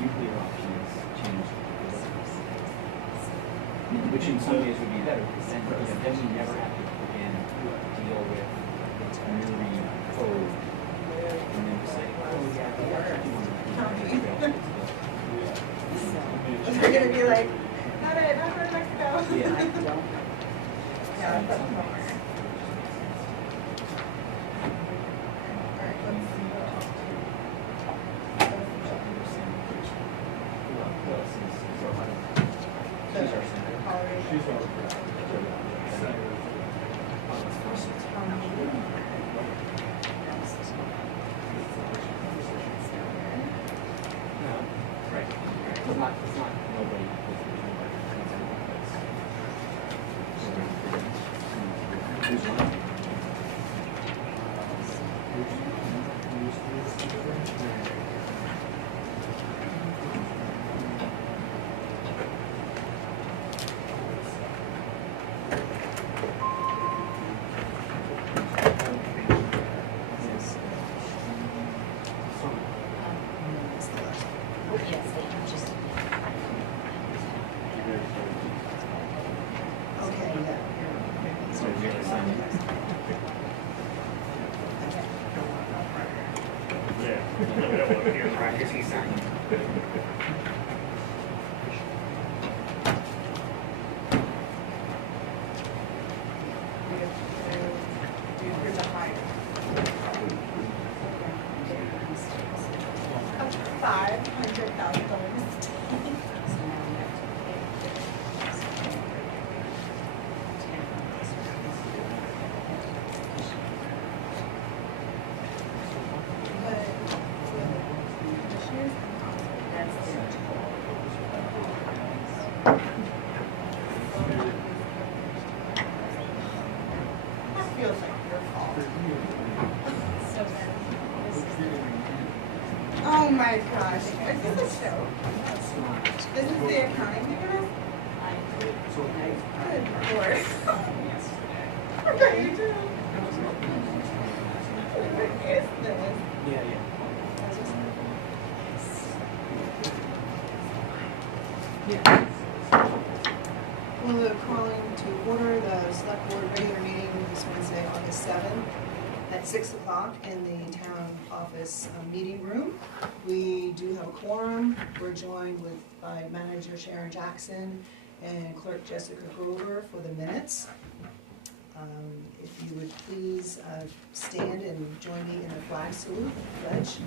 nuclear options change the which in some ways would be better, because then we never have to again deal with mirroring code and then say, oh yeah, we actually want to They're going to be like, not it, not for Mexico. Yeah. I don't. Yeah, that's a bummer. Oh my gosh, is this a show? This is the accounting degree? Good Lord. What are you doing? What is this? Yeah. Well, we're calling to order the select board regular meeting this Wednesday, August 7th at 6 o'clock in the town office meeting room. We do have a quorum. We're joined by manager Sharon Jackson and clerk Jessica Grover for the minutes. If you would please stand and join me in the flag salute, pledge.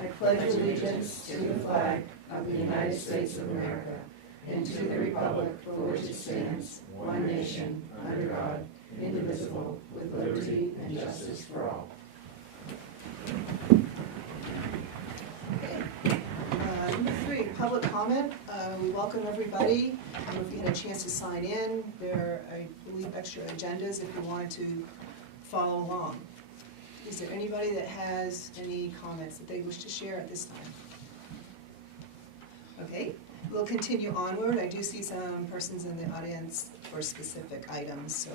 I pledge allegiance to the flag of the United States of America and to the republic for which it stands, one nation, under God, indivisible, with liberty and justice for all. Okay. Number 3, public comment. We welcome everybody. If you had a chance to sign in, there are, I believe, extra agendas if you wanted to follow along. Is there anybody that has any comments that they wish to share at this time? Okay, we'll continue onward. I do see some persons in the audience for specific items, so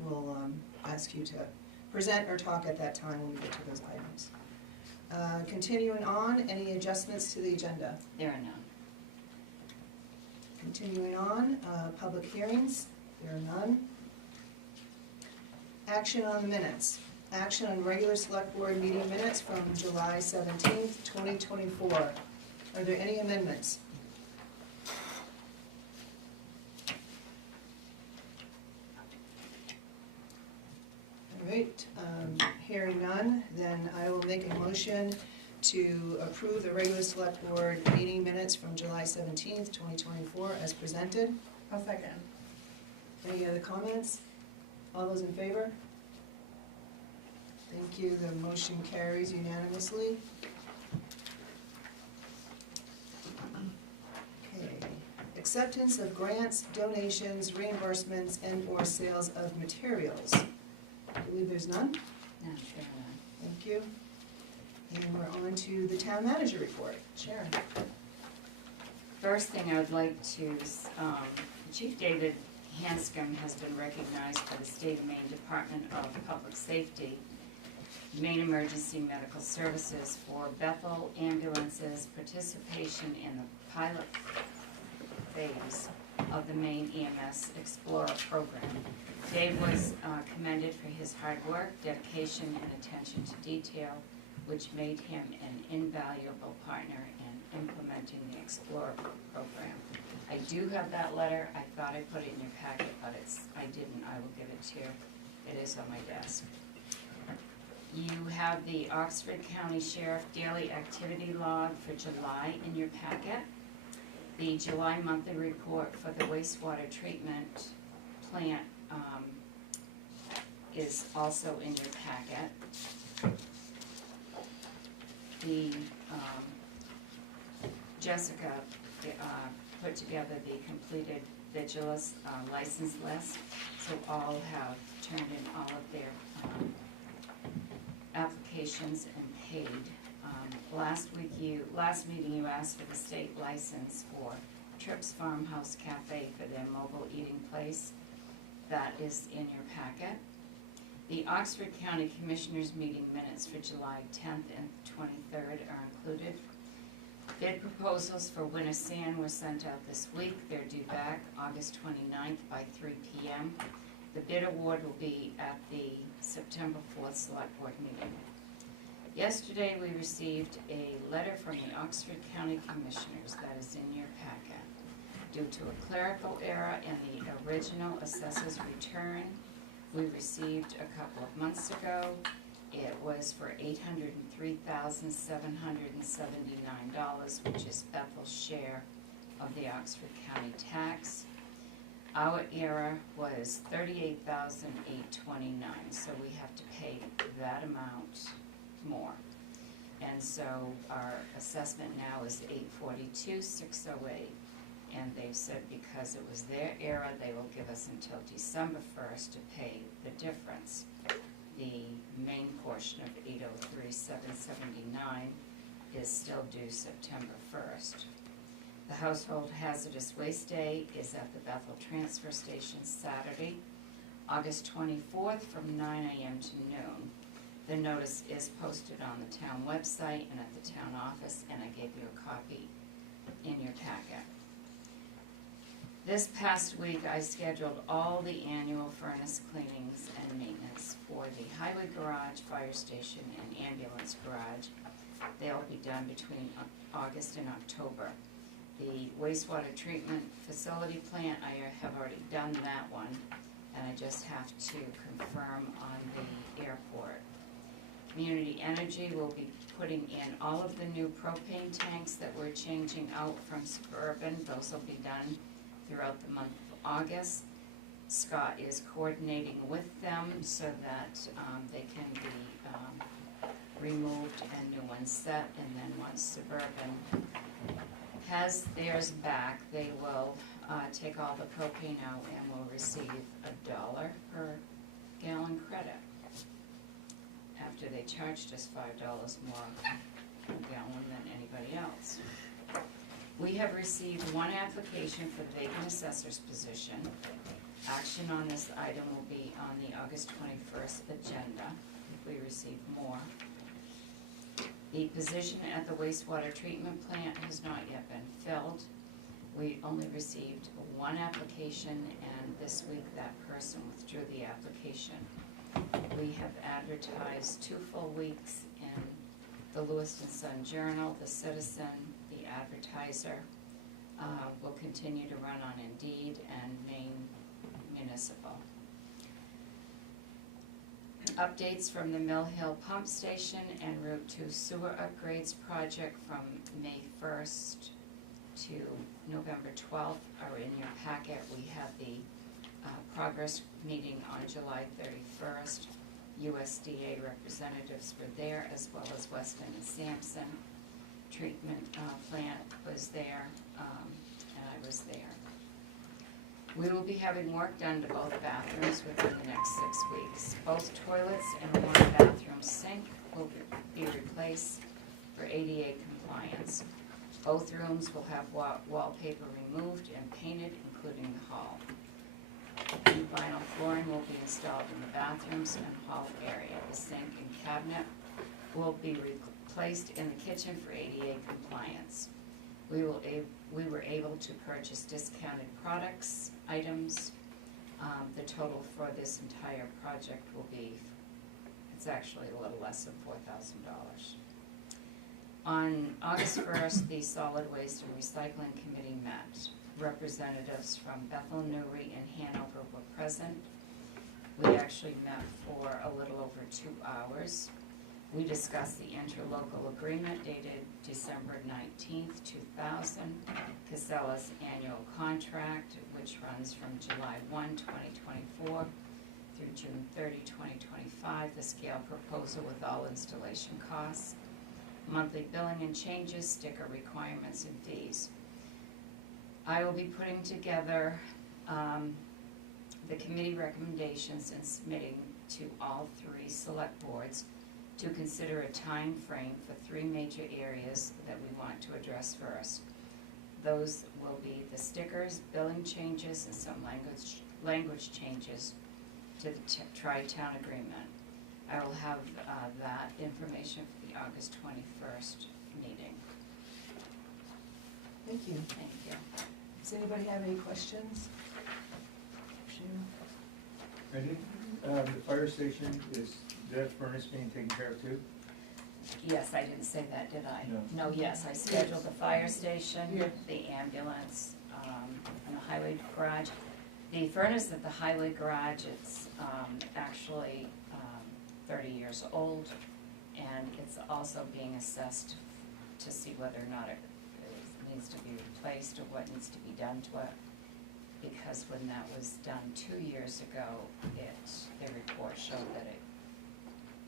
we'll ask you to present or talk at that time when we get to those items. Continuing on, any adjustments to the agenda? There are none. Continuing on, public hearings, there are none. Action on the minutes. Action on regular select board meeting minutes from July 17th, 2024. Are there any amendments? All right, hearing none, then I will make a motion to approve the regular select board meeting minutes from July 17th, 2024 as presented. I'll second. Any other comments? All those in favor? Thank you, the motion carries unanimously. Okay, acceptance of grants, donations, reimbursements, and/or sales of materials. I believe there's none. No, there are none. Thank you. And we're on to the town manager report. Sharon. First thing I would like to, Chief David Hanscom has been recognized by the State of Maine Department of Public Safety Maine Emergency Medical Services for Bethel Ambulance's participation in the pilot phase of the Maine EMS Explorer program. Dave was commended for his hard work, dedication, and attention to detail, which made him an invaluable partner in implementing the Explorer program. I do have that letter. I thought I put it in your packet, but I didn't. I will give it to you. It is on my desk. You have the Oxford County Sheriff Daily Activity Log for July in your packet. The July monthly report for the wastewater treatment plant is also in your packet. The Jessica put together the completed Vigilus license list, so all have turned in all of their applications and paid. Last meeting you asked for the state license for Trips Farmhouse Cafe for their mobile eating place. That is in your packet. The Oxford County Commissioners meeting minutes for July 10th and 23rd are included. Bid proposals for winter sand were sent out this week. They're due back August 29th by 3 p.m. The bid award will be at the September 4th Select Board meeting. Yesterday we received a letter from the Oxford County Commissioners that is in your packet. Due to a clerical error in the original assessor's return we received a couple of months ago, it was for $803,779, which is Bethel's share of the Oxford County tax. Our error was $38,829, so we have to pay that amount more. And so our assessment now is $842,608, and they've said because it was their error, they will give us until December 1st to pay the difference. The main portion of $803,779 is still due September 1st. The Household Hazardous Waste Day is at the Bethel Transfer Station Saturday, August 24th from 9 a.m. to noon. The notice is posted on the town website and at the town office, and I gave you a copy in your packet. This past week I scheduled all the annual furnace cleanings and maintenance for the highway garage, fire station, and ambulance garage. They'll be done between August and October. The wastewater treatment facility plant, I have already done that one, and I just have to confirm on the airport. Community Energy will be putting in all of the new propane tanks that we're changing out from Suburban. Those will be done throughout the month of August. Scott is coordinating with them so that they can be removed and new ones set, and then once Suburban has theirs back, they will take all the propane out and will receive $1 per gallon credit after they charged us $5 more per gallon than anybody else. We have received one application for the vacant assessor's position. Action on this item will be on the August 21st agenda if we receive more. The position at the wastewater treatment plant has not yet been filled. We only received one application, and this week that person withdrew the application. We have advertised 2 full weeks in the Lewiston Sun Journal, the Citizen, the Advertiser. Will continue to run on Indeed and Maine Municipal. Updates from the Mill Hill Pump Station and Route 2 sewer upgrades project from May 1st to November 12th are in your packet. We have the progress meeting on July 31st. USDA representatives were there, as well as Weston and Sampson. Treatment plant was there, and I was there. We will be having work done to both bathrooms within the next 6 weeks. Both toilets and one bathroom sink will be replaced for ADA compliance. Both rooms will have wallpaper removed and painted, including the hall. New vinyl flooring will be installed in the bathrooms and hall area. The sink and cabinet will be replaced in the kitchen for ADA compliance. We were able to purchase discounted items. The total for this entire project will be, it's actually a little less than $4,000. On August 1st, the Solid Waste and Recycling Committee met. Representatives from Bethel, Newry, and Hanover were present. We actually met for a little over 2 hours. We discussed the interlocal agreement dated December 19th, 2000, Casella's annual contract, which runs from July 1, 2024 through June 30, 2025, the scale proposal with all installation costs, monthly billing and changes, sticker requirements and fees. I will be putting together the committee recommendations and submitting to all 3 select boards to consider a time frame for 3 major areas that we want to address first. Those will be the stickers, billing changes, and some language changes to the tri-town agreement. I will have that information for the August 21st meeting. Thank you. Thank you. Does anybody have any questions? Randy, the fire station, is that furnace being taken care of too? Yes, I didn't say that, did I? No. No, yes, I scheduled the fire station, Yes. the ambulance, and the highway garage. The furnace at the highway garage, it's actually 30 years old, and it's also being assessed to see whether or not it needs to be replaced or what needs to be done to it. Because when that was done 2 years ago, the report showed that it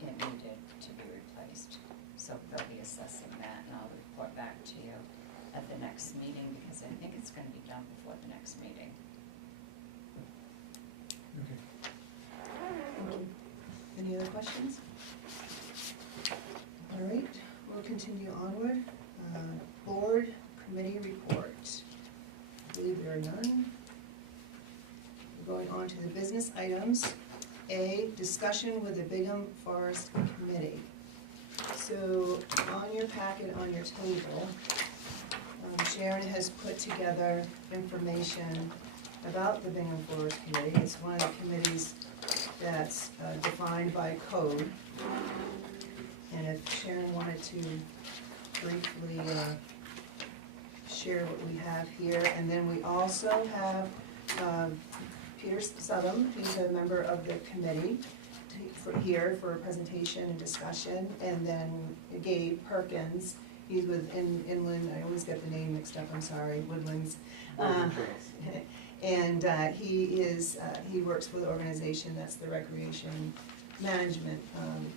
needed to be replaced. So they'll be assessing that, and I'll report back to you at the next meeting, because I think it's gonna be done before the next meeting. Okay. Thank you. Any other questions? All right, we'll continue onward. Board committee report. I believe there are none. We're going on to the business items. A, discussion with the Bingham Forest Committee. So on your packet, on your table, Sharon has put together information about the Bingham Forest Committee. It's one of the committees that's defined by code. And if Sharon wanted to briefly share what we have here. And then we also have Peter Southam, he's a member of the committee, here for a presentation and discussion. And then Gabe Perkins, he's with Inland, I always get the name mixed up, I'm sorry, Woodlands. And he works for the organization that's the recreation management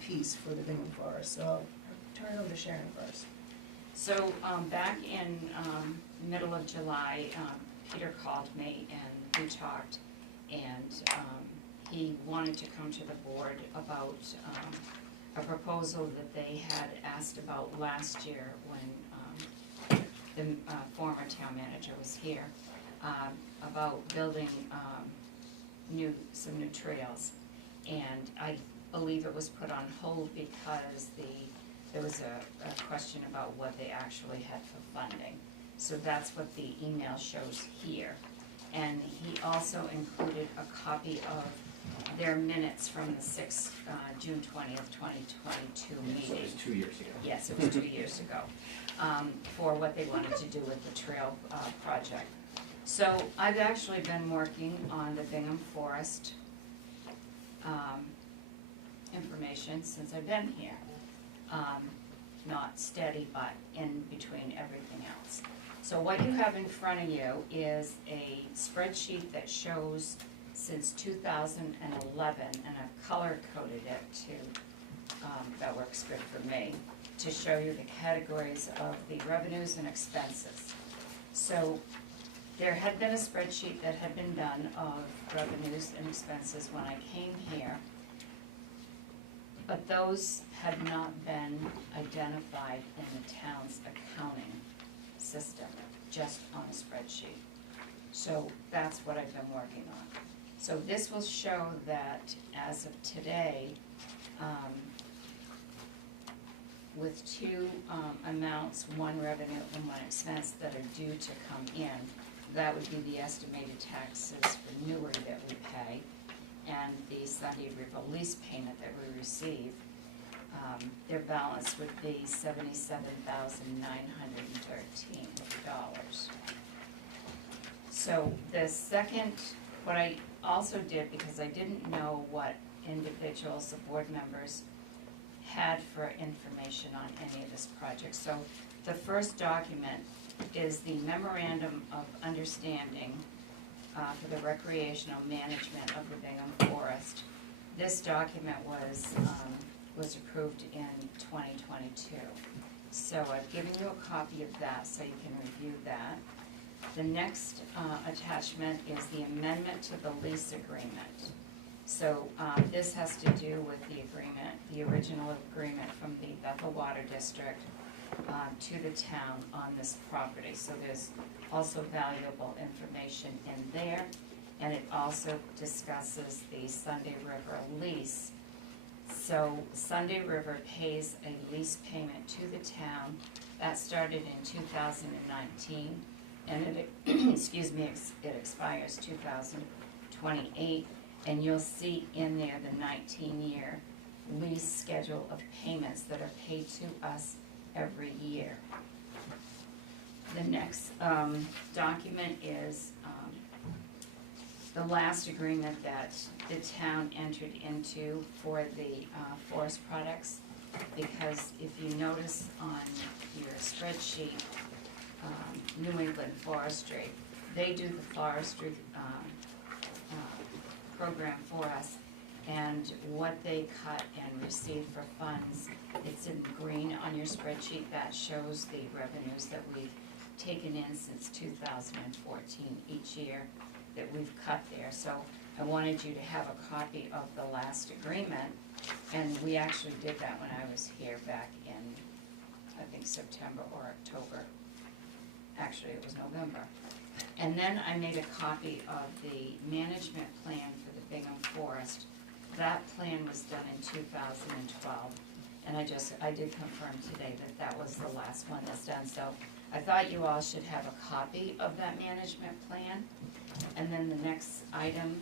piece for the Bingham Forest. So I'll turn it over to Sharon first. So back in middle of July, Peter called me and we talked, and he wanted to come to the board about a proposal that they had asked about last year when the former town manager was here, about building some new trails. And I believe it was put on hold because there was a question about what they actually had for funding. So that's what the email shows here. And he also included a copy of their minutes from the June 20th, 2022 meeting. So it was 2 years ago. Yes, it was 2 years ago, for what they wanted to do with the trail project. So I've actually been working on the Bingham Forest information since I've been here. Not steady, but in between everything else. So what you have in front of you is a spreadsheet that shows since 2011, and I've color-coded it to, that works good for me, to show you the categories of the revenues and expenses. So there had been a spreadsheet that had been done of revenues and expenses when I came here, but those had not been identified in the town's accounting system, just on a spreadsheet. So that's what I've been working on. So this will show that as of today, with two amounts, one revenue and one expense that are due to come in, that would be the estimated taxes for Newry that we pay, and the Sunday River lease payment that we receive. Their balance would be $77,913. So the second, what I also did, because I didn't know what individuals, the board members, had for information on any of this project. So the first document is the Memorandum of Understanding for the recreational management of the Bingham Forest. This document was approved in 2022. So I've given you a copy of that so you can review that. The next attachment is the amendment to the lease agreement. So this has to do with the agreement, the original agreement from the Bethel Water District to the town on this property. So there's also valuable information in there, and it also discusses the Sunday River lease. So Sunday River pays a lease payment to the town. That started in 2019, and it, excuse me, it expires 2028. And you'll see in there the 19-year lease schedule of payments that are paid to us every year. The next document is the last agreement that the town entered into for the forest products, because if you notice on your spreadsheet, New England Forestry, they do the forestry program for us, and what they cut and receive for funds, it's in green on your spreadsheet. That shows the revenues that we've taken in since 2014 each year that we've cut there. So I wanted you to have a copy of the last agreement, and we actually did that when I was here back in, I think, September or October. Actually, it was November. And then I made a copy of the management plan for the Bingham Forest. That plan was done in 2012, and I did confirm today that that was the last one that's done. So I thought you all should have a copy of that management plan. And then the next item,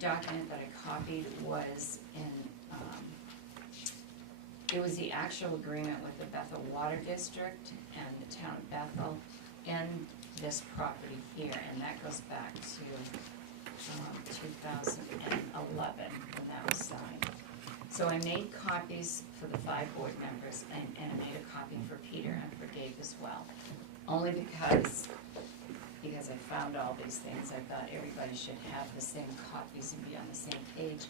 document that I copied was it was the actual agreement with the Bethel Water District and the town of Bethel and this property here, and that goes back to 2011 when that was signed. So I made copies for the 5 board members, and I made a copy for Peter and for Dave as well. Only because I found all these things, I thought everybody should have the same copies and be on the same page.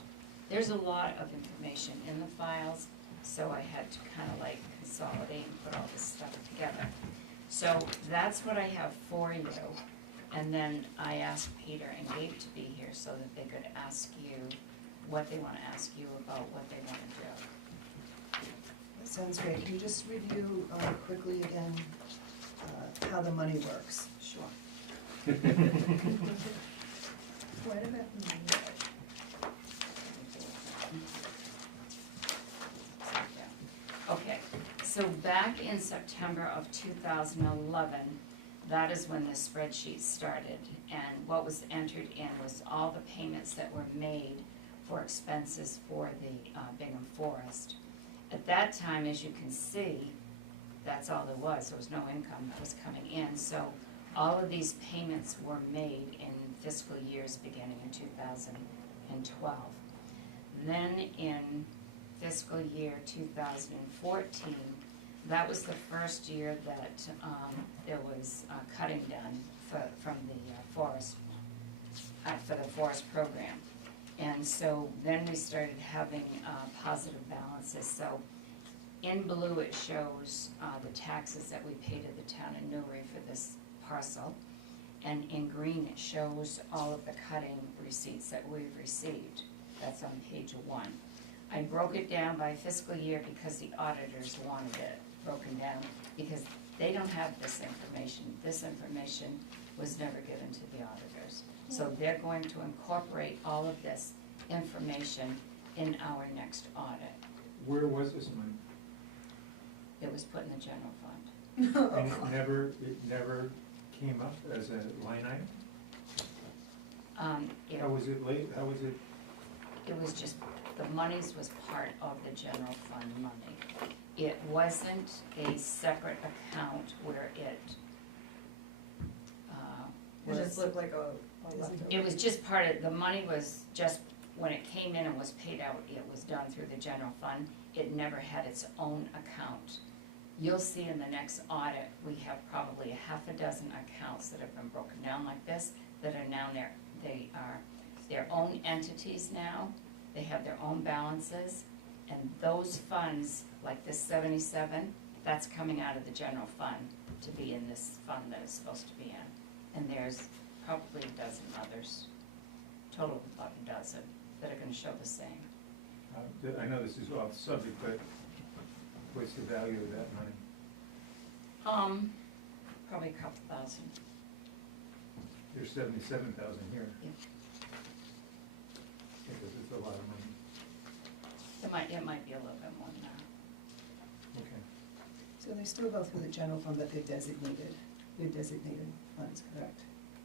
There's a lot of information in the files, so I had to kind of like consolidate and put all this stuff together. So that's what I have for you. And then I asked Peter and Gabe to be here so that they could ask you what they want to ask you about what they want to do. That sounds great. Can you just review quickly again how the money works? Sure. What about me? Okay, so back in September of 2011, that is when the spreadsheet started, and what was entered in was all the payments that were made for expenses for the Bingham Forest. At that time, as you can see, that's all there was no income that was coming in, so all of these payments were made in fiscal years beginning in 2012. Then in fiscal year 2014, that was the first year that there was cutting done from the forest, for the forest program. And so then we started having positive balances. So in blue it shows the taxes that we pay to the town of Newry for this parcel. And in green it shows all of the cutting receipts that we've received. That's on page 1. I broke it down by fiscal year because the auditors wanted it broken down, because they don't have this information. This information was never given to the auditors. So they're going to incorporate all of this information in our next audit. Where was this money? It was put in the general fund. And it never came up as a line item? How was it late, how was it? It was just, the monies was part of the general fund money. It wasn't a separate account where it It just was, looked like a leftover. it was just part of, the money was just, when it came in and was paid out, it was done through the general fund. It never had its own account. You'll see in the next audit, we have probably a half a dozen accounts that have been broken down like this, that are now they are their own entities now. They have their own balances, and those funds, like this 77, that's coming out of the general fund to be in this fund that it's supposed to be in. And there's probably a dozen others, total of about a dozen, that are gonna show the same. I know this is off subject, but what's the value of that money? Probably a couple thousand. There's 77,000 here. Yeah. Because it's a lot of money. It might be a little bit more than that. Okay. So they still go through the general fund, but they're designated funds, correct?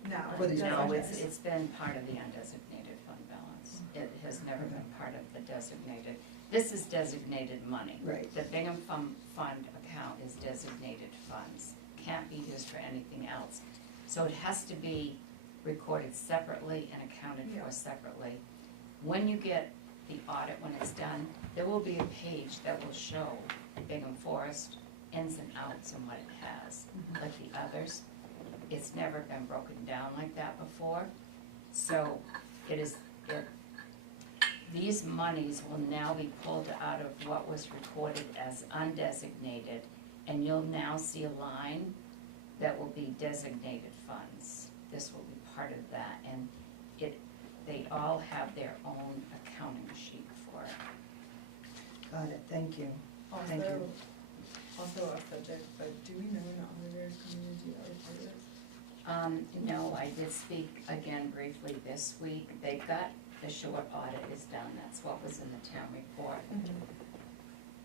No. For the No, general it's been part of the undesignated fund balance. It has never been part of the designated. This is designated money. Right. The Bingham Fund account is designated funds, can't be used for anything else. So it has to be recorded separately and accounted Yeah. for separately. When you get the audit, when it's done, there will be a page that will show Bingham Forest ins and outs and what it has, like the others. It's never been broken down like that before. So these monies will now be pulled out of what was recorded as undesignated, and you'll now see a line that will be designated funds. This will be part of that, and they all have their own accounting sheet for it. Got it, thank you. Thank Also, you. also off subject, but do we know when the auditors coming in to do other part of this? No, I did speak again briefly this week. They've got, the short audit is done, that's what was in the town report.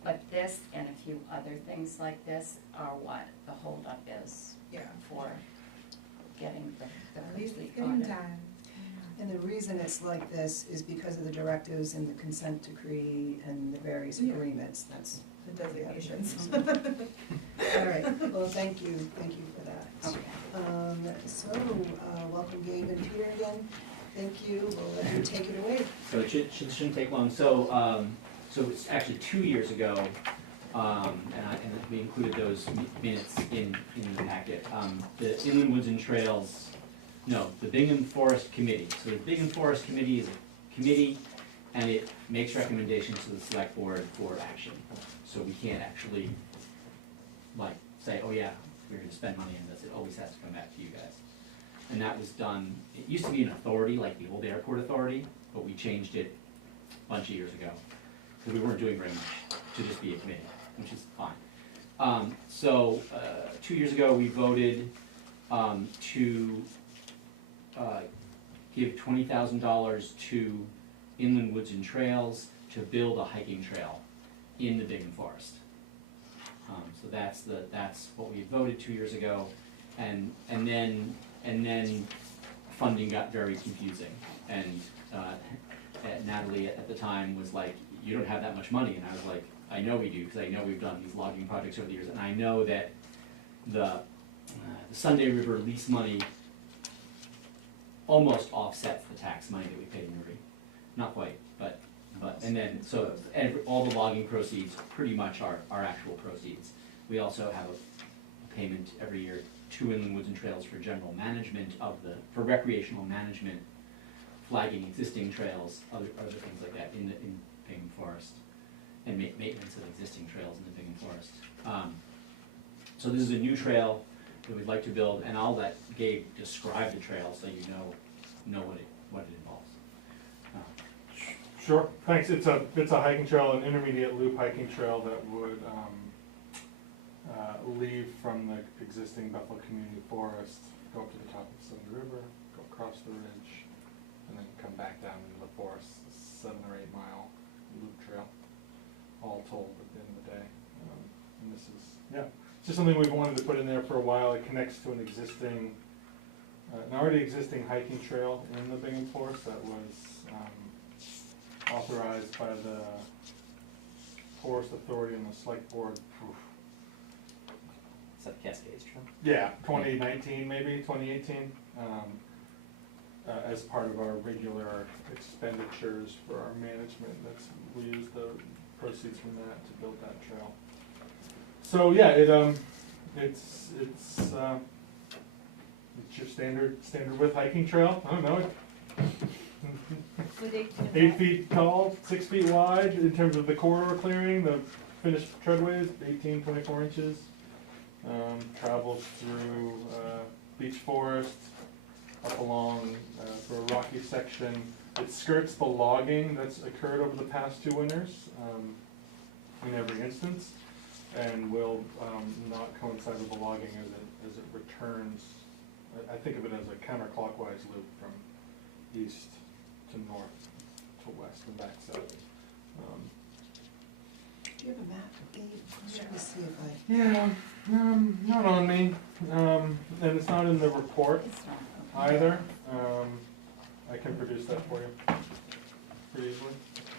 But this and a few other things like this are what the holdup is Yeah. for getting the At least complete it's getting audit. time. And the reason it's like this is because of the directives and the consent decree and the various Yeah. agreements, that's. The designations. All right, well, thank you for that. Okay. So, welcome Gabe and Peter again, thank you, we'll let you take it away. So it shouldn't take long. So it's actually 2 years ago, and we included those minutes in the packet. The Inland Woods and Trails, the Bingham Forest Committee. So the Bingham Forest Committee is a committee, and it makes recommendations to the select board for action. So we can't actually, like, say, oh yeah, we're gonna spend money on this. It always has to come back to you guys. And that was done, it used to be an authority, like the old airport authority, but we changed it a bunch of years ago. Because we weren't doing very much, to just be a committee, which is fine. 2 years ago, we voted to give $20,000 to Inland Woods and Trails to build a hiking trail in the Bingham Forest. So that's what we voted 2 years ago, and then funding got very confusing, and Natalie at the time was like, you don't have that much money, and I was like, I know we do, because I know we've done these logging projects over the years, and I know that the Sunday River lease money almost offsets the tax money that we paid in Marie. Not quite, but and then, so all the logging proceeds pretty much are actual proceeds. We also have a payment every year to Inland Woods and Trails for general management for recreational management, flagging existing trails, other things like that in Bingham Forest, and maintenance of existing trails in the Bingham Forest. So this is a new trail that we'd like to build, and I'll let Gabe describe the trail so you know what it involves. Sure, thanks. It's a hiking trail, an intermediate loop hiking trail that would leave from the existing Bethel Community Forest, go up to the top of the Sunday River, go up across the ridge, and then come back down into the forest, 7 or 8 mile loop trail, all told at the end of the day. And this is, yeah, it's just something we've wanted to put in there for a while. It connects to an already existing hiking trail in the Bingham Forest that was authorized by the Forest Authority and the Select Board. Is that Cascades Trail? Yeah, 2019 maybe, 2018, as part of our regular expenditures for our management. We use the proceeds from that to build that trail. So yeah, it's your standard width hiking trail. I don't know. With 8 feet tall, 6 feet wide in terms of the corridor clearing. The finished treadway is 18-24 inches. Travels through beech forest, up along through a rocky section. It skirts the logging that's occurred over the past 2 winters in every instance, and will not coincide with the logging as it returns. I think of it as a counterclockwise loop from east to north to west and back south. Do you have a map, Gabe? Let me see if I. Yeah, not on me, and it's not in the report It's not, okay. either. I can produce that for you pretty easily.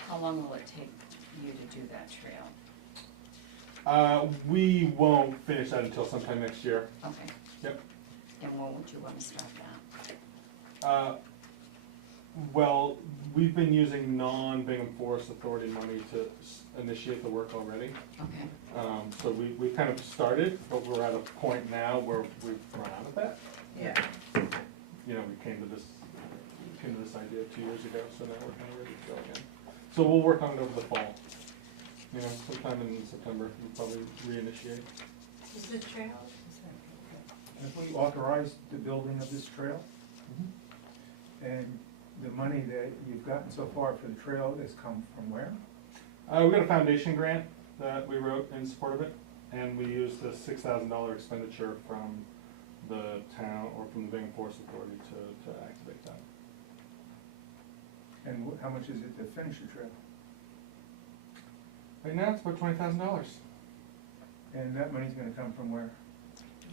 How long will it take you to do that trail? We won't finish that until sometime next year. Okay. Yep. And when would you want to start that? Well, we've been using non-Bingham Forest Authority money to initiate the work already. Okay. So we've kind of started, but we're at a point now where we've run out of that. Yeah. You know, we came to this idea 2 years ago, so now we're kind of ready to go again. So we'll work on it over the fall. You know, sometime in September, we'll probably reinitiate. Is the trail? Have we authorized the building of this trail? And the money that you've gotten so far for the trail has come from where? We got a foundation grant that we wrote in support of it, and we used a $6,000 expenditure from the town, or from the Bingham Forest Authority to activate that. And how much is it to finish the trail? Right now, it's about $20,000. And that money's gonna come from where?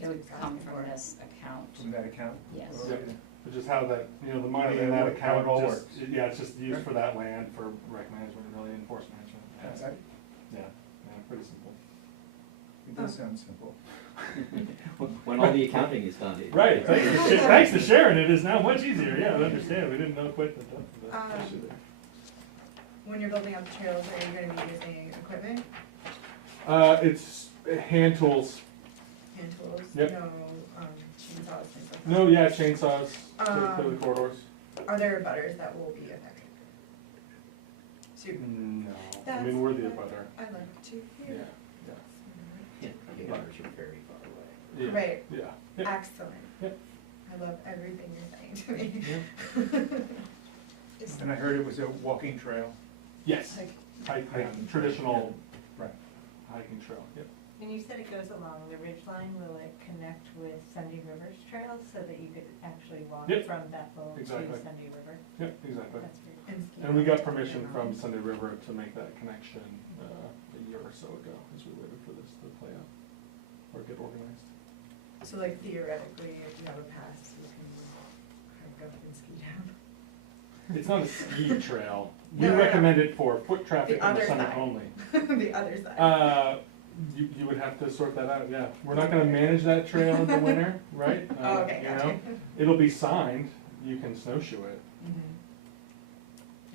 It would come from this account. From that account? Yes. Or- Yep. Which is how that, you know, the money How in that that work- how account it all just, works. yeah, it's just used for that land, for rec management, really, and forest management. That- Yeah, pretty simple. It does sound simple. When all the accounting is done. Right, thanks to Sharon, it is now much easier, yeah, I understand, we didn't know quite the depth of that issue there. When you're building up the trails, are you gonna be using equipment, It's hand tools, hand tools? Yep. No, chainsaws, things like that? no, yeah, chainsaws to the corridors. Are there butters that will be affected? Super. No, I That's mean, we're the what abutter, I like to yeah, hear. Yeah, the butters are very far away. yeah. Right. Yeah, yeah, Excellent. Yep. I love everything you're saying to me. yeah. And I heard it was a walking trail. Yes, Hiking. traditional Right. hiking trail, yep. And you said it goes along the ridge line, will it connect with Sunday River's trails so that you could actually walk Yep. from Bethel to Exactly. Sunday River? Yep, exactly. That's very And ski. And we got permission from Sunday River to make that connection a year or so ago, as we waited for this to play out, or get organized. So like theoretically, if you have a pass, you can kind of go and ski down. It's not a ski trail. We No, no, no. recommend it for foot traffic The in the other summer side. only. The other side. You would have to sort that out, yeah. We're not gonna manage that trail in the winter, right? Oh, okay, You gotcha. know, it'll be signed, you can snowshoe it, Mhm.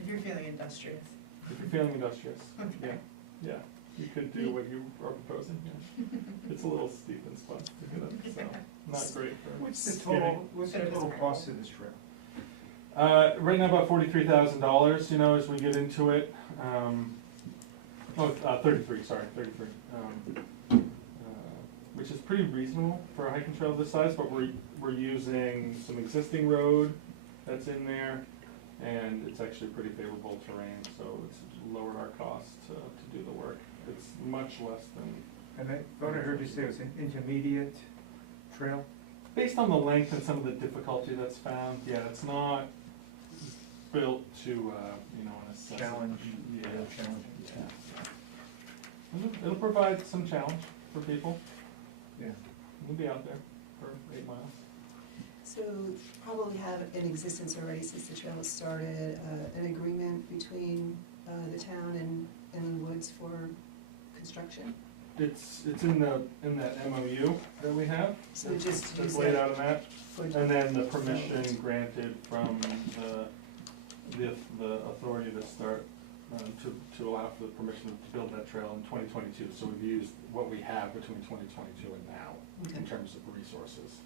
If you're feeling industrious. if you're feeling industrious, yeah, Okay. yeah. You could do what you are proposing, yeah. It's a little steep and spun to get up, so, not great for What's the skidding. total cost of this trail? Right now about $43,000, you know, as we get into it. 33, sorry, 33. Which is pretty reasonable for a hiking trail this size, but we're using some existing road that's in there, and it's actually pretty favorable terrain, so it's lowered our cost to do the work. It's much less than, And I thought I heard you say it was an intermediate trail? based on the length and some of the difficulty that's found, yeah, it's not built to, an assessment. Challenge, Yeah. real challenging. It'll provide some challenge for people. Yeah. We'll be out there for 8 miles. So probably have in existence already since the trail was started, an agreement between the town and Inland Woods for construction? It's in that MOU that we have. So we just It's use laid that out in that, for. and then the permission granted from the authority to start, to allow for the permission to build that trail in 2022. So we've used what we have between 2022 and now in Okay. terms of resources.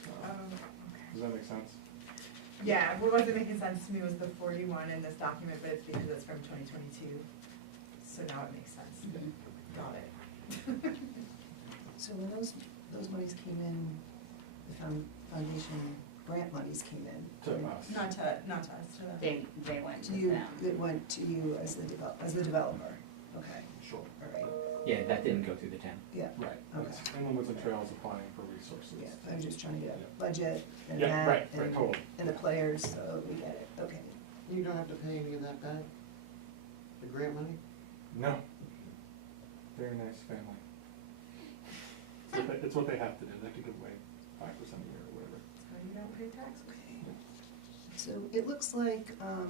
Okay. Does that make sense? Yeah, what wasn't making sense to me was the 41 in this document, but it's because it's from 2022. So now it makes sense. Got it. So when those monies came in, the foundation grant monies came in. To right? us. Not to us, to them. They went To to you, them. it went to you as the developer, okay, Sure. all right, Yeah, that didn't go through the town. yeah, Right. Okay. Inland Woods and Trails applying for resources. yeah, I was just trying to get a budget and Yeah, that, right, and, totally. and the players, so we get it, okay. You don't have to pay any of that back? The grant money? No. Very nice family. It's what they have to do. They have to give away 5% a year or whatever. So you don't pay taxes. So it looks like, the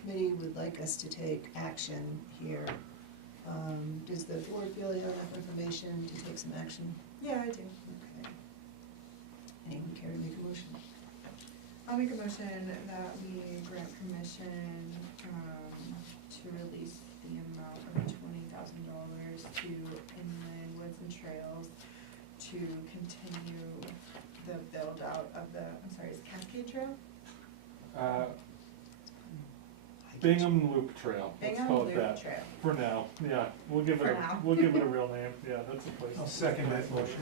committee would like us to take action here. Does the board feel they have enough information to take some action? Yeah, I do. Okay. Anyone care to make a motion? I'll make a motion that we grant permission to release the amount of $20,000 to Inland Woods and Trails to continue the build out of the, is it Cascade Trail? Bingham Loop Trail. Let's Bingham call it Loop that. Trail. For now, yeah. We'll give it For now. we'll give it a real name. Yeah, that's the place. I'll second that motion.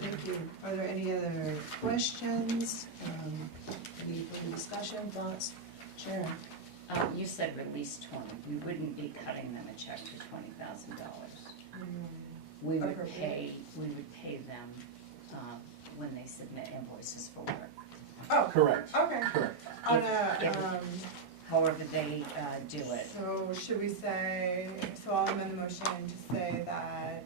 Thank you. Are there any other questions? Any further discussion, thoughts? Sharon? You said release 20, we wouldn't be cutting them a check for $20,000. We would Appropriate. pay them when they submit invoices for work. Oh, Correct. okay. Correct. On a, However they do it. so should we say, so I'll amend the motion to say that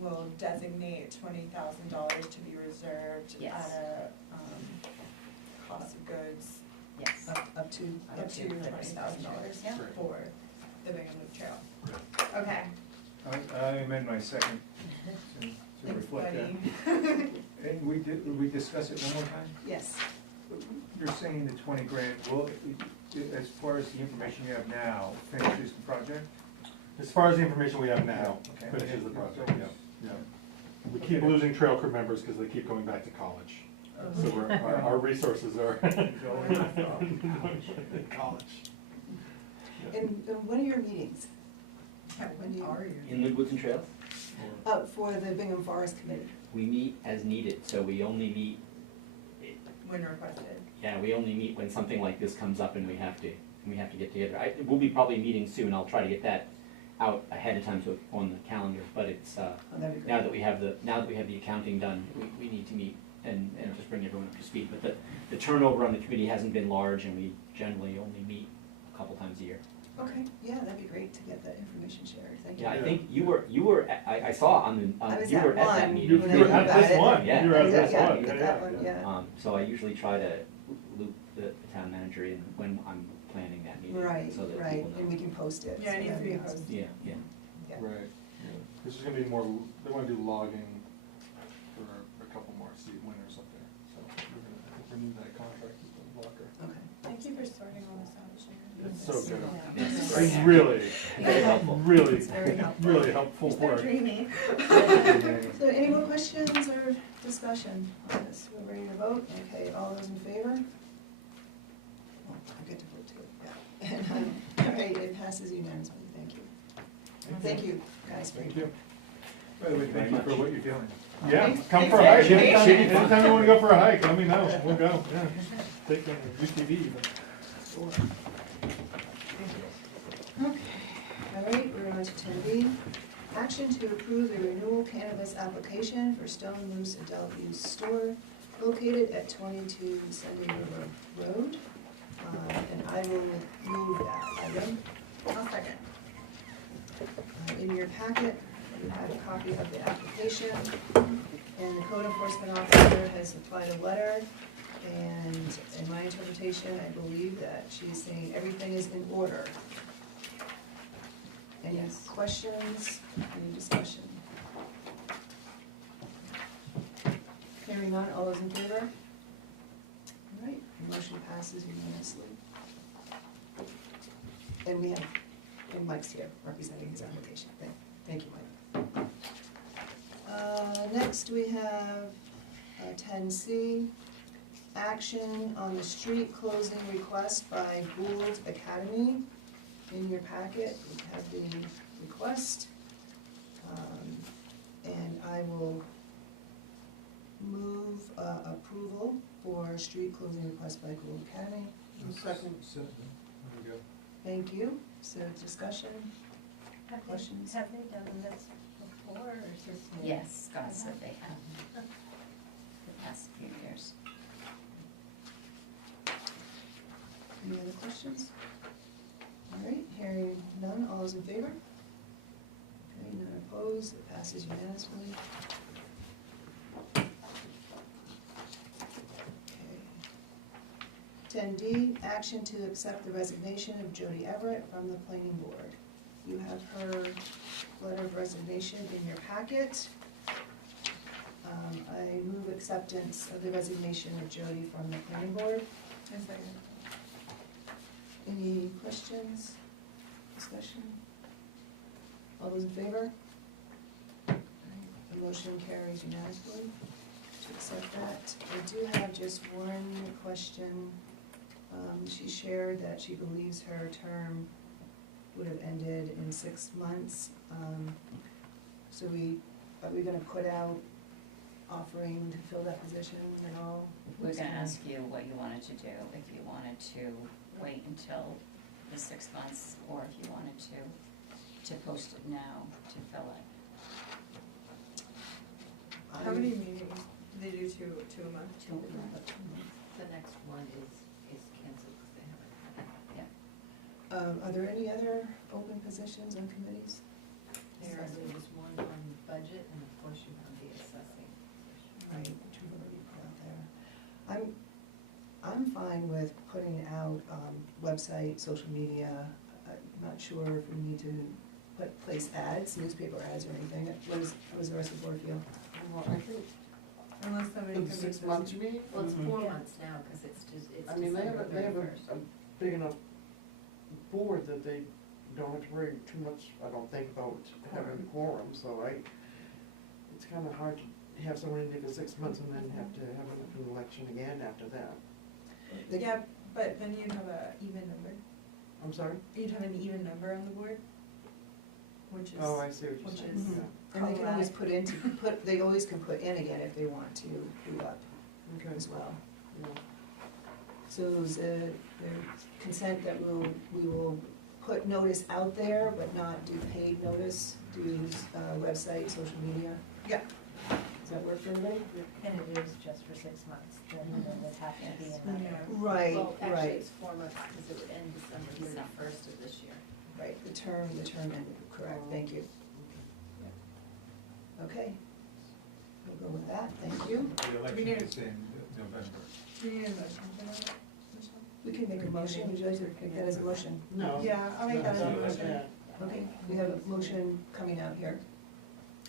we'll designate $20,000 to be reserved Yes. at a cost of goods Yes. Up to? up to $20,000 Yeah. for the Bingham Loop Trail. Okay. I amend my second to Thanks, reflect that. buddy. And we discuss it one more time? Yes. You're saying the 20 grand, will, as far as the information you have now, finishes the project? As far as the information we have now, Okay. finishes the project, yeah. We keep losing trail crew members because they keep going back to college. So our resources are in college. Yeah. And when are your meetings? When are you? Inland Woods and Trails, For the Bingham Forest Committee? we meet as needed, so we only meet, When requested. yeah, we only meet when something like this comes up and we have to get together. We'll be probably meeting soon, I'll try to get that out ahead of time so it's on the calendar, but it's, Oh, that'd be great. now that we have the accounting done, we need to meet and just bring everyone up to speed. But the turnover on the committee hasn't been large, and we generally only meet a couple times a year. Okay, yeah, that'd be great to get that information shared, thank you. Yeah, I think you were, I saw on the, I was you at were at that one. meeting. You When I were knew at about this it. one. Yeah. You were at Yeah, this yeah, one. at that one, yeah. So I usually try to loop the town manager in when I'm planning that meeting, Right, so that right, people and know. we can post it. Yeah, so it needs to that'd be awesome. posted. Yeah. Yeah. Right, yeah. This is gonna be more, they wanna do logging for a couple more winners up there, so we're gonna renew that contract with the logger. Okay. Thank you for sorting all this out, Sharon. It's so good. Yeah. It's really, Very helpful. really, It's very helpful. really helpful You're so work. dreamy. So any more questions or discussion on this? We're ready to vote? Okay, all those in favor? Oh, I get to vote too, yeah. And, all right, it passes unanimously, thank you. Thank you, guys, for Thank your. you. By the way, thank you for what you're doing. Yeah, Thanks- come thanks for a hike. for your Anytime patience. anytime you wanna go for a hike, let me know, we'll go, yeah. Take a UTV even. Okay, all right, we're on to 10B. Action to approve the renewal cannabis application for Stone Moose Adult Use Store located at 22 Sunday River Road. And I will move that item. I'll second. In your packet, you have a copy of the application, and the code enforcement officer has supplied a letter, and in my interpretation, I believe that she's saying everything is in order. Any Yes. questions, any discussion? Hearing none, all those in favor? All right, the motion passes unanimously. And we have, and Mike's here representing his application. Thank you, Mike. Next, we have 10C, action on the street closing request by Gould Academy. In your packet, we have the request. And I will move approval for street closing request by Gould Academy. Second. There we go. Thank you. So discussion? Have Questions? Have they done this before, or is this new? Yes, Scott said they have the past few years. Any other questions? All right, hearing none, all those in favor? Okay, none opposed, it passes unanimously. Okay. 10D, action to accept the resignation of Jody Everett from the planning board. You have her letter of resignation in your packet. I move acceptance of the resignation of Jody from the planning board. I second. Any questions, discussion? All those in favor? The motion carries unanimously to accept that. I do have just one question. She shared that she believes her term would have ended in 6 months. So are we gonna put out offering to fill that position at all? We're gonna ask you what you wanted to do, if you wanted to wait until the 6 months, or if you wanted to post it now to fill it. How many meetings? They do two a month? 2 months. The next one is canceled because they haven't had it. Are there any other open positions on committees? There was one on budget, and of course you have the assessing. Right, which we've already put out there. I'm fine with putting out website, social media. I'm not sure if we need to place ads, newspaper ads or anything. How does the rest of the board feel? Well, I think, Unless somebody in can. 6 months, you mean? Well, it's Mhm. 4 Yeah. months now, because it's just, it's I mean, they have December a 31st. big enough board that they don't have to worry too much, I don't think, about having quorum, so it's kinda hard to have someone in there for 6 months and then have to have an election again after that. Yeah, but then you'd have a even number. I'm sorry? You'd have an even number on the board, which is. Oh, I see what you're which saying, is- yeah. And they can always they always can put in again if they want to do up Okay. as well. Yeah. So is the consent that we will put notice out there, but not do paid notice, do website, social media? Yeah. Does that work for everybody? And it is just for 6 months, then it would have to be Yes. another. Yeah. Right, Well, actually, right, it's 4 months, because it would end December 31st of this year. right, the term ended, correct, thank you. Okay, we'll go with that, thank you. The we need- election is in November. Do you need a motion for that, Michelle? We can make a motion, would you like to make that as a motion? No. Yeah, I'll make that as a Not like motion. that. Okay, we have a motion coming out here.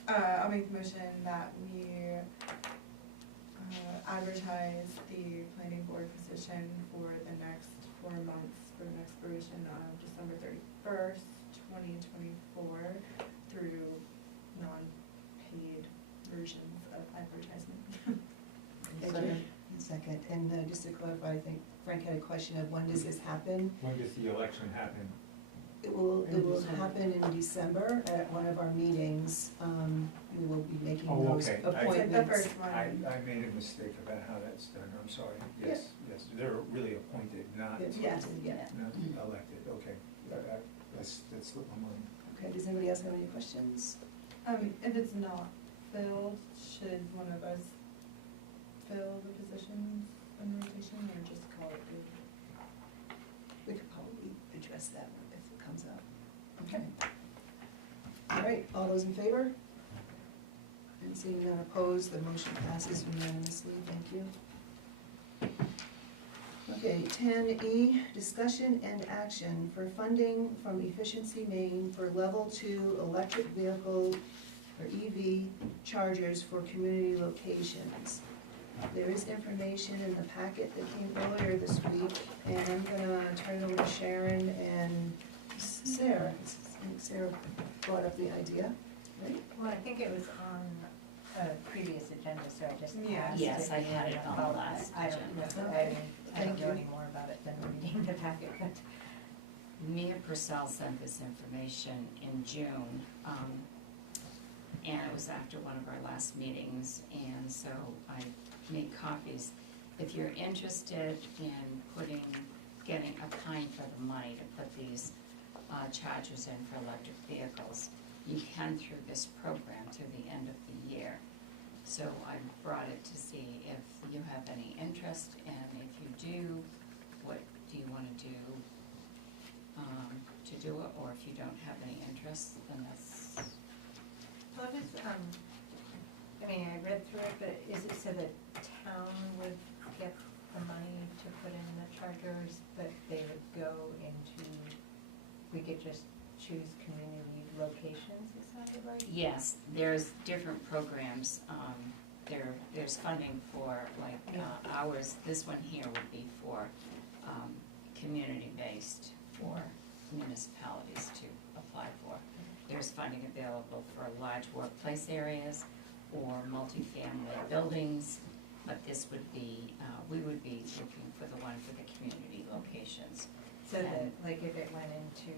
I'll make the motion that we advertise the planning board position for the next 4 months, for the next duration of December 31st, 2024, through non-paid versions of advertisement. Thank you. Second, and just to clarify, I think Frank had a question of when does this happen? When does the election happen? It will In December. happen in December at one of our meetings. We will be making Oh, those okay. It's like the appointments. first one. I made a mistake about how that's done, I'm sorry. Yes, yes, they're really appointed, not, Yes, Yes. yeah. not elected, okay. That slipped my mind. Okay, does anybody else have any questions? If it's not filled, should one of us fill the positions in the rotation, or just call it good? We could probably address that if it comes up. Okay. All right, all those in favor? And seeing none opposed, the motion passes unanimously, thank you. Okay, 10E, discussion and action for funding from Efficiency Maine for Level 2 electric vehicle or EV chargers for community locations. There is information in the packet that came earlier this week, and I'm gonna turn it over to Sharon and Sarah. I think Sarah brought up the idea, right? Well, I think it was on a previous agenda, so I just Yeah. asked. Yes, if I you had it wanted on to the follow last that. I don't agenda. know, I Okay. mean, I Thank don't know you. any more about it than reading the packet, but. Mia Purcell sent this information in June, and it was after one of our last meetings, and so I made copies. If you're interested in getting applying for the money to put these chargers in for electric vehicles, you can through this program through the end of the year. So I brought it to see if you have any interest, and if you do, what do you wanna do to do it, or if you don't have any interest, then that's, Well, it is, I mean, I read through it, but is it so that town would get the money to put in the chargers, but they would go into, we could just choose community locations, it sounded like? yes, there's different programs, there's funding for, like, ours, this one here would be for, community-based for municipalities to apply for. There's funding available for large workplace areas or multifamily buildings, but this would be, we would be looking for the one for the community locations. So that, like, if it went into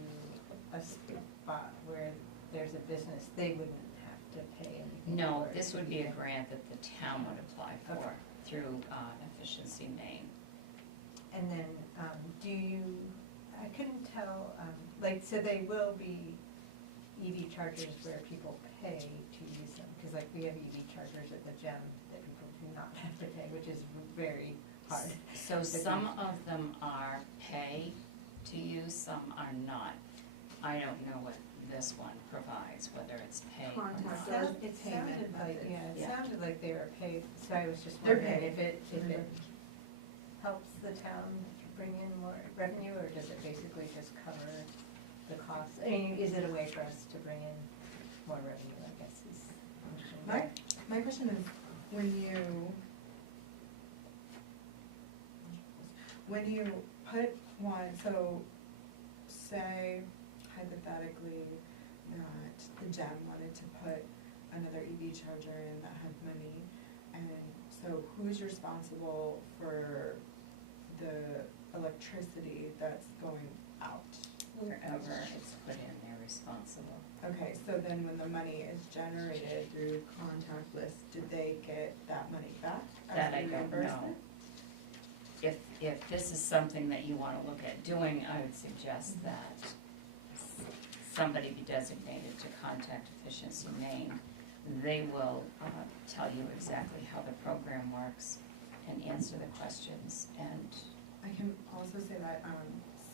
a spot where there's a business, they wouldn't have to pay anything? No, for it? this would be a grant that the town would apply for Okay. through Efficiency Maine. And then, do you, I couldn't tell, like, so they will be EV chargers where people pay to use them? Because like, we have EV chargers at the gym that people do not have to pay, which is very hard. So some of them are pay to use, some are not. I don't know what this one provides, whether it's pay or Contact not. us. It sounded like, yeah, it Yeah. sounded like they were paid, so I was just They're wondering paid. if it helps the town bring in more revenue, or does it basically just cover the costs? I mean, is it a way for us to bring in more revenue, I guess is interesting. My question is, when you put one, so say hypothetically that the gym wanted to put another EV charger in that had money, and so who's responsible for the electricity that's going out? Wherever it's put in, they're responsible. Okay, so then when the money is generated through contact list, did they get that money back as That I a don't know. reimbursement? If this is something that you wanna look at doing, I would suggest that somebody be designated to contact Efficiency Maine. They will tell you exactly how the program works and answer the questions, and I can also say that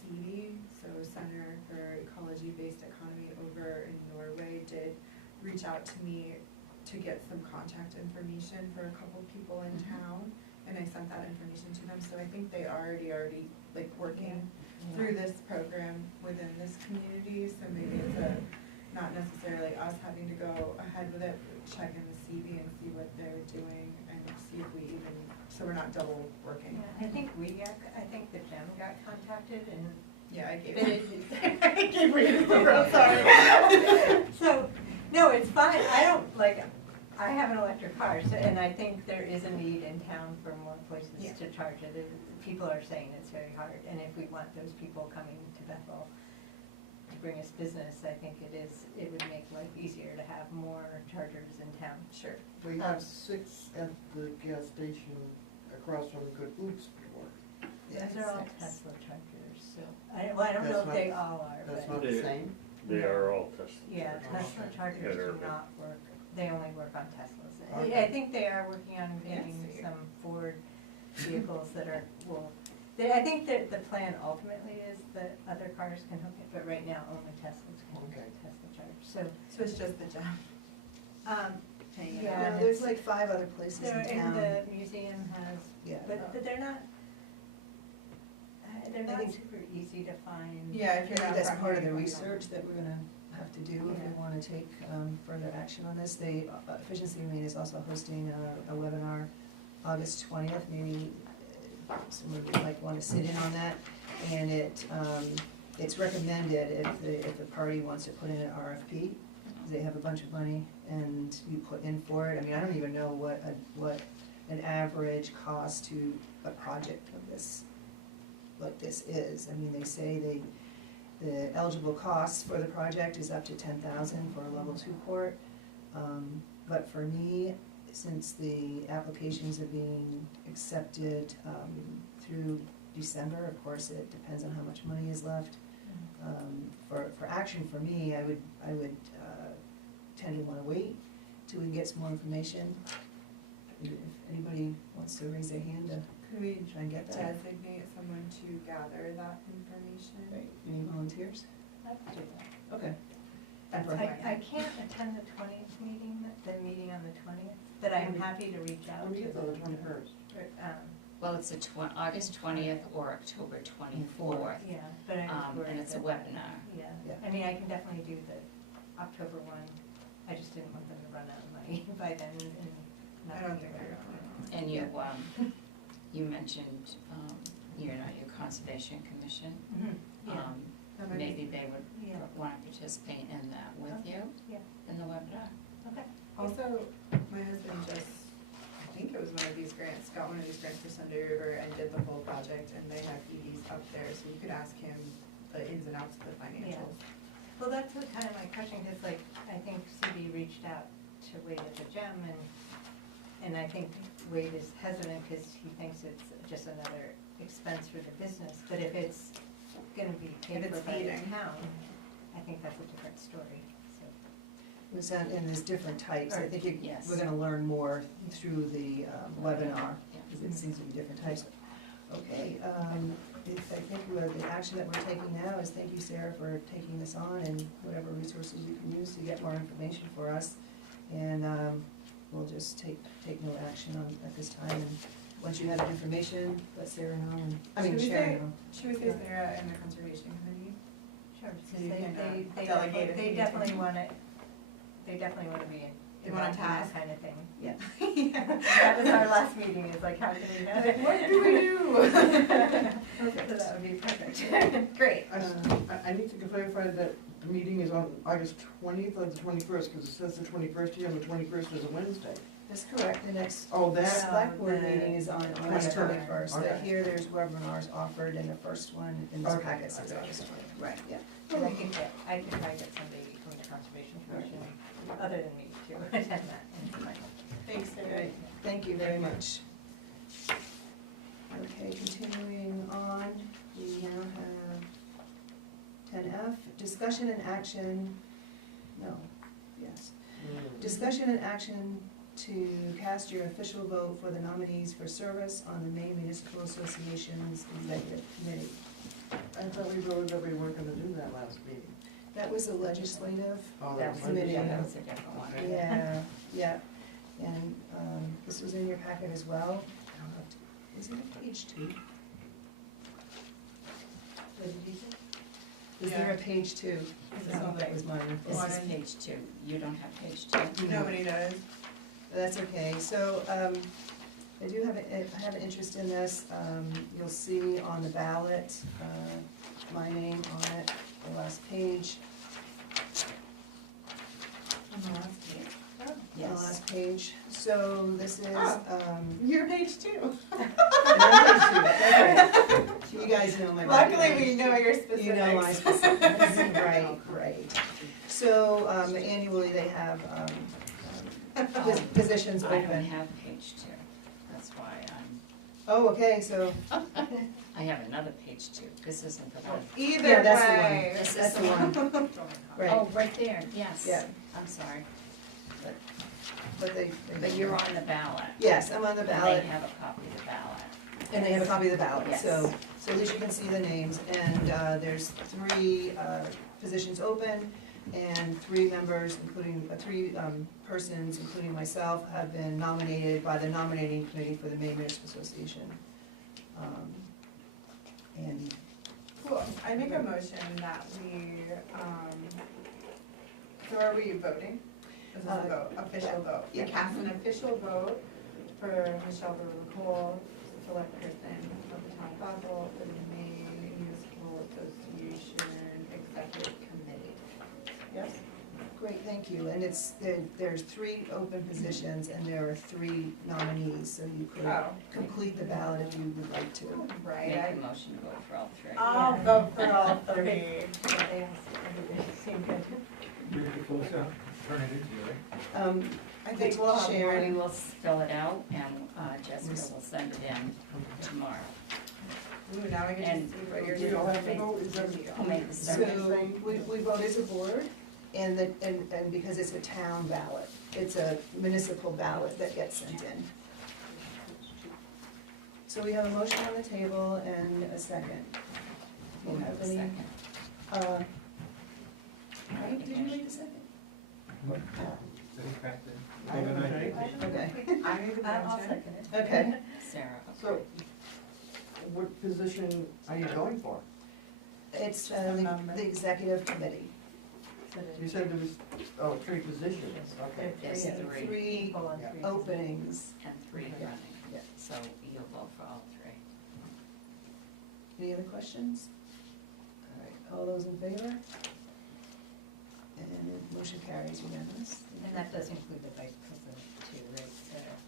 CD, so Center for Ecology-Based Economy over in Norway, did reach out to me to get some contact information for a couple people in town, and I sent that information to them, so I think they already like working through this program within this community, so maybe it's not necessarily us having to go ahead with it, but check in the CV and see what they're doing and see if we even, so we're not double working. Yeah, I think I think the gym got contacted and. Yeah, I gave But it. it- I gave it, I'm sorry. So, no, it's fine, I have an electric car, so, and I think there is a need in town for more places Yeah. to charge it. People are saying it's very hard, and if we want those people coming to Bethel to bring us business, I think it would make life easier to have more chargers in town. Sure. We have 6 at the gas station across from the Good Food Store. Those Yeah, are all 6. Tesla chargers, so, I don't know That's if they not- all are, That's but. not the They- same? They are all Tesla. Yeah, Tesla chargers Yeah, do they're- not work, they only work on Teslas. Okay. I think they are working on getting Fancy. some Ford vehicles that are, I think that the plan ultimately is that other cars can hook it, but right now only Teslas can hook Okay. Tesla charge, So it's just the job. Hanging out. Yeah, No, there's like 5 other places They're in in town. the museum has, Yeah. but they're not, they're I not think- super easy to find. Yeah, if I you're think not that's from part of here, the you don't. research that we're gonna have to do if we Yeah. wanna take further action on this. They, Efficiency Maine is also hosting a webinar August 20th, maybe someone would like wanna sit in on that. And it's recommended if the party wants to put in an RFP, they have a bunch of money and you put in for it. I mean, I don't even know what an average cost to a project of this, like this is. I mean, they say the eligible cost for the project is up to 10,000 for a level 2 court. But for me, since the applications are being accepted through December, of course, it depends on how much money is left. For action, for me, I would tend to wanna wait till we get some more information. If anybody wants to raise their hand to Could we try and get that. designate someone to gather that information? Right, any volunteers? I could do that. Okay. That's Perfect. fine. I can't attend the 20th meeting, the meeting on the 20th, but I'm happy to reach out When to do you the. go, the 21st? Well, it's August 20th or October 24th, Yeah, but I was worried and it's a that- webinar. Yeah, Yeah. I mean, I can definitely do the October one, I just didn't want them to run out of money by then and not. I don't be think around. they're And you mentioned, your Conservation Commission. Mhm, Yeah, That might be- Maybe they would yeah, want to participate in that with Okay. you yeah, in the webinar. okay. Also, my husband just, I think it was one of these grants, got one of these grants for Sunday River and did the whole project, and they have EDs up there, so you could ask him the ins and outs of the financials. Well, that's what kind of my question, because like, I think CB reached out to Wade at the gem, and I think Wade is hesitant because he thinks it's just another expense for the business, but if it's gonna be paid If for it's by the feeding. town, I think that's a different story, so. And there's different types. I think Yes. we're gonna learn more through the webinar, Yeah. because it seems to be different types. Okay, I think the action that we're taking now is thank you, Sarah, for taking this on and whatever resources you can use to get more information for us. And we'll just take no action at this time. And once you have the information, let Sarah know, Should we Sharon say- know. Should we say Sarah and the Conservation Committee? Sure, So you can, they delegate if they you definitely need to. wanna, they definitely wanna be They want a involved in that task? kind of thing. Yeah. That was our last meeting, is like, how can we have it? What do we do? So that would be perfect. Great. I need to clarify that the meeting is on August 20th or the 21st, because it says the 21st here, and the 21st is a Wednesday. That's correct, the next Oh, the that, select board the meeting is on August 21st. 21st, but Okay. here there's webinars offered, and the first one in this Okay. packet says Okay. August 20th. Right, yeah. And I could probably get somebody from the Conservation Commission, other than me, to attend that. Thanks, Sarah. Great, thank you very much. Okay, continuing on, we now have 10F, discussion and action, discussion and action to cast your official vote for the nominees for service on the Maine Municipal Association's Executive Committee. I thought we voted that we weren't gonna do that last meeting. That was a legislative, Oh, That was was, Committee. that was a different one. Okay. yeah, and this was in your packet as well. I don't know if- Is it on page 2? What did you say? Is there Yeah. a page 2? I thought that was mine. This One is and- page 2. You don't have page 2. Nobody does. That's okay, so, I do have, have an interest in this, you'll see on the ballot, my name on it, the last page, On the last page. on the Yes. last page, so this is, Your page too. That's right. You guys know my Luckily, background. we know your specifics. You know my specifics, right. So, annually, they have, positions I don't open. have page 2. That's why I'm Oh, okay, so I have another page too, this isn't the one. Either Yeah, that's the one. way. This that's is the one, right, Oh, right there, yes. Yeah. I'm sorry, but they. but you're on the ballot. Yes, I'm on the And ballot. they have a copy of the ballot. And they have a copy of the ballot, Yes. so at least you can see the names, and there's 3 positions open, and 3 members, including, 3 persons, including myself, have been nominated by the nominating committee for the Maine Municipal Association. And, Cool, I make a motion that we, so are we voting? This is a vote, official vote. We yeah. cast an official vote for Michelle Cole, select person of the town of Bethel for the Maine Municipal Association Executive Committee. Yes? great, thank you, and there's 3 open positions, and there are 3 nominees, so you could Oh, complete the ballot if you would like to. right, Make I, a motion to vote for all 3. I'll vote for all 3. They seem good. You're gonna close out, turn it into, right? I think we'll have We one. will fill it out and Jessica will send it in tomorrow. Ooh, now I get to And see what you're We doing. don't have to vote, is that? Who made the So, second? we vote as a board, and because it's a town ballot, it's a municipal ballot that gets sent in. So we have a motion on the table and a second. Do you have any? Second. Right, did you make the second? So he cracked it. I David and I don't did. know. Okay, I made the I'll motion. second it. okay. Sarah. So, what position are you going for? It's A member. the executive committee. You said there was, 3 positions, okay. There's Yeah, 3 3 People on 3. openings. and 3 Yeah. running. Yeah. So you'll vote for all 3. Any other questions? All right, all those in favor? And the motion carries unanimous. And that does include the vice president too, right?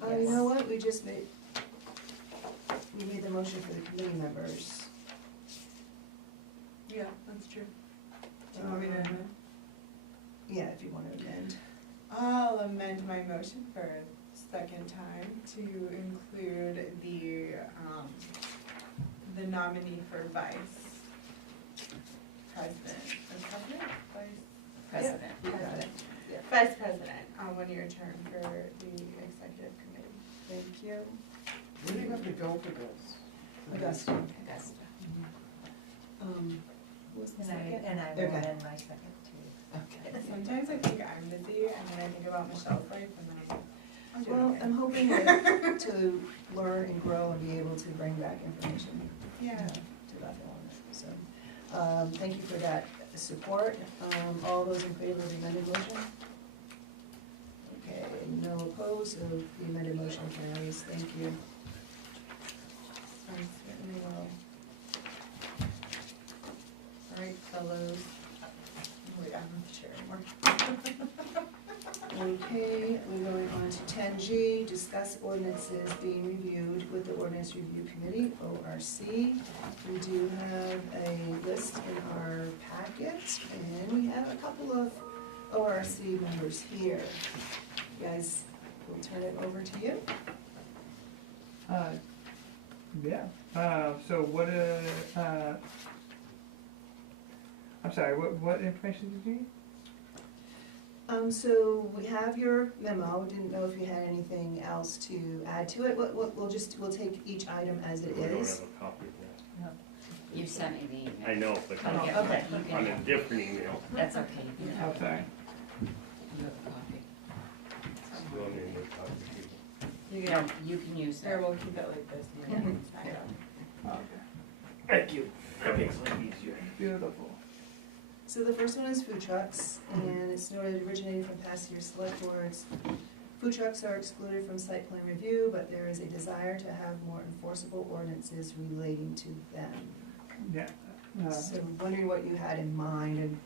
Oh, you know what, we made the motion for the committee members. Yeah, that's true. Do you want me to amend? Yeah, if you want to amend. I'll amend my motion for a second time to include the nominee for vice president. Is president? President. You got it. Vice president, on 1-year term for the executive committee. Thank you. Where do you have to go for this? Augusta. Augusta. Who was the And second? I will Okay. amend my second too. Okay. Sometimes I think I'm busy and then I think about Michelle's life and then I'm like, I'm doing Well, okay. I'm hoping to learn and grow and be able to bring back information Yeah. to Bethel on it, so. Thank you for that support. All those in favor of the amended motion? Okay, no opposed, so the amended motion carries. Thank you. I certainly will. All right, fellows. Wait, I'm not sure anymore. Okay, we're going on to 10G, discuss ordinances being reviewed with the Ordinance Review Committee, ORC. We do have a list in our packet, and we have a couple of ORC members here. You guys, we'll turn it over to you. So what, I'm sorry, what information did you need? So we have your memo, didn't know if you had anything else to add to it. We'll take each item as it We don't is. have a copy of You sent me the email. that. I know, but I'll get Okay. one. You on can a different email. That's okay, you can have I'm sorry. you have a copy. You don't need a copy. You No, can, you can use there, that. we'll keep it like this. and then it's back up. Thank you. That makes life easier. Beautiful. So the first one is food trucks, and it's noted originating from past year's select boards. Food trucks are excluded from site plan review, but there is a desire to have more enforceable ordinances relating to them. Yeah. So wondering what you had in mind and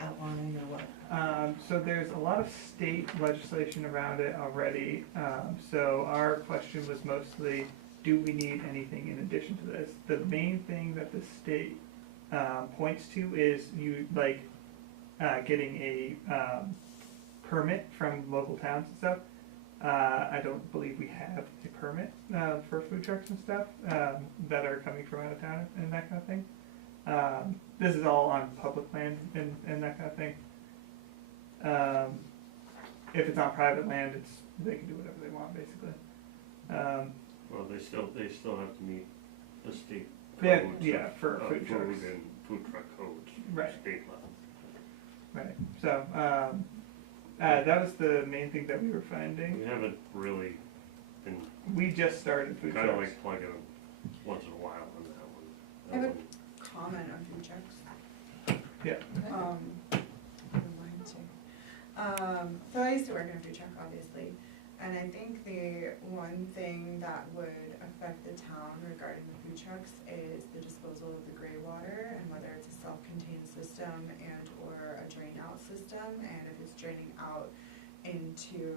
outlining or what? So there's a lot of state legislation around it already. So our question was mostly, do we need anything in addition to this? The main thing that the state points to is getting a permit from local towns and stuff. I don't believe we have a permit for food trucks and stuff that are coming from out of town and that kind of thing. This is all on public land and that kind of thing. If it's on private land, they can do whatever they want, basically. Well, they still have to meet the state Yeah, codes. yeah, for of food trucks. and food truck codes. Right. State level. Right. So that was the main thing that we were finding. We haven't really been We just started food kind of trucks. like plugging them once in a while on that one. I have a That one- comment on food trucks. Yeah. Mine too. So I used to work in a food truck, obviously, and I think the one thing that would affect the town regarding the food trucks is the disposal of the gray water and whether it's a self-contained system and or a drain out system, and if it's draining out into,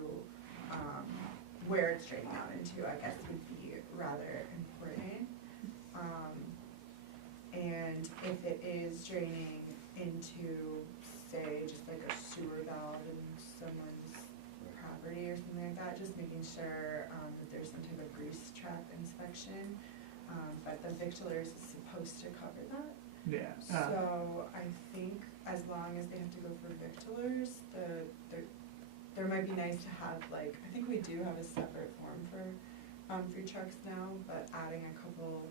where it's draining out into, I guess would be rather important. And if it is draining into, say, just like a sewer valve in someone's property or something like that, just making sure that there's some type of grease trap inspection. But the victulars is supposed to cover that. Yeah. So I think as long as they have to go for victulars, there might be nice to have, like, I think we do have a separate form for food trucks now, but adding a couple,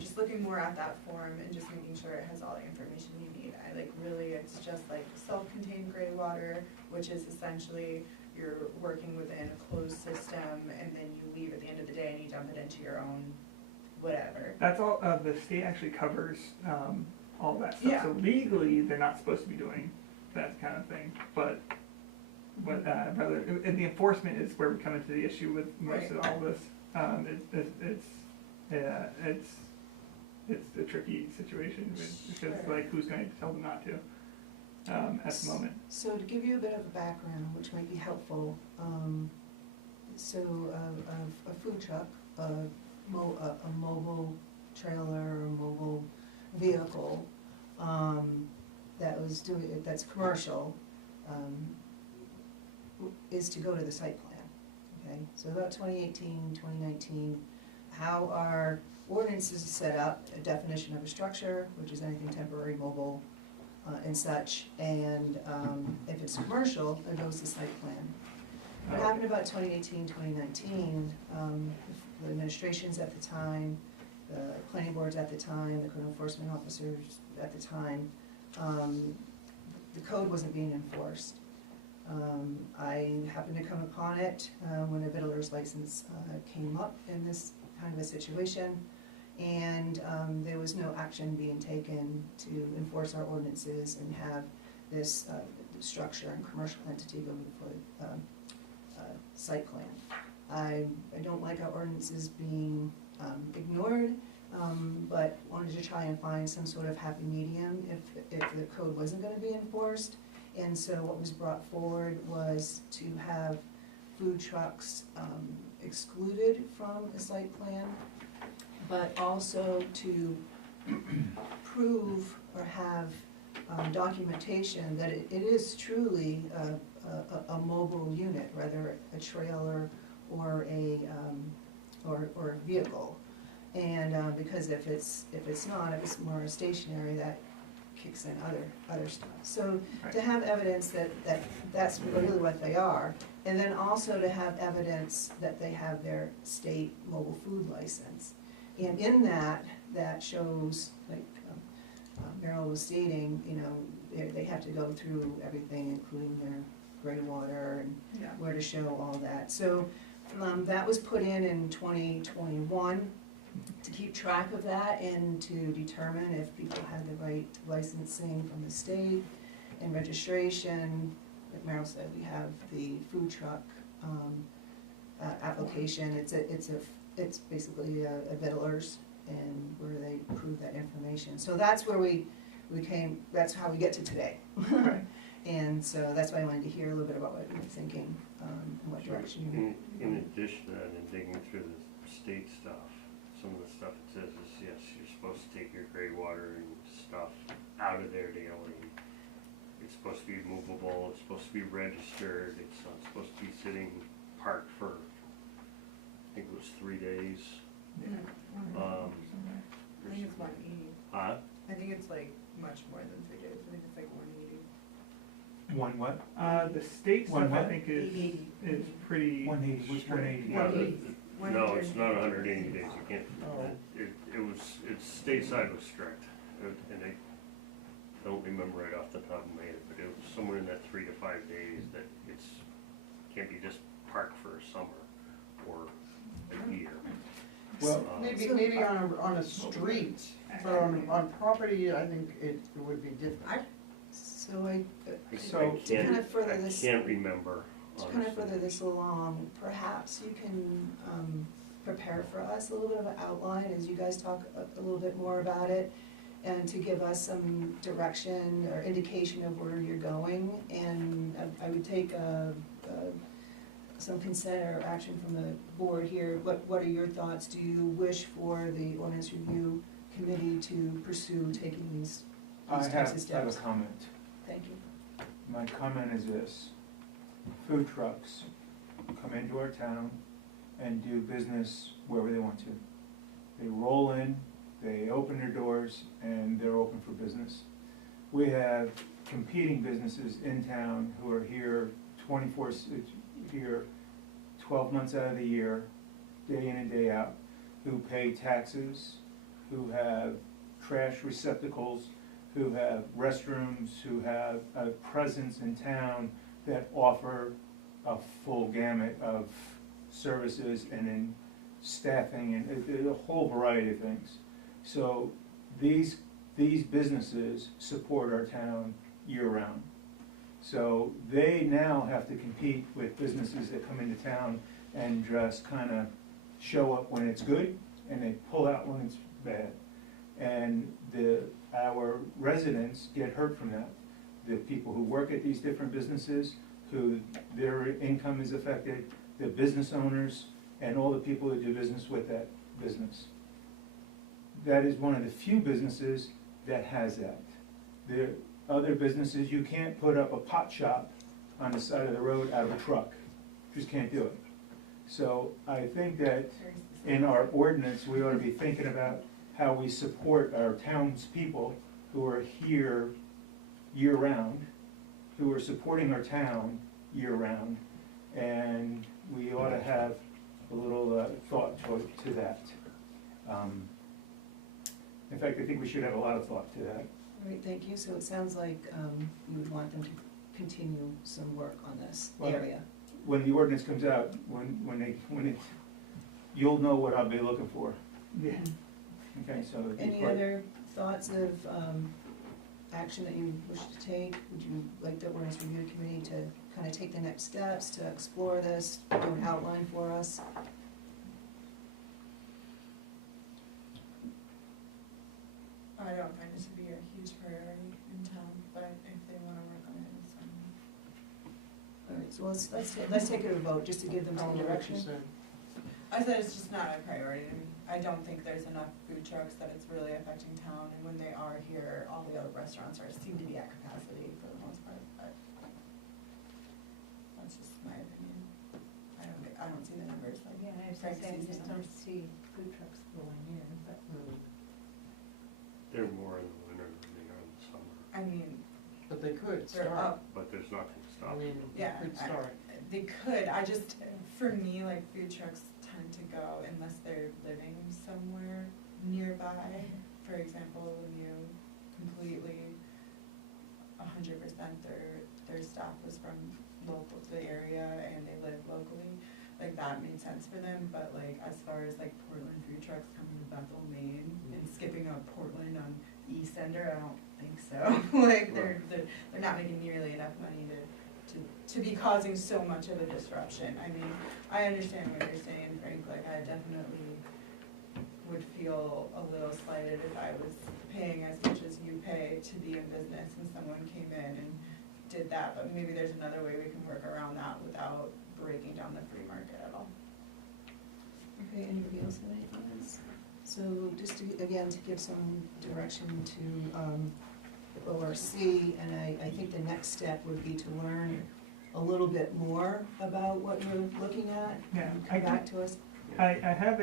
just looking more at that form and just making sure it has all the information you need. It's just like self-contained gray water, which is essentially you're working within a closed system and then you leave at the end of the day and you dump it into your own whatever. That's all. The state actually covers all that stuff. Yeah. So legally, they're not supposed to be doing that kind of thing. But rather, and the enforcement is where we come into the issue with most of all this. It's a tricky situation because like who's going to tell them not to at the moment. So to give you a bit of a background, which might be helpful, a food truck, a mobile trailer or mobile vehicle that's commercial, is to go to the site plan, okay? So about 2018, 2019, how our ordinances is set up, a definition of a structure, which is anything temporary, mobile, and such, and if it's commercial, it goes to site plan. What happened about 2018, 2019, the administrations at the time, the planning boards at the time, the code enforcement officers at the time, the code wasn't being enforced. I happened to come upon it when a vittler's license came up in this kind of a situation, and there was no action being taken to enforce our ordinances and have this structure and commercial entity go before site plan. I don't like our ordinances being ignored, but wanted to try and find some sort of happy medium if the code wasn't going to be enforced. And so what was brought forward was to have food trucks excluded from a site plan, but also to prove or have documentation that it is truly a mobile unit, whether a trailer or a vehicle. And because if it's not, if it's more stationary, that kicks in other stuff. So to have evidence that that's really what they are, and then also to have evidence that they have their state mobile food license. And in that shows, like Meryl was stating, they have to go through everything, including their gray water and where to show all that. So that was put in 2021 to keep track of that and to determine if people had the right licensing from the state and registration. Like Meryl said, we have the food truck application. It's basically a vittler's, and where they prove that information. So that's where we came. That's how we get to today. And so that's why I wanted to hear a little bit about what you were thinking and what direction you were. In addition to that, in digging through the state stuff, some of the stuff it says is, yes, you're supposed to take your gray water and stuff out of there daily. It's supposed to be movable, it's supposed to be registered, it's not supposed to be sitting parked for One what? The state One stuff I what? think is pretty 180, which strict. 180? No, it's not 180 days, you can't, Oh. it's stateside was strict, and I don't remember right off the top of my head, but it was somewhere in that 3 to 5 days that can't be just parked for a summer or a year. Well, Maybe on a street, but on property, I think it would be different. So So- to kind of further I this, can't remember, to kind of honestly. further this along, perhaps you can prepare for us a little bit of an outline as you guys talk a little bit more about it, and to give us some direction or indication of where you're going. And I would take some consent or action from the board here. What are your thoughts? Do you wish for the ordinance review committee to pursue taking these I types have of a steps? comment. Thank you. My comment is this: food trucks come into our town and do business wherever they want to. They roll in, they open their doors, and they're open for business. We have competing businesses in town who are here 12 months out of the year, day in and day out, who pay taxes, who have trash receptacles, who have restrooms, who have a presence in town that offer a full gamut of services and in staffing and a whole variety of things. So these businesses support our town year-round. So they now have to compete with businesses that come into town and just kind of show up when it's good and they pull out when it's bad. And our residents get hurt from that. The people who work at these different businesses, who their income is affected, the business owners, and all the people that do business with that business. That is one of the few businesses that has that. The other businesses, you can't put up a pot shop on the side of the road out of a truck. Just can't do it. So I think that in our ordinance, we ought to be thinking about how we support our townspeople who are here year-round, who are supporting our town year-round, and we ought to have a little thought to that. In fact, I think we should have a lot of thought to that. All right, thank you. So it sounds like you would want them to continue some work on this Well, area. When the ordinance comes out, you'll know what I'll be looking for. Yeah. Okay, so. it'd be Any quite- other thoughts of action that you wish to take? Would you like the ordinance review committee to kind of take the next steps to explore this, do an outline for us? I don't find it to be a huge priority in town, but if they wanna work on it, it's fine. All right, so let's take it to a vote, just to give them some direction. I said it's just not a priority to me. I don't think there's enough food trucks that it's really affecting town, and when they are here, all the other restaurants seem to be at capacity for the most part, but that's just my opinion. I don't see the numbers like. Yeah, I was Frank saying, I sees just the don't numbers. see food trucks going in, but. They're more in the winter than they are in the summer, I mean, But they could they're start. up, but there's nothing I stopping mean, them. they Yeah, could start. they could, I just, for me, like, food trucks tend to go unless they're living somewhere nearby. For example, you completely, 100% their staff was from local to the area and they live locally, like, that made sense for them, but like, as far as like Portland food trucks coming to Bethel, Maine, and skipping out Portland on East Ender, I don't think so. Like, they're not making nearly enough money to be causing so much of a disruption. I mean, I understand what you're saying, Frank, like, I definitely would feel a little slighted if I was paying as much as you pay to be in business and someone came in and did that, but maybe there's another way we can work around that without breaking down the free market at all. Okay, anybody else have anything else? So just to, again, to give some direction to ORC, and I think the next step would be to learn a little bit more about what you're looking at. Yeah, And come back to us. I have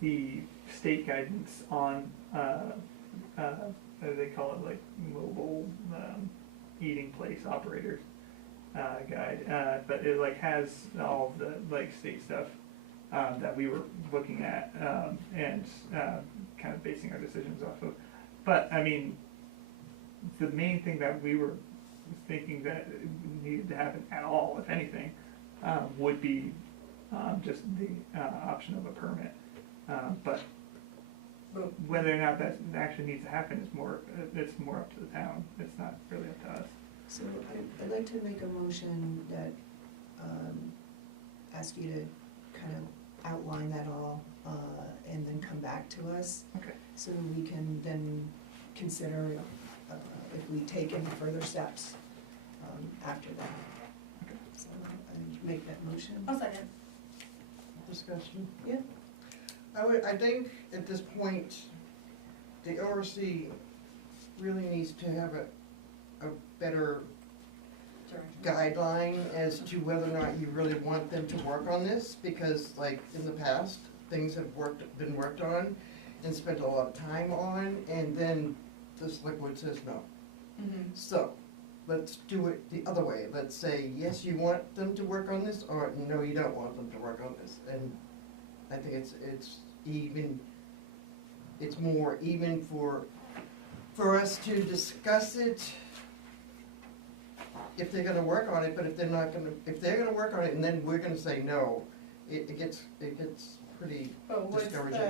the state guidance on, they call it like mobile, eating place operators guide, but it like has all the like state stuff that we were looking at and kind of basing our decisions off of. But I mean, the main thing that we were thinking that needed to happen at all, if anything, would be just the option of a permit. But whether or not that actually needs to happen is more, it's more up to the town. It's not really up to us. So I'd like to make a motion that, ask you to kind of outline that all, and then come back to us. Okay. So we can then consider, if we take any further steps, after that. Okay. So I make that motion. I'll second. Discussion? Yeah. I think at this point, the ORC really needs to have a better guideline as to whether or not you really want them to work on this, because like in the past, things have been worked on and spent a lot of time on, and then the select board says no. Mm-hmm. So, let's do it the other way. Let's say, yes, you want them to work on this, or no, you don't want them to work on this. And I think it's even, it's more even for us to discuss it if they're gonna work on it, but if they're not gonna, if they're gonna work on it and then we're gonna say no, it gets pretty But what's discouraging.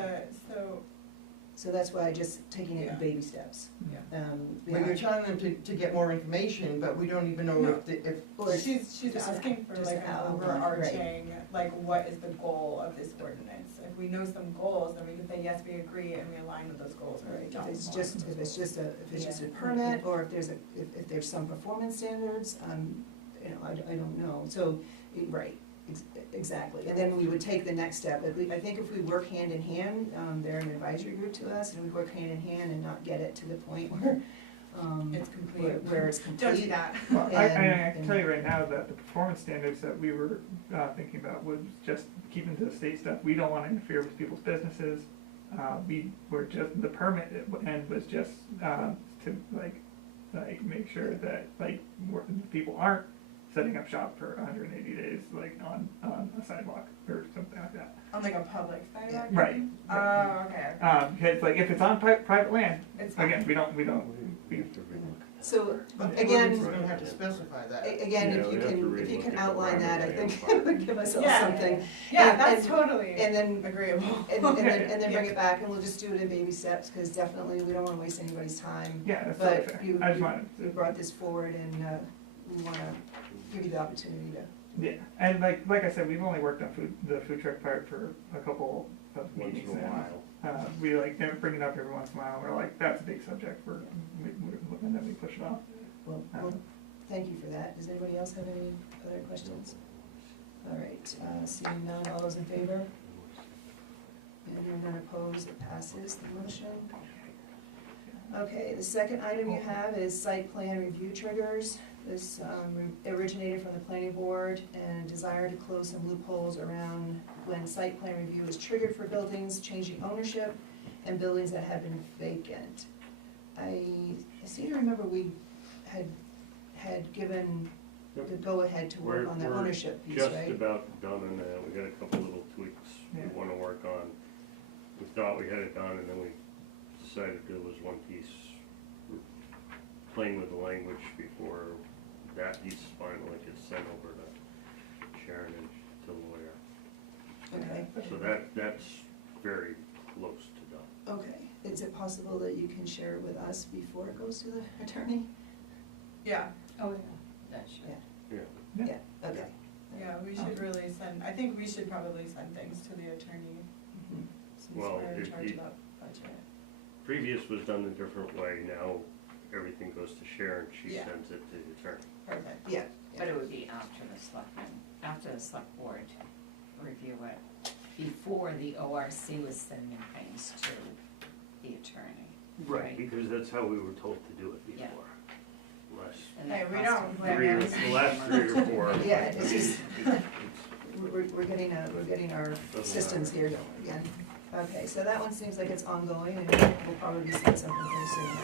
So that's why just taking it Yeah. in baby steps. Yeah. We were telling them to get more information, but we don't even know No. if Or She's just asking for just like an an outline, overarching, like what is the goal of this ordinance? If we know some goals, then we can say, yes, we agree and we align with those goals, or we don't. if it's just a permit, or if there's some performance standards, you know, I don't know. So, right, exactly. And then we would take the next step. I think if we work hand in hand, they're an advisory group to us, and we work hand in hand and not get it to the point where, It's complete. where it's complete. Don't do that. Well, I can And- tell you right now that the performance standards that we were thinking about was just keeping to the state stuff. We don't want to interfere with people's businesses. We were just, the permit end was just to like make sure that people aren't setting up shop for 180 days, like on a sidewalk or something like that. On like a public sidewalk? Right. Oh, okay. Because like if it's on private land, It's fine. again, we don't. So, But again, we're gonna have to specify that. again, Yeah, if we you have to can, if you relook can at the outline that, I right-of-way think and it would give us all Yeah. something. Yeah, And- that's and- totally And then, agreeable. and then bring it back, and we'll just do it in baby steps, because definitely we don't wanna waste anybody's time. Yeah, that's totally But fair. you, I just wanted you to. brought this forward, and, we wanna give you the opportunity to. Yeah, and like I said, we've only worked on the food truck part for a couple of Once meetings in a now. while. We like bring it up every once in a while. We're like, that's a big subject. And then we push it off. Well, thank you for that. Does anybody else have any other questions? All right, seeing none, all those in favor? And hearing none opposed, it passes the motion. Okay, the second item you have is site plan review triggers. This originated from the planning board and desire to close some loopholes around when site plan review is triggered for buildings changing ownership and buildings that have been vacant. I seem to remember we had given Yep. the go-ahead to work on the We're ownership piece, just right? about done on that. We got a couple little tweaks Yeah. we wanna work on. We thought we had it done, and then we decided there was one piece, we're playing with the language before that piece finally gets sent over to Sharon and to the lawyer. Okay, So that's very close to done. okay. Is it possible that you can share it with us before it goes to the attorney? Yeah, Oh, yeah, that should. Yeah. Yeah, okay. yeah, we should really send, I think we should probably send things to the attorney, Mhm. since Well, we're in if charge you- of that budget. Previous was done a different way. Now everything goes to Sharon. She Yeah. sends it to the attorney. Perfect. Yeah. But it would be after the select board review it, before the ORC was sending things to the attorney. Right. Because that's how we were told to do it Yeah. before. Last And Hey, that we cost don't them blame three or, everything. the last 3 or 4. Yeah, it's just, It's- we're getting our Doesn't systems matter. here going again. Okay, so that one seems like it's ongoing, and we'll probably see something very soon.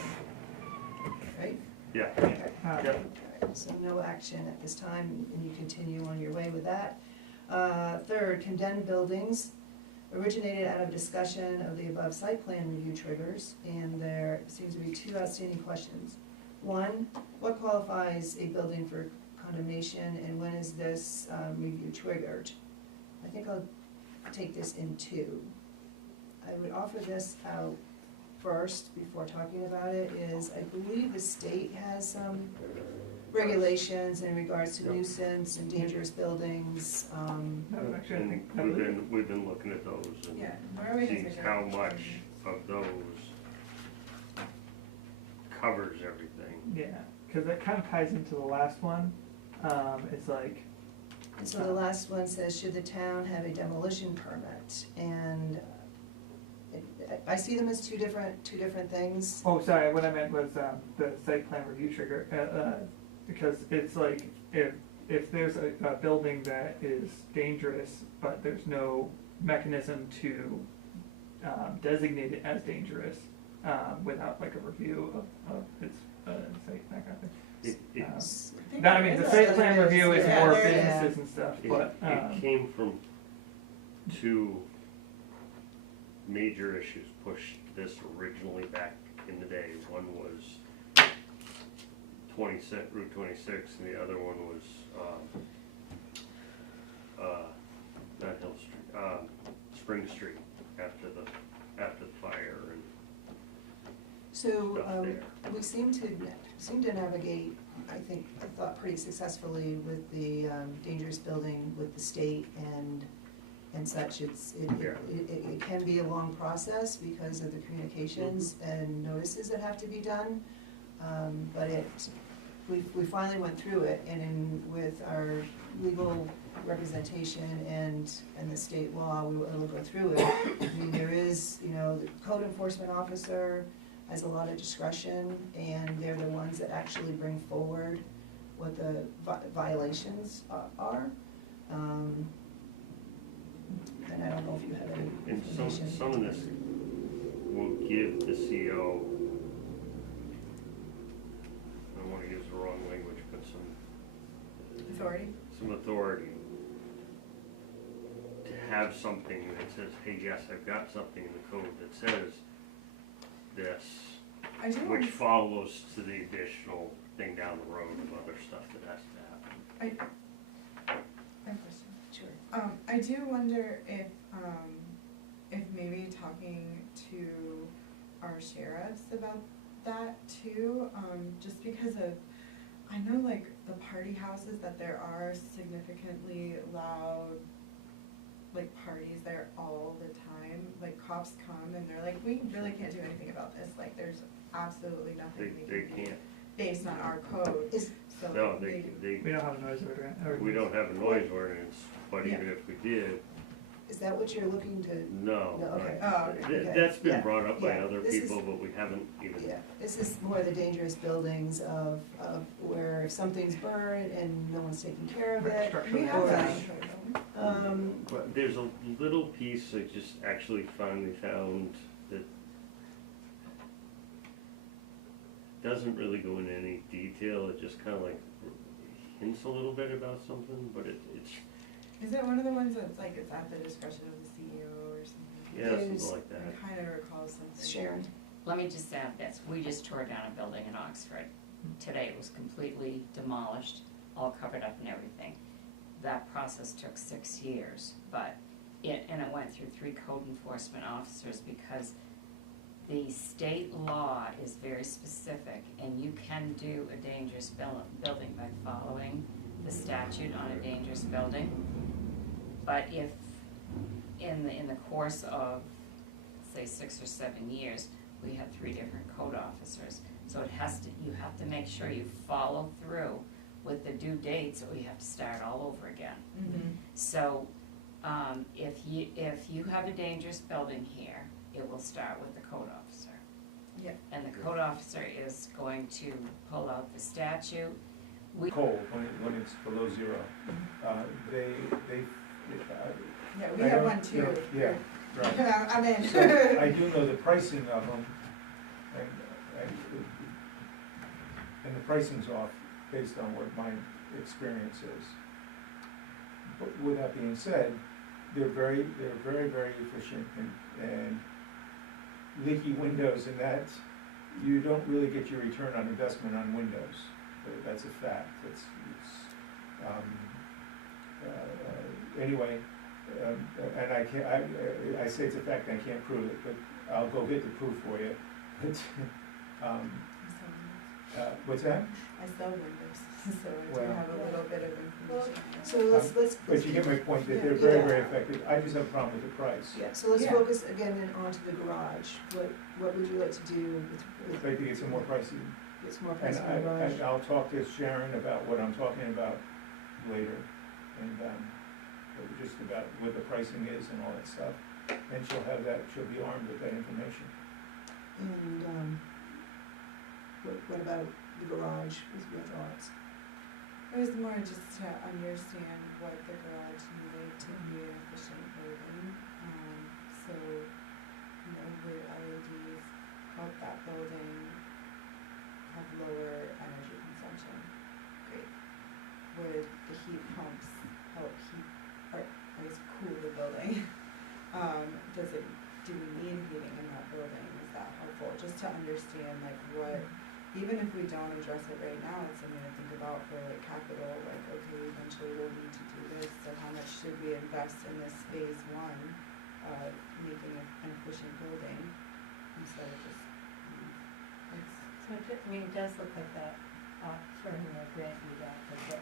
Right? Yeah. Okay. Uh, Yep. Alright, so no action at this time, and you continue on your way with that. Third, condemned buildings originated out of discussion of the above site plan review triggers, and there seems to be two outstanding questions. One, what qualifies a building for condemnation, and when is this review triggered? I think I'll take this in two. I would offer this out first before talking about it, is I believe the state has some regulations in regards to Yep. nuisance and dangerous buildings. That was actually, I And think, I believe, we've been looking at those Yeah, and Norway has seeing like a how much training. of those covers everything. yeah, cause that kinda ties into the last one, it's like, And so the last one says, should the town have a demolition permit? And I see them as two different things. oh, sorry, what I meant was, the site plan review trigger, because it's like, if there's a building that is dangerous, but there's no mechanism to, designate it as dangerous, without like a review of its, site, that kind of thing. It, That, I mean, the site plan review is Yeah, more there it is. businesses and stuff, but, it came from two major issues pushed this originally back in the day. One was Route 26, and the other one was, not Hill Street, Spring Street after the fire and So, stuff there. we seem to navigate, I thought pretty successfully with the, dangerous building with the state and such. It can be a long process because of the communications and notices that have to be done. But we finally went through it, and with our legal representation and the state law, we were able to go through it. I mean, there is, the code enforcement officer has a lot of discretion, and they're the ones that actually bring forward what the violations are. And I don't know if you have any And information. some of this will give the CO, I don't wanna use the wrong language, but Authority? some authority to have something that says, hey, yes, I've got something in the code that says this, I do which want follows to the additional thing down the road of other stuff that has to happen. I have a question. Sure. I do wonder if maybe talking to our sheriffs about that too, just because of, I know like the party houses, that there are significantly loud, like parties there all the time, like cops come and they're like, we really can't do anything about this, like there's absolutely nothing we They can do can't, based on our code, Is, so no, they. we don't have a noise ordinance. we don't have a noise ordinance, but Yeah. even if we did, is that what you're looking to? no. No, okay. Oh, okay. That's been Yeah, brought up by yeah. other This is- people, but we haven't even. Yeah, this is more the dangerous buildings of where if something's burned and no one's taking care of it. We have or, that. But there's a little piece I just actually finally found that doesn't really go into any detail, it just kinda like hints a little bit about something, but it's, Is it one of the ones that's like it's at the discretion of the CEO or something? yeah, There's- something like that. I kinda recall something. Sharon, Let me just add this, we just tore down a building in Oxford. Today it was completely demolished, all covered up and everything. That process took 6 years, but it went through 3 code enforcement officers because the state law is very specific, and you can do a dangerous building by following the statute on a dangerous building. But if, in the course of, say, 6 or 7 years, we had 3 different code officers, so you have to make sure you follow through with the due dates, or you have to start all over again. Mm-hmm. So, if you have a dangerous building here, it will start with the code officer. Yeah. And the code officer is going to pull out the statute. Cold, when it's below zero. They, Yeah, we I have don't- one too. Yeah, right. I'm in. So I do know the pricing of them, and the pricing's off based on what my experience is. But with that being said, they're very, very efficient and leaky windows, and that, you don't really get your return on investment on windows. That's a fact. Anyway, and I say it's a fact, and I can't prove it, but I'll go get the proof for you. But, what's that? I sell windows, so I do Well- have a little bit of information. So let's. But you get my point, that they're Yeah. very effective. I just have a problem with the price. Yeah, so let's Yeah. focus again then onto the garage. What would you like to do I'd like to get some more pricing. with some more And price on the garage? I'll talk to Sharon about what I'm talking about later, and, just about what the pricing is and all that stuff. And she'll have that, she'll be armed with that information. And, what about the garage, what's your thoughts? It was more just to understand what the garage needed to be an efficient building. So, you know, would LEDs help that building have lower energy consumption? Great. Would the heat pumps help heat, or I guess cool the building? Do we need heating in that building? Is that helpful? Just to understand like what, even if we don't address it right now, it's something to think about for like capital, like, okay, eventually we'll need to do this, so how much should we invest in this phase one, making an efficient building, instead of just, So I mean, it does look like that, for the grant you got, the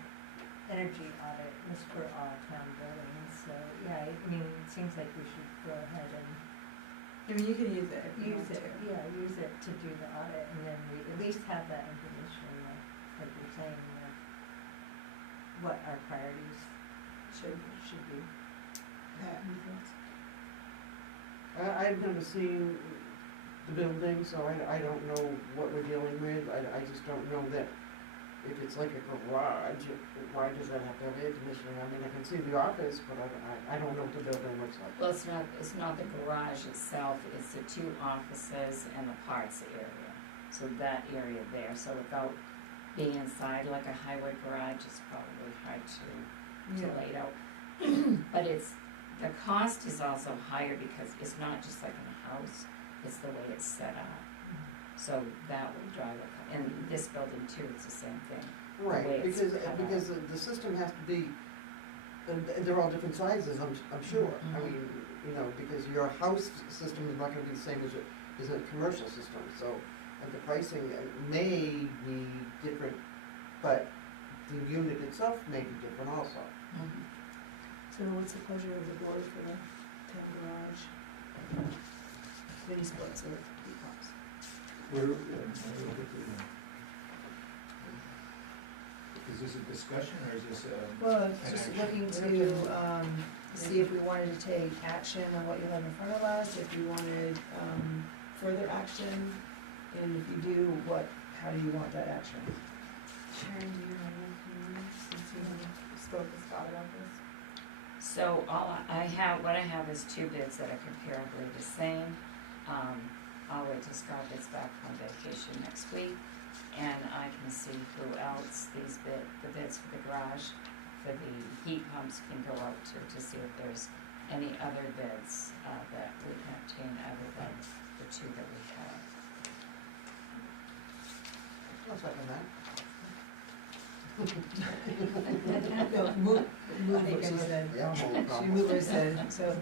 energy audit was for all town buildings, so, yeah, I mean, it seems like we should go ahead and I mean, you can use it if you want use it, to. yeah, use it to do the audit, and then we at least have that information, like you're saying, what our priorities should be. Yeah. I've never seen the building, so I don't know what we're dealing with. I just don't know that if it's like a garage, why does that have to have air conditioning? I mean, I can see the office, but I don't know what the building looks like. Well, it's not the garage itself, it's the two offices and the parts area. So that area there, so without being inside like a highway garage, it's probably hard to lay out. But the cost is also higher because it's not just like in a house, it's the way it's set up. So that will drive it, and this building too, it's the same thing. The way Right, it's cut out. because the system has to be, and they're all different sizes, I'm sure. I Mhm. mean, you know, because your house system is not gonna be the same as a commercial system, so the pricing may be different, but the unit itself may be different also. Mhm. So what's the pleasure of the board for the town garage? Mini splits or heat pumps? Is this a discussion, or is this a? Well, an just action? looking to, see if we wanted to take action on what you have in front of us, if you wanted, further action, and if you do, how do you want that action? Sharon, do you have an opinion, since you spoke with Scott about this? So what I have is two bids that are comparably the same. I'll wait till Scott gets back from vacation next week, and I can see who else the bids for the garage, for the heat pumps can go out to see if there's any other bids, that we can obtain other than the two that we have. I'll second that. No, mover, she said. Yeah, She mover said, so,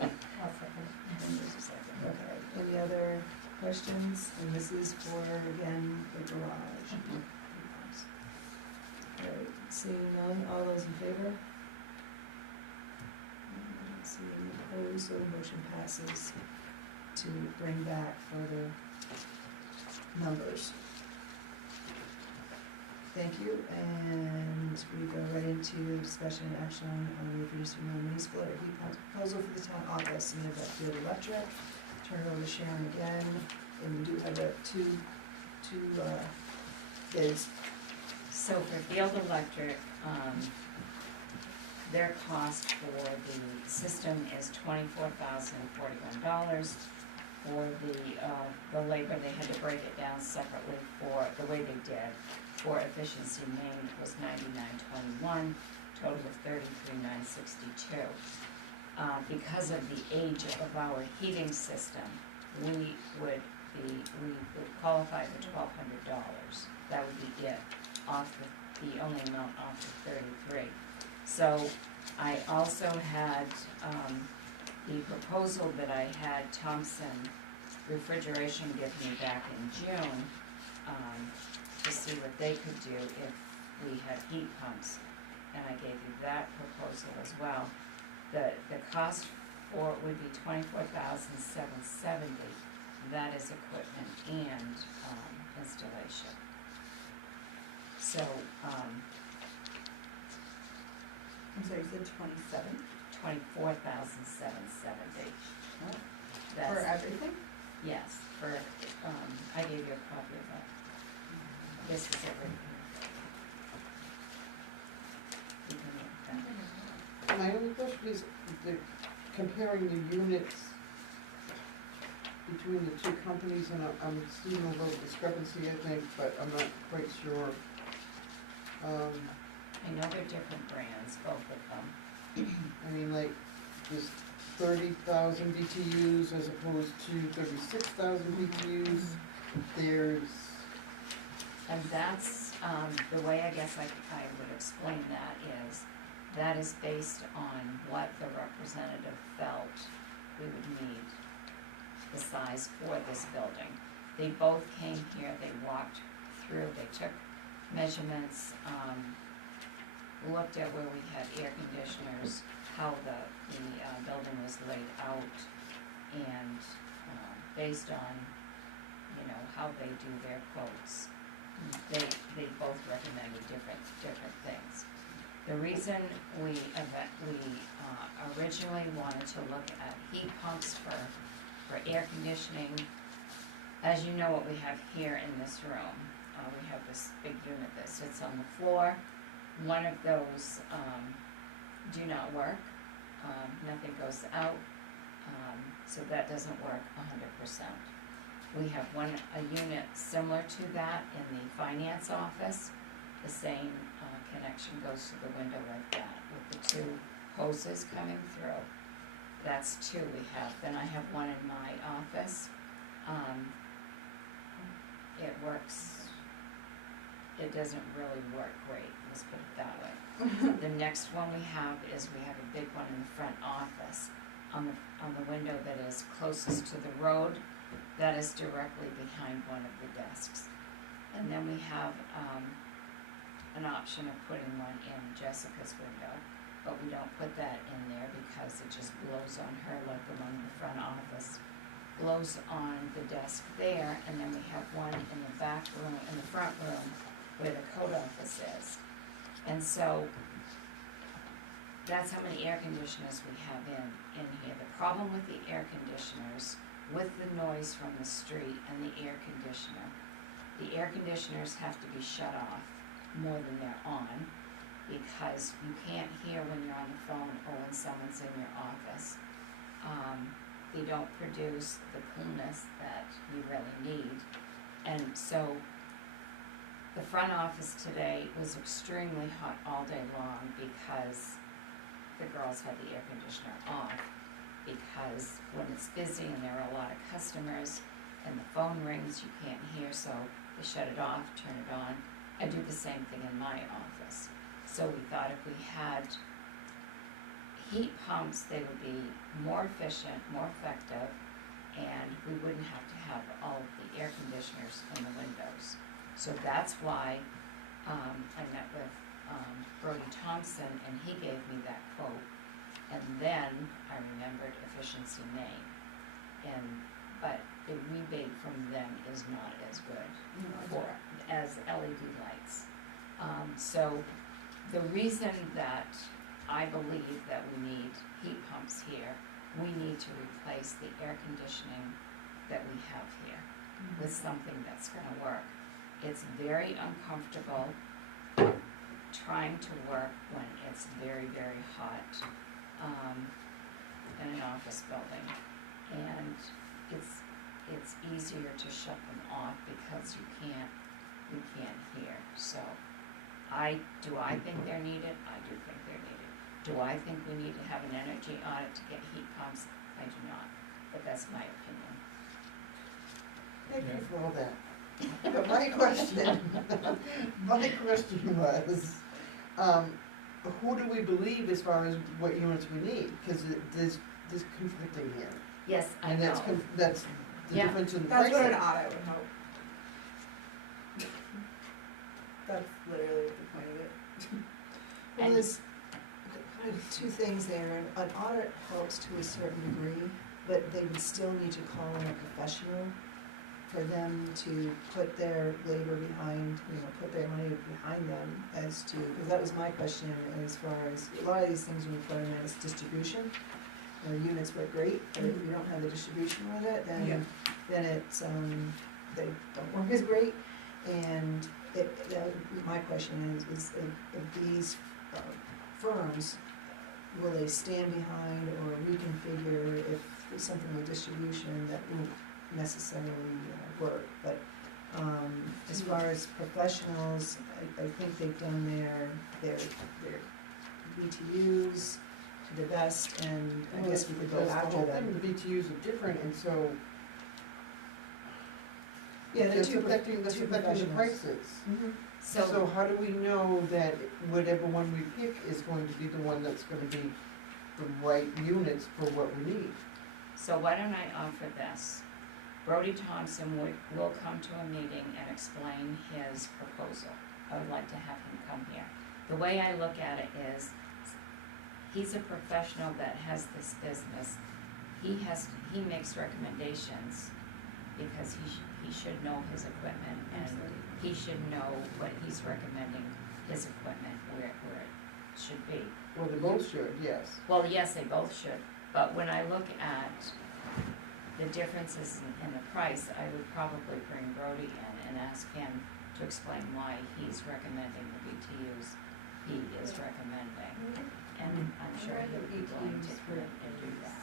I'll second. And there's a second. okay, any other questions? And this is for, again, the garage. All right, seeing none, all those in favor? I don't see any opposed, so the motion passes to bring back further numbers. Thank you, and we go right into discussion and action on the reproducing mini split or heat pump proposal for the town office, submitted by Field Electric. Turn it over to Sharon again, and we do have two bids. So for Field Electric, their cost for the system is $24,041. For the labor, they had to break it down separately for the way they did. for efficiency main was $99.21, total of $33,962. Because of the age of our heating system, we would qualify for $1,200. That would be it, off the only amount off the 33. So I also had, the proposal that I had Thompson Refrigeration give me back in June, to see what they could do if we had heat pumps, and I gave you that proposal as well. The cost for it would be $24,770. That is equipment and installation. So, I'm sorry, you said 27? $24,770. For everything? Yes, for, I gave you a copy of that. This is everything. You can look at that. My only question is, comparing the units between the two companies, and I'm seeing a little discrepancy, I think, but I'm not quite sure. I know they're different brands, both of them. I mean, like, there's 30,000 BTUs as opposed to 36,000 BTUs. There's, And that's, the way I guess I would explain that is based on what the representative felt we would need, the size for this building. They both came here, they walked through, they took measurements, looked at where we had air conditioners, how the building was laid out, and based on, how they do their quotes, they both recommended different things. The reason we originally wanted to look at heat pumps for air conditioning, as you know what we have here in this room, we have this big unit that sits on the floor. One of those do not work, nothing goes out, so that doesn't work 100%. We have a unit similar to that in the finance office. The same connection goes to the window like that, with the two hoses coming through. That's two we have. Then I have one in my office. It works, it doesn't really work great, let's put it that way. The next one we have is we have a big one in the front office. On the window that is closest to the road, that is directly behind one of the desks. And then we have an option of putting one in Jessica's window, but we don't put that in there because it just blows on her like the one in the front office. Blows on the desk there, and then we have one in the back room, in the front room, where the code office is. And so, that's how many air conditioners we have in here. The problem with the air conditioners, with the noise from the street and the air conditioners have to be shut off more than they're on, because you can't hear when you're on the phone or when someone's in your office. They don't produce the coolness that you really need. And so the front office today was extremely hot all day long because the girls had the air conditioner off. Because when it's busy and there are a lot of customers and the phone rings, you can't hear, so they shut it off, turn it on. I do the same thing in my office. So we thought if we had heat pumps, they would be more efficient, more effective, and we wouldn't have to have all of the air conditioners in the windows. So that's why I met with Brody Thompson, and he gave me that quote. And then I remembered Efficiency Maine, but the rebate from them is not as good as LED lights. So the reason that I believe that we need heat pumps here, we need to replace the air conditioning that we have here with something that's gonna work. It's very uncomfortable trying to work when it's very, very hot in an office building. And it's easier to shut them off because you can't we can't hear, so. Do I think they're needed? I do think they're needed. Do I think we need to have an energy audit to get heat pumps? I do not, but that's my opinion. Thank you for all that. But my question was, who do we believe as far as what units we need? Because there's conflicting here. Yes, I And know. that's the Yeah. difference in the That's what an pricing. audit would help. That's literally the point of it. Well, And- there's kind of two things there. An audit helps to a certain degree, but they would still need to call in a professional for them to put their labor behind, put their money behind them as to, because that was my question as far as, a lot of these things when you put them in as distribution, units work great, but if you don't have the distribution with it, Yeah. then it's, they don't work as great. And my question is if these firms, will they stand behind or reconfigure if there's something with distribution that won't necessarily work? But as far as professionals, I think they've done their BTUs to the best, and I guess we could go That's the after whole them. thing. The BTUs are different, and so Yeah, the that's two affecting the professionals. prices. Mhm. So how do we know that whatever one we pick is going to be the one that's gonna be the right units for what we need? So why don't I offer this? Brody Thompson will come to a meeting and explain his proposal. I would like to have him come here. The way I look at it is, he's a professional that has this business. He makes recommendations because he should know his equipment, and he should know what he's recommending his equipment where it should be. Well, they both should, yes. Well, yes, they both should, but when I look at the differences in the price, I would probably bring Brody in and ask him to explain why he's recommending the BTUs he is recommending. And I'm sure he'll be willing to come in and do that.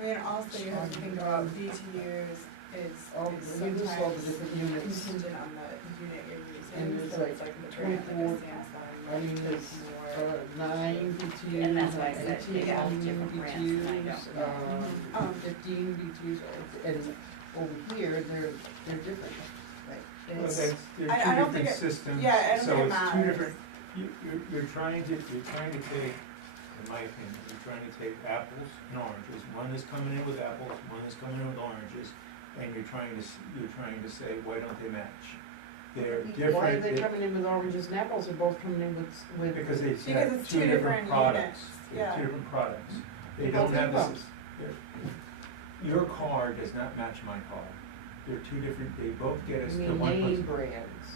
I mean, also you have to think about BTUs is Oh, is we just saw the sometimes different units. contingent on the unit you're And using, there's so it's like like the brand, like 24 a Samsung, I mean, there's more. 9 BTUs, And that's why I said they 18 all different brands, and I don't know. 15 BTUs, and over here, they're different. Well, It's- that's, they're I two don't think different it- systems, yeah, I don't so think it it's two matters. different, you're trying to take, in my opinion, you're trying to take apples and oranges, one is coming in with apples, one is coming in with oranges, and you're trying to say, why don't they match? They're different. Why are they coming in with oranges and apples, they're both coming in with. Because they Because have it's two two different different products, units, they're yeah. two different products. They Both don't have heat this, pumps. your car does not match my car. They're two different, they both get us I to mean, one place. name brands.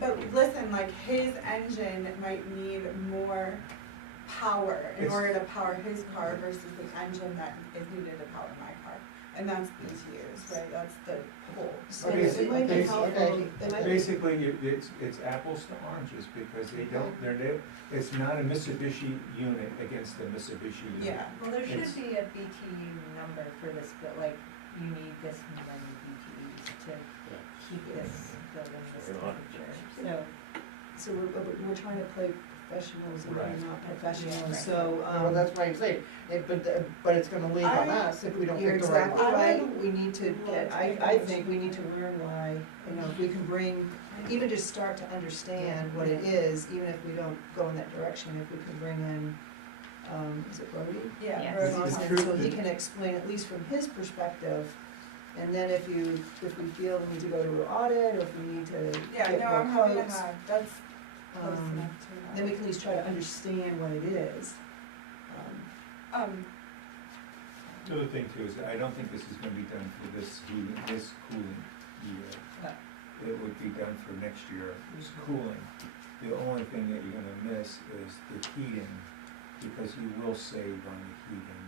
But listen, like his engine might need more power in It's- order to power his car versus the engine that is needed to power my car. And that's BTUs, right? That's the whole. So Okay, it might be okay, helpful, it might be, Basically, it's apples to oranges, because it's not a Mitsubishi unit against the Mitsubishi unit. Yeah. Well, there It's- should be a BTU number for this, but like, you need this many BTUs to keep this building this temperature, so. so we're trying to play professionals and we're Right. not Yeah, professionals, right. so, Well, that's why I'm saying, but it's gonna lean on I- us if we don't you're pick the right exactly one. right, we need to get, I think we need to learn why, if we can bring, even just start to understand what it is, even if we don't go in that direction, if we can bring in, is it Brody? Yeah. Yes. Brody. It's And true so he that- can explain, at least from his perspective, and then if we feel we need to go to an audit, or if we need to Yeah, get no, more I'm happy to quotes, have, that's close um, enough to then we can at least try to understand what it is. The other thing too is that I don't think this is gonna be done for this cooling year. It would be done for next year, this cooling. The only thing that you're gonna miss is the heating, because you will save on the heating.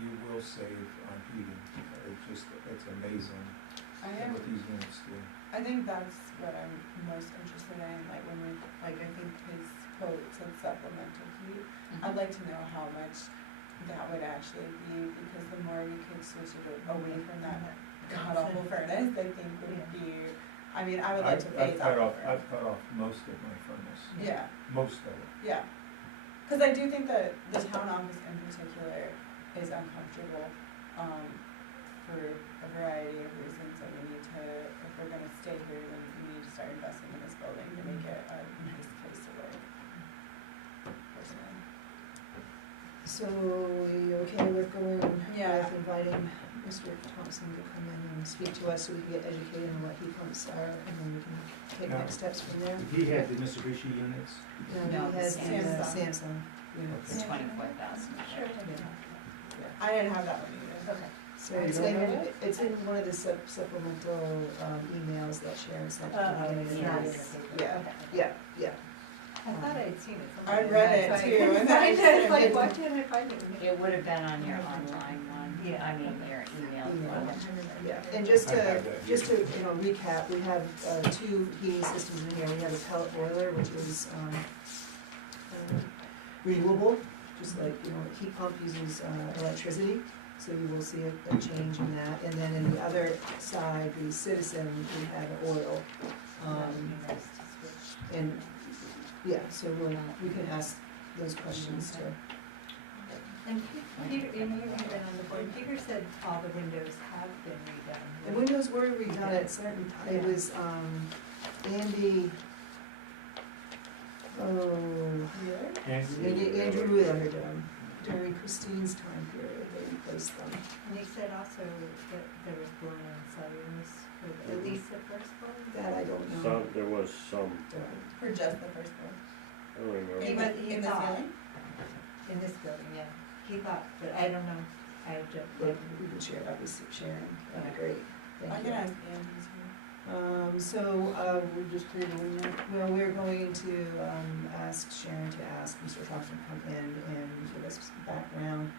You will save on heating. It's amazing I am, what these units do. I think that's what I'm most interested in, like when we, like I think his quote said supplemental heat. I'd like to know how much that would actually be, because the more we could switch it away from that god awful furnace, I think would be, I mean, I would like to phase I've out the I've furnace. cut off most of my furnace, Yeah, most of it. yeah. Cause I do think that the town office in particular is uncomfortable, for a variety of reasons, and we need to, if we're gonna stay here, then we need to start investing in this building to make it a nice place to work. Personally. So, we okay with going, Yeah. with inviting Mr. Thompson to come in and speak to us so we can get educated on what heat pumps are, and then we can take No. next steps from there? He had the Mitsubishi units. No, He has the the Samsung. Samsung units. It's 24,000. Sure. Yeah. I didn't have that one either. Okay. So You it's don't in, have it? it's in one of the supplemental, emails that Sharon sent at the beginning of the yeah. year. Yes. Yeah, yeah. I thought I'd seen it somewhere. I'd read it That's why I too, couldn't and then I find just it. Like, didn't- why didn't I find it? It would have been on your online one, Yeah. I mean, your email Email. one. Yeah, and just I to, have that just to, recap, we have, two heating systems in here. We have a pellet boiler, which is, renewable, just like, a heat pump uses, electricity. So you will see a change in that. And then in the other side, the Citizen, we have oil. And, yeah, so we can ask those questions too. And Peter, and you've been on the board, Peter said all the windows have been redone. The windows were redone at certain, it was, Andy, Andrew Wheeler did them. During Christine's time period, they replaced them. And he said also that there was blown on cellulose, with at least the first one. That I don't know. There was some, For just the first one. I don't remember. He In was- the, he in the thought- ceiling? In this building, yeah. He thought, but I don't know. I just, But we can share that with Sharon, that'd be great, I thank can you. ask Andy too. We're just tabling that? Well, we're going to, ask Sharon to ask Mr. Thompson to come in and give us background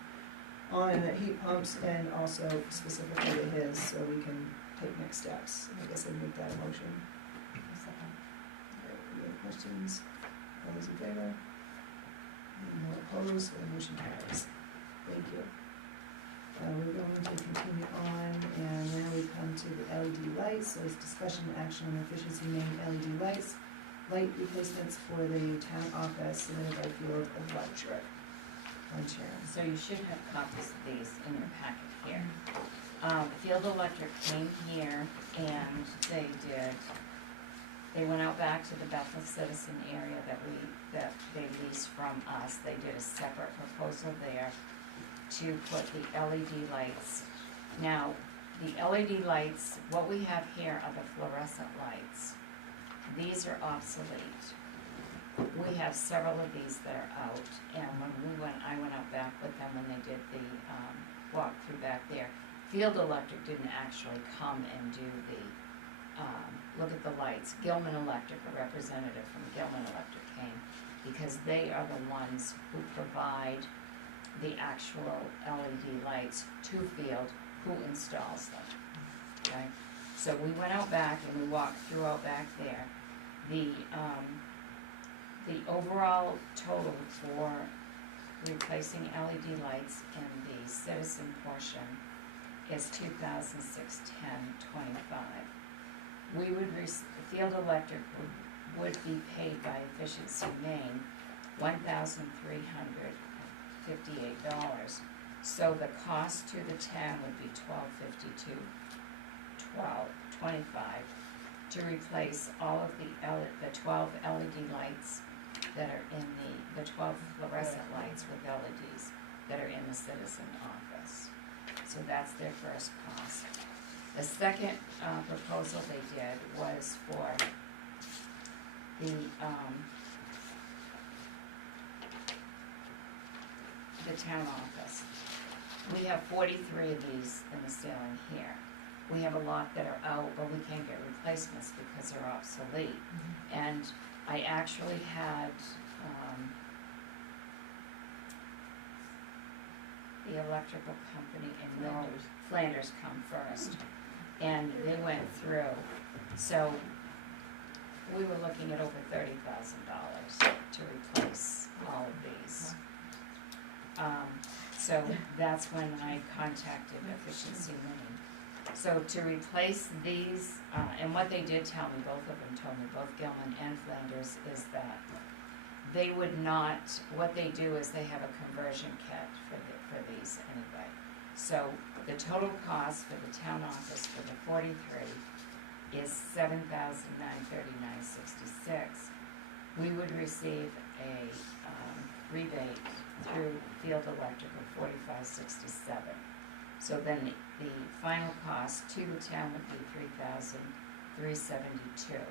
on heat pumps and also specifically to his, so we can take next steps. I guess I'd make that a motion. Any other questions? All those in favor? No opposed, so the motion carries. Thank you. We're going to continue on, and now we come to the LED lights, so it's discussion and action on efficiency main LED lights, light replacements for the town office submitted by Field Electric. Sharon. So you should have copies of these in your packet here. Field Electric came here and they went out back to the Bethel Citizen area that they leased from us. They did a separate proposal there to put the LED lights. Now, the LED lights, what we have here are the fluorescent lights. These are obsolete. We have several of these that are out, and when I went out back with them when they did the walkthrough back there, Field Electric didn't actually come and do the look at the lights. Gilman Electric, a representative from Gilman Electric came, because they are the ones who provide the actual LED lights to Field, who installs them, okay? So we went out back and we walked through out back there. The overall total for replacing LED lights in the Citizen portion is $2,610.25. We would, Field Electric would be paid by Efficiency Maine $1,358. So the cost to the town would be $12.25 to replace all of the 12 LED lights that are in the 12 fluorescent lights with LEDs that are in the Citizen office. So that's their first cost. The second proposal they did was for the town office. We have 43 of these in the ceiling here. We have a lot that are out, but we can't get replacements because they're obsolete. And I actually had the electrical company in Flanders come first, and they went through. So we were looking at over $30,000 to replace all of these. So that's when I contacted Efficiency Maine. So to replace these, and what they did tell me, both of them told me, both Gilman and Flanders, is that they would not, what they do is they have a conversion kit for these anyway. So the total cost for the town office for the 43 is $7,939.66. We would receive a rebate through Field Electric of $45.67. So then the final cost to the town would be $3,372.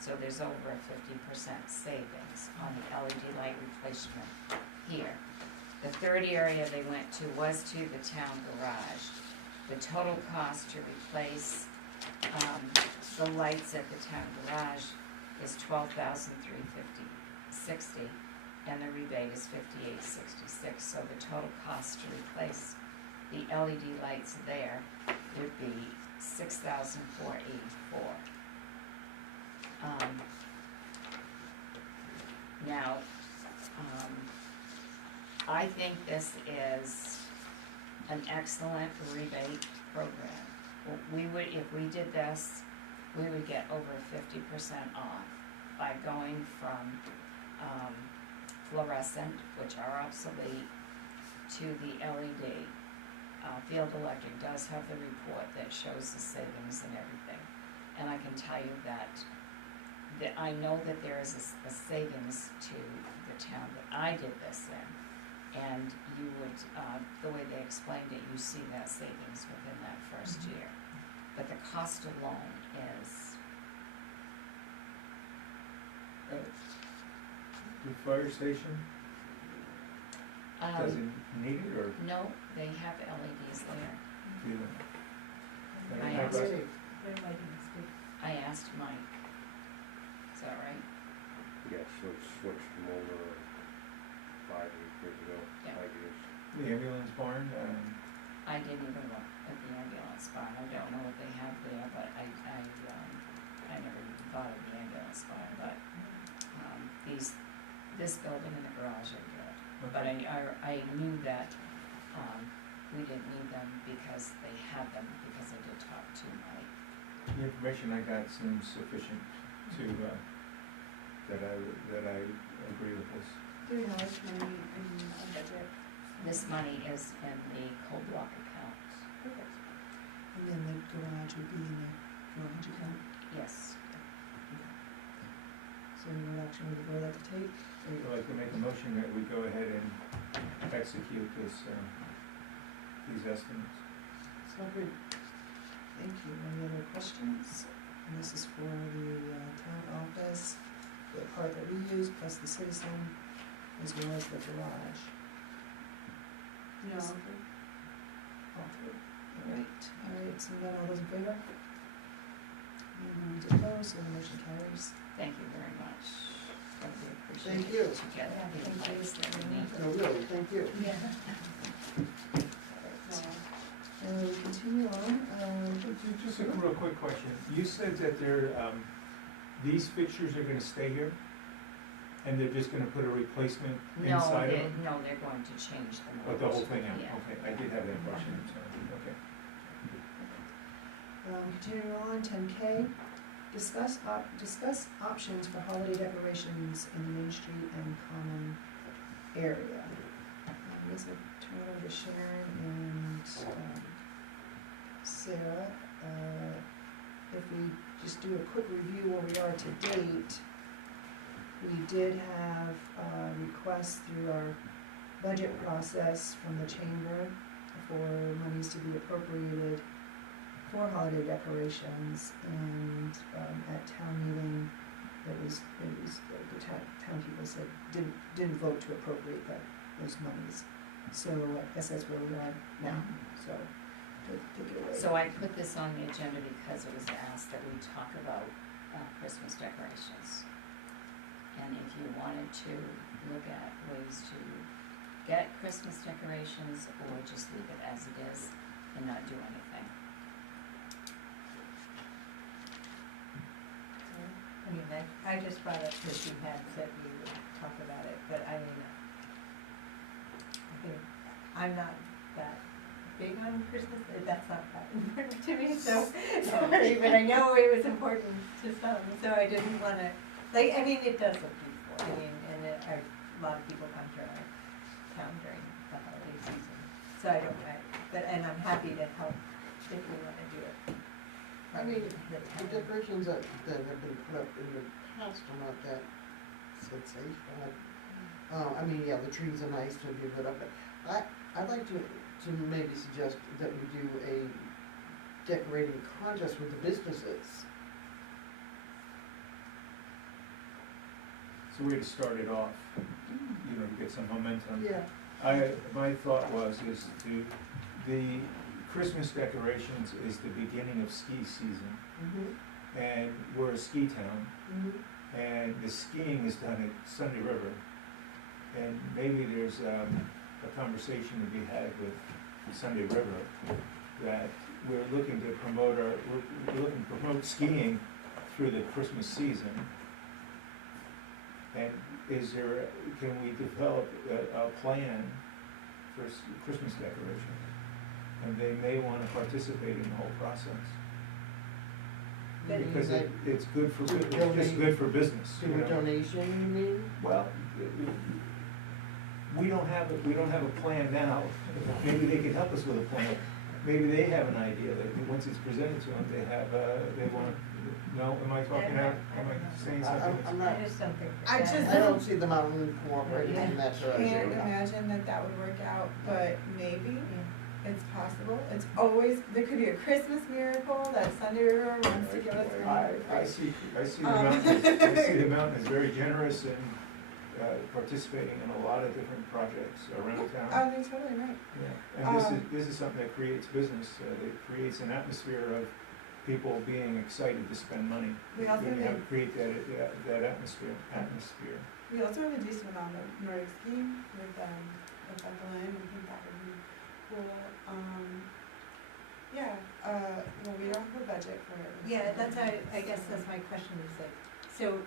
So there's over a 50% savings on the LED light replacement here. The third area they went to was to the town garage. The total cost to replace the lights at the town garage is $12,360, and the rebate is $58.66. So the total cost to replace the LED lights there would be $6,484. Now, I think this is an excellent rebate program. We would, if we did this, we would get over 50% off by going from fluorescent, which are obsolete, to the LED. Field Electric does have the report that shows the savings and everything. And I can tell you that I know that there is a savings to the town that I did this in. And you would, the way they explained it, you see that savings within that first year. But the cost alone is, The fire station, does it need it, or no, they have LEDs there. do they? I asked Mike. Is that right? Yeah, so it's switched them over 5 years ago, Yeah. 5 years. The ambulance barn, I didn't even look at the ambulance barn. I don't know what they have there, but I never even thought of the ambulance barn, but, this building and the garage are good. But I knew that, we didn't need them because they had them, because I did talk to Mike. the information I got seems sufficient to, that I agree with this. Do we know how much money in our budget? This money is in the cold block accounts. Perfect. And then the garage would be in the garage account. Yes. So what action would the board like to take? I'd like to make a motion that we go ahead and execute this, these estimates. So good. Thank you. Any other questions? And this is for the town office, the part that we use, plus the citizen, as well as the garage. No. All three. All right, so then all those in favor? And opposed, so the motion carries. Thank you very much. I really appreciate Thank it. you. To get the advice that we need. No, really, thank you. Yeah. And we continue on, Just a real quick question. You said that these fixtures are gonna stay here? And they're just gonna put a replacement inside of them? No, they're going to change them. But the whole thing out? Yeah. Okay, I did have that question, I'm sorry, okay. continuing on, 10K, discuss options for holiday decorations in the Main Street and Common area. This will turn it over to Sharon and Sarah. If we just do a quick review where we are to date, we did have requests through our budget process from the chamber for monies to be appropriated for holiday decorations, and at town meeting, the town people said, didn't vote to appropriate those monies. So I guess that's where we are now, so take it away. So I put this on the agenda because it was asked that we talk about Christmas decorations. And if you wanted to look at ways to get Christmas decorations, or just leave it as it is and not do anything. I mean, I just brought up because you had said we would talk about it, but I mean, I think I'm not that big on Christmas, that's not that important to me, so, sorry, but I know it was important to some, so I didn't wanna, like, I mean, it does look beautiful, I mean, and a lot of people come to our town during the holiday season, so I don't, and I'm happy to help if we wanna do it. I mean, The the town. decorations that have been put up in the past are not that sensational. I mean, yeah, the trees are nice to be lit up, but I'd like to maybe suggest that we do a decorating contest with the businesses. It's a way to start it off, you know, to get some momentum. Yeah. My thought was, the Christmas decorations is the beginning of ski season, Mm-hmm. and we're a ski town, Mm-hmm. and the skiing is done at Sunday River. And maybe there's a conversation to be had with Sunday River, that we're looking to promote we're looking to promote skiing through the Christmas season. And can we develop a plan for Christmas decorations? And they may wanna participate in the whole process. But Because it's good for, it's donate- just good for business, you Do a know? donation, you mean? Well, we don't have a plan now. Maybe they can help us with a plan. Maybe they have an idea that once it's presented to them, they want, no, am I talking out, am I saying something? I'm not, I just don't think. I just- I don't see the mountain cooperating in that Can't direction. imagine that would work out, but maybe it's possible. It's always, there could be a Christmas miracle that Sunday River wants to give us. I see the mountain as very generous and participating in a lot of different projects around town. Oh, you're totally right. Yeah, and this is something that creates business, it creates an atmosphere of people being excited to spend money. We also have to have- create that atmosphere. We also have a decent amount of Nordic skiing with Bethlehem. I think that would be cool. Well, we don't have a budget for it. Yeah, I guess that's my question is like, so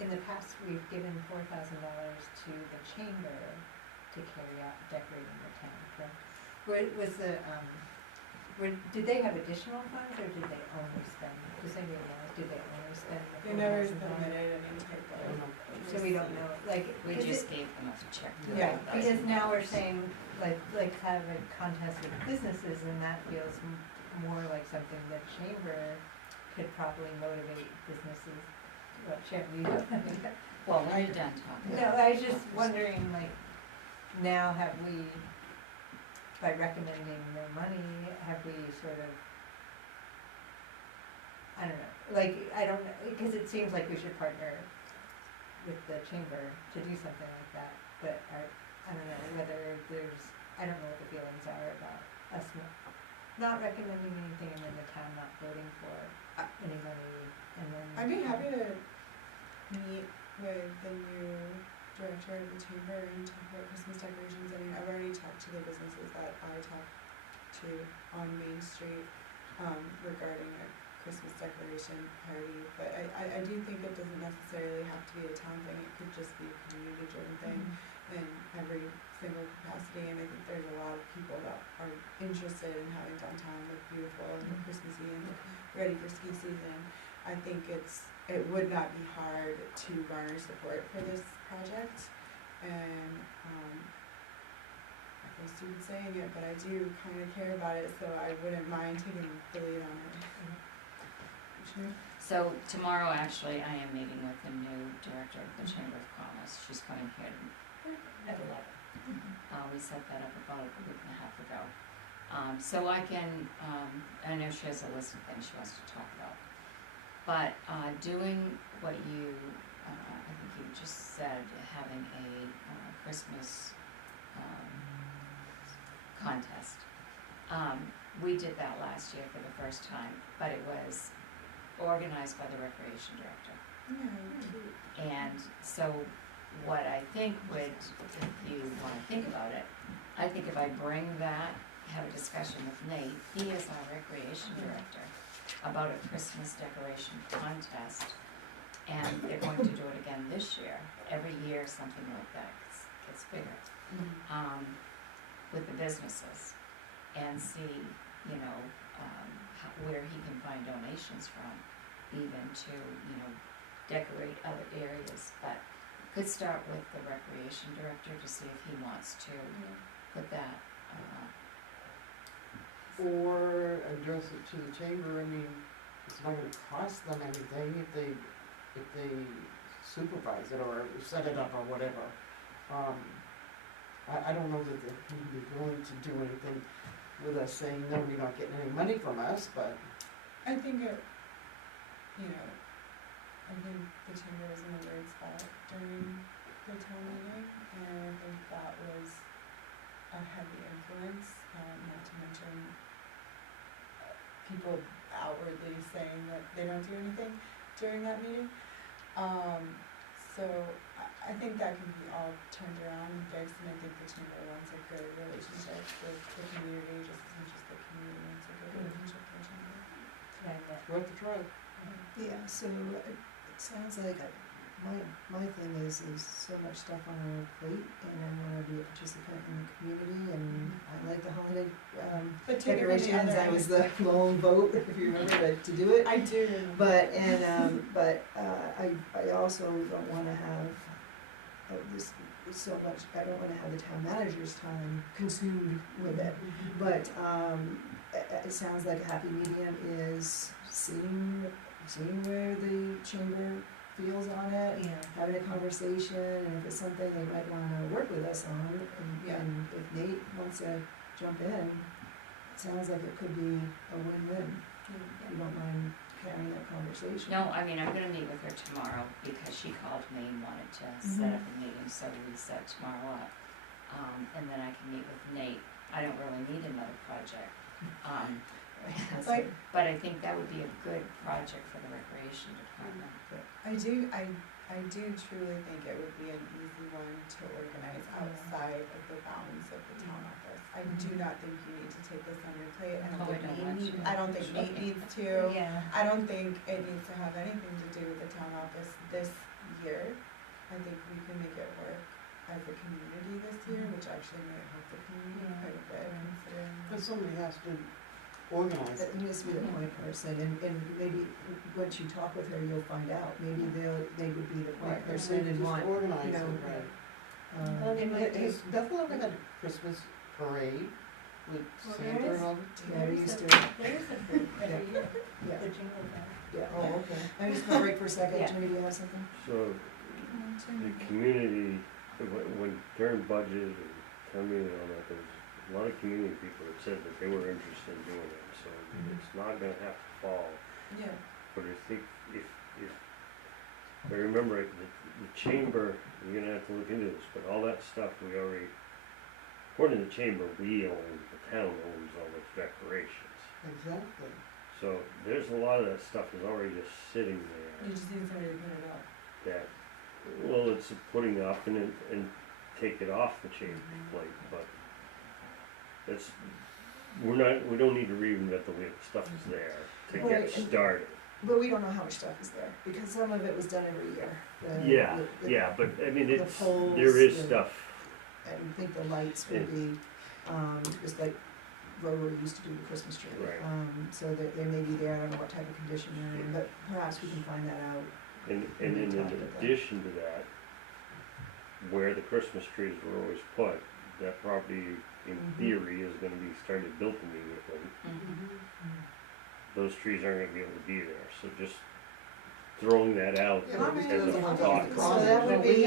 in the past, we've given $4,000 to the chamber to carry out decorating the town, correct? Did they have additional funds or did they only spend, does anybody know, did they only spend the They never $4,000? submitted any type of. So we don't know, like. We is just it- gave them a check. Yeah, Because now we're saying, like have a contest with businesses, and that feels more like something that chamber could probably motivate businesses. Well, Sharon, you don't. Well, when you're done talking. No, I was just wondering, like, now have we, by recommending no money, have we sort of, I don't know, like, I don't know, because it seems like we should partner with the chamber to do something like that, but I don't know whether there's, I don't know what the feelings are about us not recommending anything and then the town not voting for any money, and then. I'd be happy to meet with the new director of the chamber and talk about Christmas decorations. I mean, I've already talked to the businesses that I talked to on Main Street, regarding a Christmas decoration party, but I do think it doesn't necessarily have to be a town thing, it could just be a community driven thing in every single capacity, and I think there's a lot of people that are interested in having downtown look beautiful and look Christmassy and look ready for ski season. I think it would not be hard to garner support for this project, and I feel stupid saying it, but I do kind of care about it, so I wouldn't mind taking the lead on it. So tomorrow, actually, I am meeting with the new director of the Chamber of Commerce. She's coming here at 11. We set that up about a week and a half ago. So I can, I know she has a list of things she wants to talk about. But doing what you, I think you just said, having a Christmas contest. We did that last year for the first time, but it was organized by the recreation director. And so what I think would, if you want to think about it, I think if I bring that, have a discussion with Nate, he is our recreation director, about a Christmas decoration contest, and they're going to do it again this year. Every year something like that gets bigger, with the businesses. and see, you know, where he can find donations from, even to, you know, decorate other areas, but could start with the recreation director to see if he wants to put that, Or address it to the chamber, I mean, it's not gonna cost them anything if they supervise it or set it up or whatever. I don't know that they're gonna be willing to do anything with us saying, no, you're not getting any money from us, but. I think it, you know, I think the chamber was in a weird spot during the town meeting, and I think that was a heavy influence, not to mention people outwardly saying that they don't do anything during that meeting. So I think that can be all turned around and fixed, and I think the chamber wants a good relationship with the community, just as much as the community wants a good relationship with the chamber. Worth a try. Yeah, so it sounds like my thing is so much stuff on our plate, and I wanna be a participant in the community, and I like the holiday, But take it from the decorations, other I end. was the lone vote, if you remember, to do it. I do. But, I also don't wanna have this, so much, I don't wanna have the town manager's time consumed with it. But, it sounds like a happy medium is seeing where the chamber feels on it, having a conversation, and if it's something they might wanna work with us on, and if Nate wants to jump in, it sounds like it could be a win-win, if you don't mind carrying that conversation. no, I mean, I'm gonna meet with her tomorrow, because she called me and wanted to set up a meeting, so we set tomorrow up. And then I can meet with Nate. I don't really need another project. Like, But I think that would be a good project for the recreation department. I do truly think it would be an easy one to organize outside of the bounds of the town office. I do not think you need to take this on your plate, and Oh, I don't want you. I don't think Nate needs to. I don't think it needs to have anything to do with the town office this year. I think we can make it work as a community this year, which actually might help the community quite a bit, considering. But somebody has to organize it. It needs to be the point person, and maybe once you talk with her, you'll find out, maybe they would be the point person and Just want, organize you know, it, right. um, Has Bethel ever had a Christmas parade with Well, Santa there is. and all? yeah, we used to, There's a food every year, yeah, the jingle bell. yeah, oh, okay. I'm just gonna break for a second, Yeah. Jimmy, do you have something? So the community, when during budget and town meeting and all that, there was a lot of community people that said that they were interested in doing it, so it's not gonna have to fall. Yeah. But I think if I remember it, the chamber, you're gonna have to look into this, but all that stuff we already, according to the chamber, we own, the town owns all those decorations. Exactly. So there's a lot of that stuff is already just sitting there. You just need somebody to put it up. That, well, it's putting up and take it off the chamber plate, but it's, we don't need to reinvent the wheel, stuff is there to Right, get and- started. But we don't know how much stuff is there, because some of it was done every year. Yeah, but I mean, the it's, poles, there is the- stuff, I think the lights would be, just like Rotary used to do the Christmas tree. Right. So that they may be there, I don't know what type of condition they're in, but perhaps we can find that out. and We in talked about that. addition to that, where the Christmas trees were always put, that property in Mhm. theory is gonna be started built immediately. Those trees aren't gonna be able to be there, so just throwing that out Yeah, as but a doesn't want thought. to- So that would be,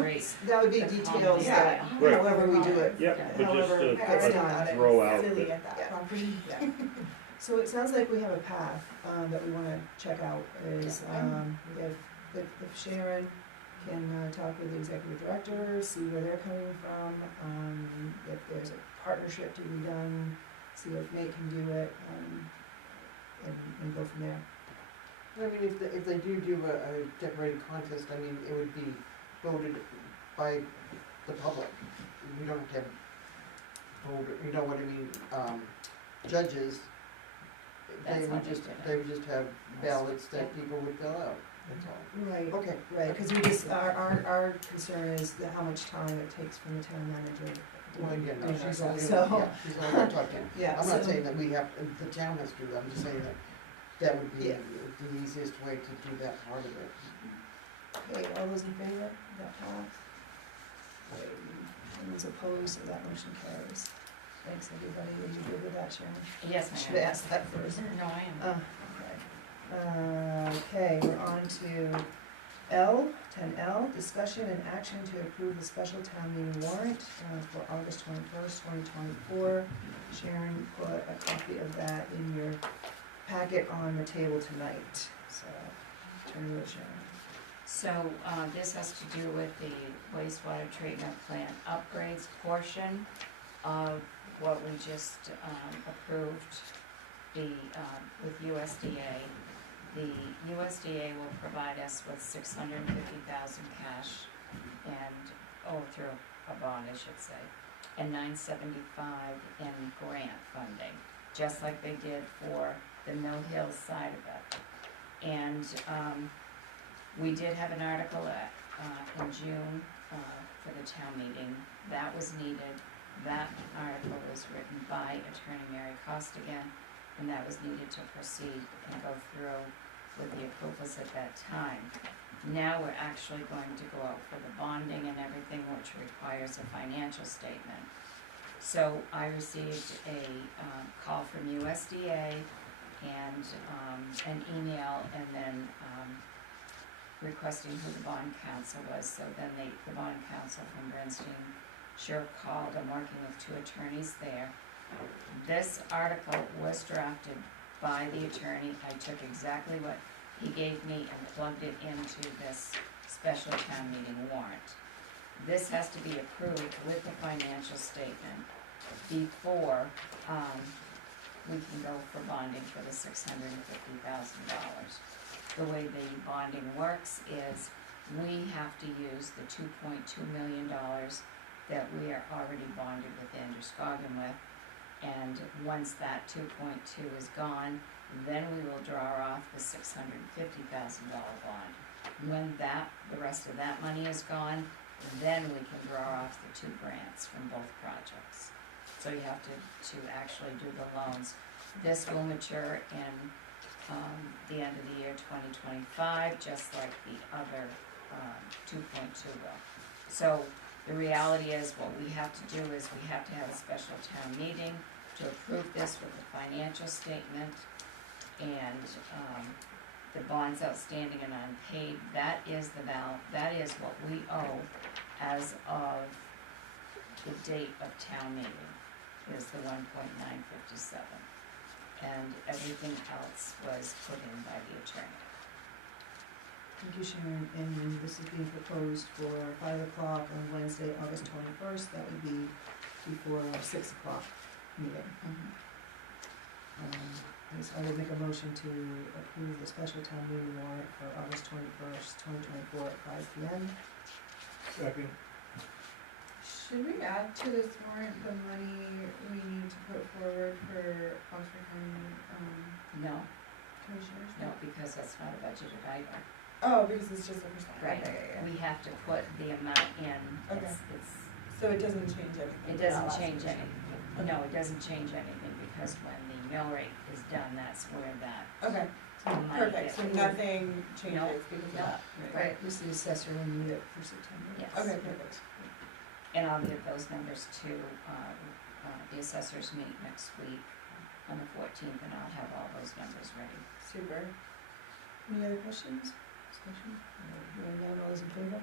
Great. that would be The details that, combination. Right. however we do it. Yeah, but just However, to it's I already done. got it. throw out Silly that- at that Yeah. property. So it sounds like we have a path, that we wanna check out, is, if Sharon can, talk with the executive director, see where they're coming from, if there's a partnership to be done, see if Nate can do it, and go from there. I mean, if they do a decorating contest, I mean, it would be voted by the public. We don't have to have voter, you know what I mean, judges. That's They how would they just, did it. they would just have ballots that people would fill out, that's all. Right. Okay. Right, because we just, our concern is how much time it takes from the town manager Well, again, no, doing she's ourselves, only, so. yeah, she's only talking, Yeah, I'm not so- saying that we have, the town has to do that, I'm just saying that that would be Yeah. the easiest way to do that part of it. Okay, all those in favor, that pass? Anyone's opposed, so that motion carries. Thanks, everybody, are you good with that, Sharon? Yes, I should ma'am. have asked that first. No, I am. Okay, we're on to L, 10L, discussion and action to approve the special town meeting warrant for August 21st, 2024. Sharon put a copy of that in your packet on the table tonight, so turn it over, Sharon. So, this has to do with the wastewater treatment plant upgrades portion of what we just, approved, with USDA. The USDA will provide us with $650,000 cash through a bond, I should say, and $975 in grant funding, just like they did for the Mill Hill side of it. And, we did have an article in June for the town meeting. That was needed. That article was written by Attorney Mary Costigan, and that was needed to proceed and go through with the approvals at that time. Now we're actually going to go out for the bonding and everything, which requires a financial statement. So I received a call from USDA and an email, and then requesting who the bond counsel was. So then the bond counsel from Bernstein Sure called. I'm working with two attorneys there. This article was drafted by the attorney. I took exactly what he gave me and plugged it into this special town meeting warrant. This has to be approved with the financial statement before we can go for bonding for the $650,000. The way the bonding works is we have to use the $2.2 million that we are already bonded with Androscoggin with. And once that 2.2 is gone, then we will draw off the $650,000 bond. When the rest of that money is gone, then we can draw off the 2 grants from both projects. So you have to actually do the loans. This will mature in the end of the year 2025, just like the other 2.2 will. So the reality is, what we have to do is we have to have a special town meeting to approve this with the financial statement and the bonds outstanding and unpaid. That is that is what we owe as of the date of town meeting, is the 1.957. And everything else was put in by the attorney. Thank you, Sharon, and this is being proposed for 5 o'clock on Wednesday, August 21st, that would be before our 6 o'clock meeting. I would make a motion to approve the special town meeting warrant for August 21st, 2024 at 5 p.m. Second. Should we add to this warrant the money we need to put forward for Oxford County, No, commissioners? no, because that's not a budgeted item. Oh, because it's just a percent. Right. Yeah. We have to put the amount in. Okay. It's, So it doesn't change anything? it doesn't change anything. No, it doesn't change anything, because when the mill rate is done, that's where that Okay, money perfect, gets. so nothing changes because of No. that? Right, this is the assessor will need it for September. Yes. Okay, perfect. And I'll give those numbers to, the assessors meet next week on the 14th, and I'll have all those numbers ready. Super. Any other questions? Discussion? Hearing none, all those in favor?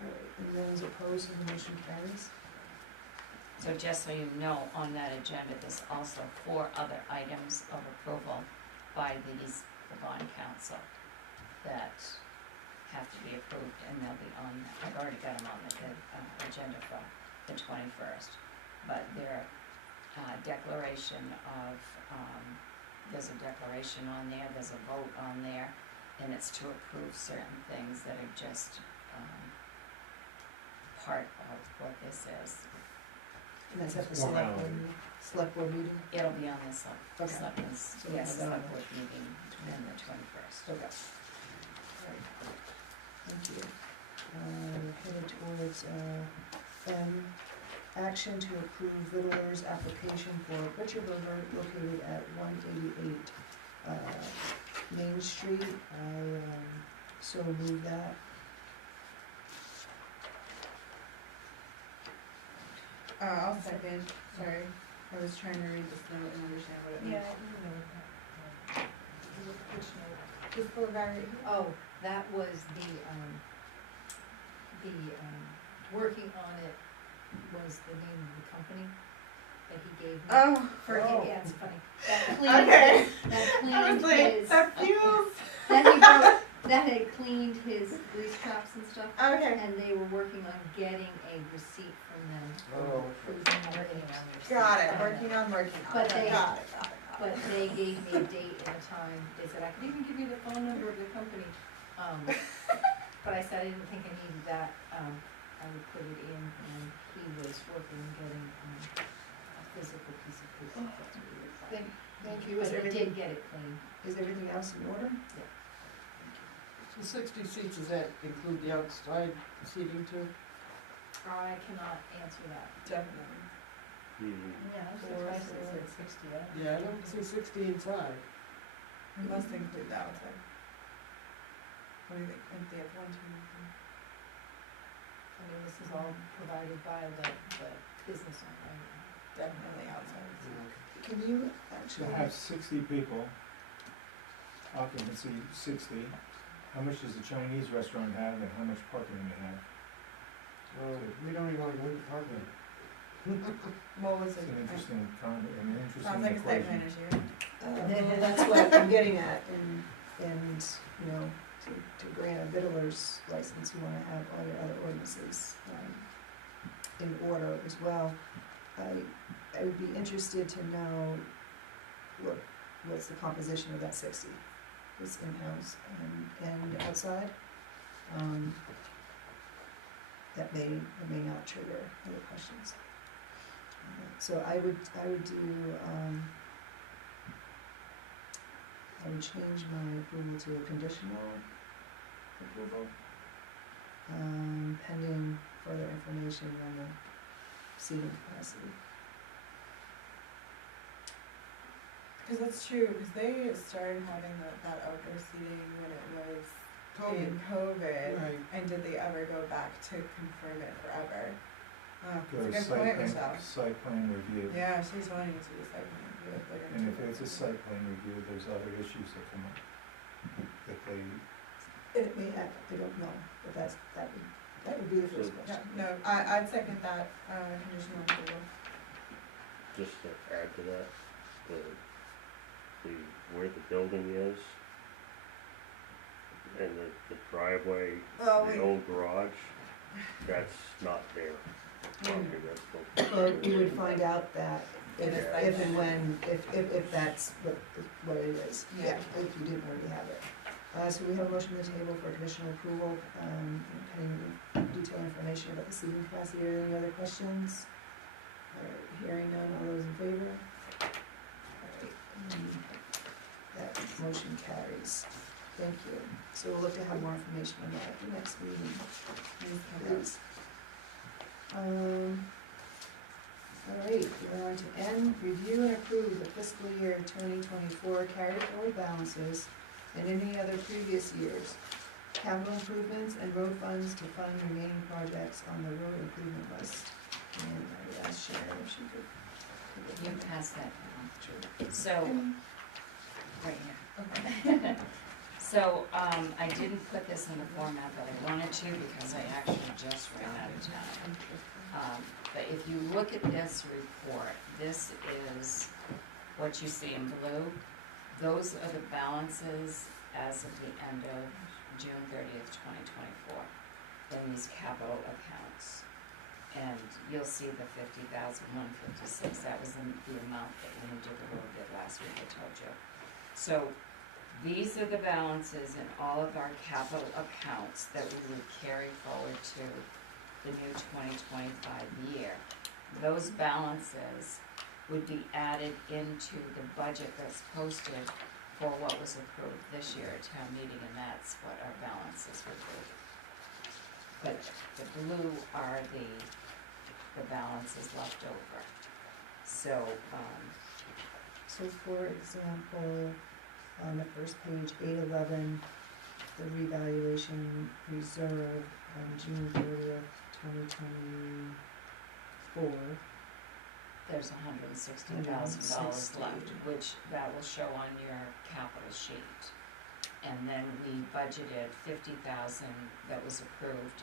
All right, and those opposed, so the motion carries. So just so you know, on that agenda, there's also 4 other items of approval by the bond council that have to be approved, and they'll be on, I've already got them on the agenda for the 21st. But they're declaration of, there's a declaration on there, there's a vote on there, and it's to approve certain things that are just part of what this is. And that's at the Formality. select board meeting? It'll be on the Okay. selectmen's, So we'll yes, have that on select there. board meeting on the 21st. Okay. All right. Thank you. We're headed towards, M, action to approve Vittler's application for butcher burger located at 188 Main Street. I so move that. I'll second, sorry, I was trying to read this note and understand what it Yeah, meant. you know that. Which note? Just the very, Oh, that was the, working on it was the name of the company that he gave me. oh, Yeah, it's funny. That okay. cleaned his, that feels, that had cleaned his grease traps and stuff. okay, And they were working on getting a receipt from them. Oh. It was working on their got it, receipt. working on, But they- got it. But they gave me a date and a time, they said, I could even give you the phone number of the company. But I said I didn't think I needed that, I would put it in, and he was working on getting, a physical piece of proof. That's what he required. Thank you. But Is he everything, did get it clean. is everything else in order? The 60 seats, does that include the outside seating too? I cannot answer that. Definitely. Yeah, I'm surprised it said 60, Yeah, I don't see 60 inside. We must include the outside. What do you think, if they have 1, 2, 3? I mean, this is all provided by the business owner. Definitely outside. Can you To actually, have 60 people, occupancy 60, how much does the Chinese restaurant have and how much parking do they have? We don't even want to go into parking. What was It's it? an interesting Sounds like a site plan equation. issue. well, that's what I'm getting at, and, you know, to grant a Vittler's license, you wanna have all your other ordinances, in order as well. I would be interested to know what's the composition of that 60, is in-house and outside. That may or may not trigger other questions. So I would do, I would change my approval to a conditional approval, pending further information on the seating capacity. Cause that's true, cause they started having that outdoor seating when it was in COVID. Right. And did they ever go back to confirm it forever? Go It's to a good point, Michelle. site plan review. Yeah, she's wanting to do site plan review later. And if it's a site plan review, there's other issues that come up that they, It may have, I don't know, but that would be the first Yeah, question. no, I'd second that, conditional approval. Just to add to that, where the building is and the driveway, Oh, the wait. old garage, that's not there. Property, that's built. Well, we would find out that In a site if and plan. when, if that's what it is, Yeah. if you didn't already have it. So we have a motion on the table for conditional approval, pending detailed information about the seating capacity. Are there any other questions? All right, hearing none, all those in favor? All right, that motion carries. Thank you. So we'll look to have more information on that at the next meeting, please. All right, we're on to N, review and approve the fiscal year 2024 carry forward balances and any other previous years, capital improvements and road funds to fund remaining projects on the road improvement list. And I would ask Sharon if she could. You pass that down. Sure. So, right here. Okay. So, I didn't put this in the format that I wanted to because I actually just ran out of time. But if you look at this report, this is what you see in blue. Those are the balances as of the end of June 30th, 2024, in these capital accounts. And you'll see the $50,156, that was the amount that when we did the road bid last week, I told you. So these are the balances in all of our capital accounts that we would carry forward to the new 2025 year. Those balances would be added into the budget that's posted for what was approved this year at town meeting, and that's what our balances would be. But the blue are the the balance is left over. So, So for example, on the first page, 811, the revaluation reserve on June 30th, 2024. there's $160,000 left, which that will show on your capital sheet. And then we budgeted 50,000 that was approved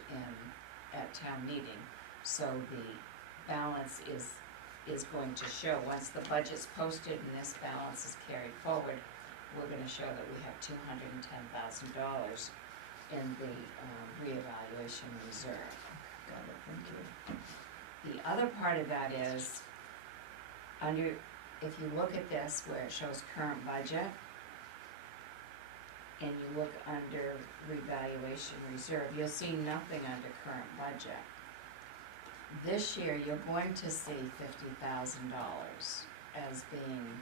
at town meeting. So the balance is going to show, once the budget's posted and this balance is carried forward, we're gonna show that we have $210,000 in the reevaluation reserve. Got it, thank you. The other part of that is, if you look at this where it shows current budget, and you look under revaluation reserve, you'll see nothing under current budget. This year, you're going to see $50,000 as being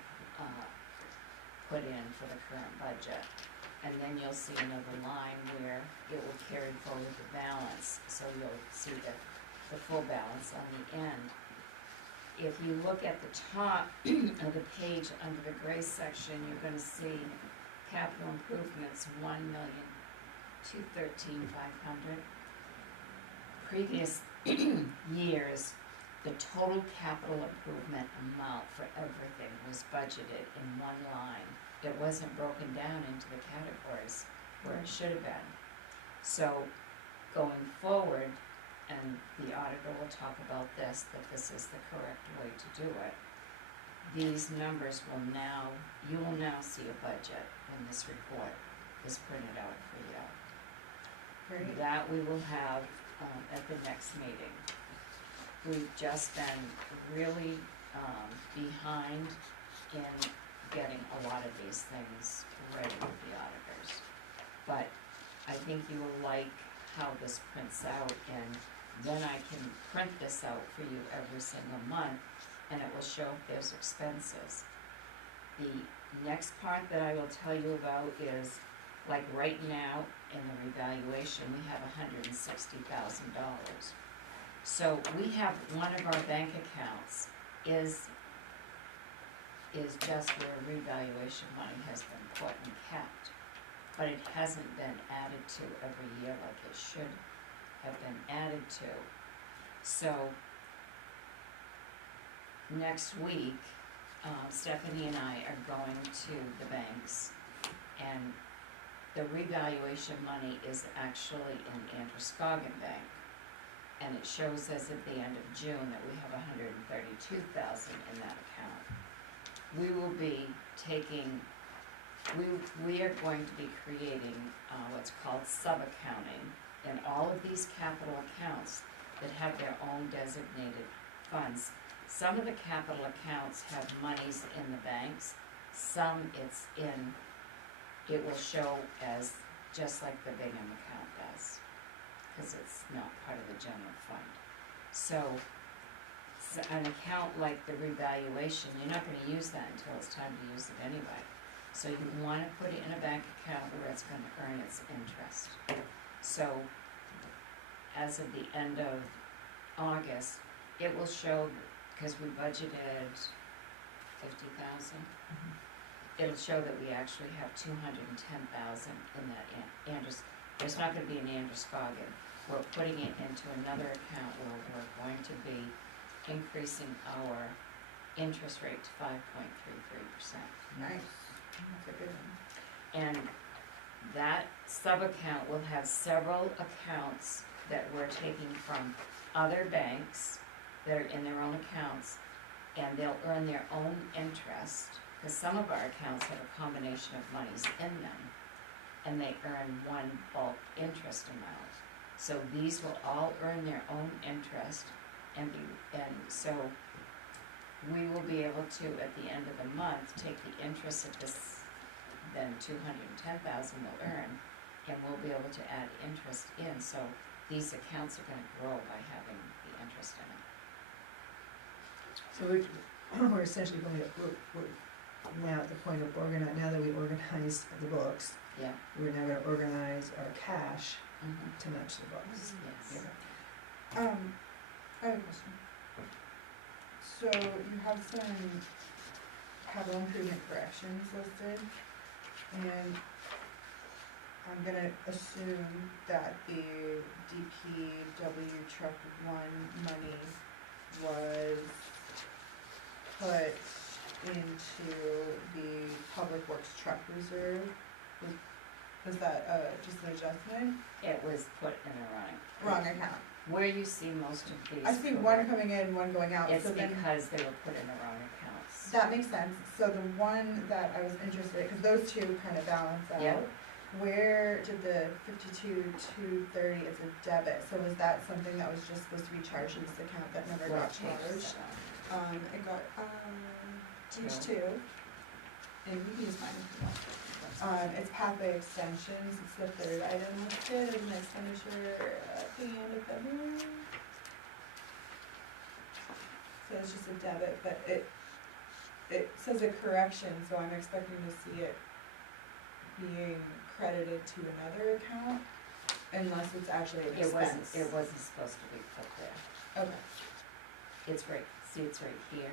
put in for the current budget. And then you'll see another line where it will carry forward the balance, so you'll see the full balance on the end. If you look at the top of the page under the gray section, you're gonna see capital improvements, $1,213,500. Previous years, the total capital improvement amount for everything was budgeted in one line. It wasn't broken down into the categories where it should have been. So going forward, and the auditor will talk about this, that this is the correct way to do it. These numbers will now, you will now see a budget when this report is printed out for you. Great. That we will have at the next meeting. We've just been really behind in getting a lot of these things ready with the auditors. But I think you will like how this prints out, and then I can print this out for you every single month, and it will show if there's expenses. The next part that I will tell you about is, like right now in the revaluation, we have $160,000. So we have one of our bank accounts is just where revaluation money has been put and kept, but it hasn't been added to every year like it should have been added to. So next week, Stephanie and I are going to the banks, and the revaluation money is actually in Androscoggin Bank, and it shows us at the end of June that we have $132,000 in that account. We will be taking, we are going to be creating what's called sub-accounting in all of these capital accounts that have their own designated funds. Some of the capital accounts have monies in the banks, some it will show as just like the Bingham account does, because it's not part of the general fund. So an account like the revaluation, you're not gonna use that until it's time to use it anyway. So you wanna put it in a bank account where it's gonna earn its interest. So as of the end of August, it will show, because we budgeted 50,000, it'll show that we actually have 210,000 in that there's not gonna be an Androscoggin. We're putting it into another account where we're going to be increasing our interest rate to 5.33%. Nice. That's a good one. And that sub-account will have several accounts that we're taking from other banks that are in their own accounts, and they'll earn their own interest, because some of our accounts have a combination of monies in them, and they earn one bulk interest amount. So these will all earn their own interest, and so we will be able to, at the end of the month, take the interest of this, then 210,000 they'll earn, and we'll be able to add interest in, so these accounts are gonna grow by having the interest in it. So we're essentially going to, we're now at the point of now that we organized the books, Yeah. we're now gonna organize our cash Mm-hmm. to match the books. Yes. Yeah. I have a question. So you have some capital improvement corrections listed, and I'm gonna assume that the DPW truck one money was put into the public works truck reserve. Was that, just an adjustment? It was put in the Wrong account. where you see most of these. I see one correct, coming in, one going out, It's so then. because they were put in the wrong accounts. That makes sense, so the one that I was interested in, cause those two kind of balance out. Yeah. Where did the 52,230 as a debit, so was that something that was just supposed to be charged in this account that never What got page is charged? that on? It got, page two, and you can use mine if you want. It's pathway extensions, it's the third item listed as an expenditure at the end of February. So it's just a debit, but it says a correction, so I'm expecting to see it being credited to another account, unless it's actually an expense. It wasn't supposed to be put there. Okay. It's right, see, it's right here.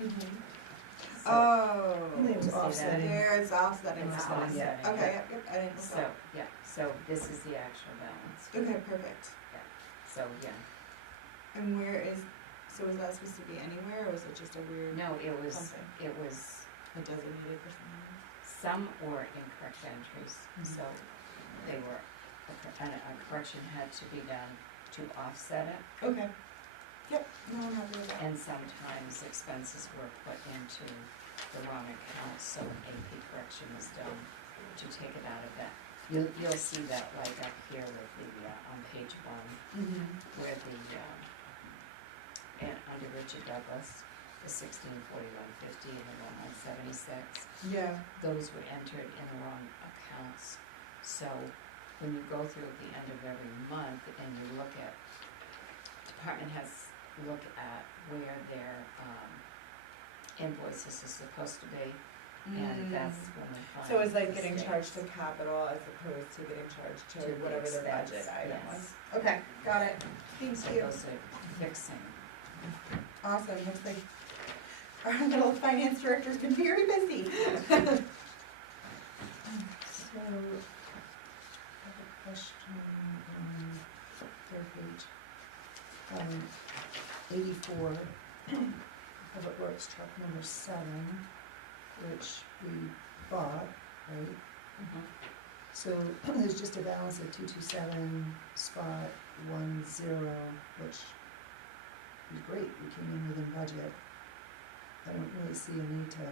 Mm-hmm. So- Oh. And it was See that? offsetting. There, it's offsetting It's that one. offsetting, yeah. Okay, yep, I didn't So, know. yeah, so this is the actual balance. Okay, perfect. So, yeah, And where is, so was that supposed to be anywhere, or was it just a weird no, it was, something? Designated for something? some were incorrect entries, Mhm. so they were, a correction had to be done to offset it. Okay. Yep, no, I'm happy with that. And sometimes expenses were put into the wrong account, so an AP correction was done to take it out of that. You'll see that right up here with the, on page one, Mm-hmm. where the, and under Richard Douglas, the 164150 and the 1176, Yeah. those were entered in the wrong accounts. So when you go through at the end of every month and you look at, department has look at where their invoices are supposed to be, and that's when we find. So it's like getting mistakes. charged to capital as opposed to getting charged to To the whatever their expense, budget item yes. was. Okay, got it. Thank So you. those are fixing. Awesome, looks like our little finance director's been very busy. So, I have a question on third page. 84, Public Works truck number 7, which we bought, right? So there's just a balance of 227 spot 10, which is great, we came in within budget. I don't really see a need to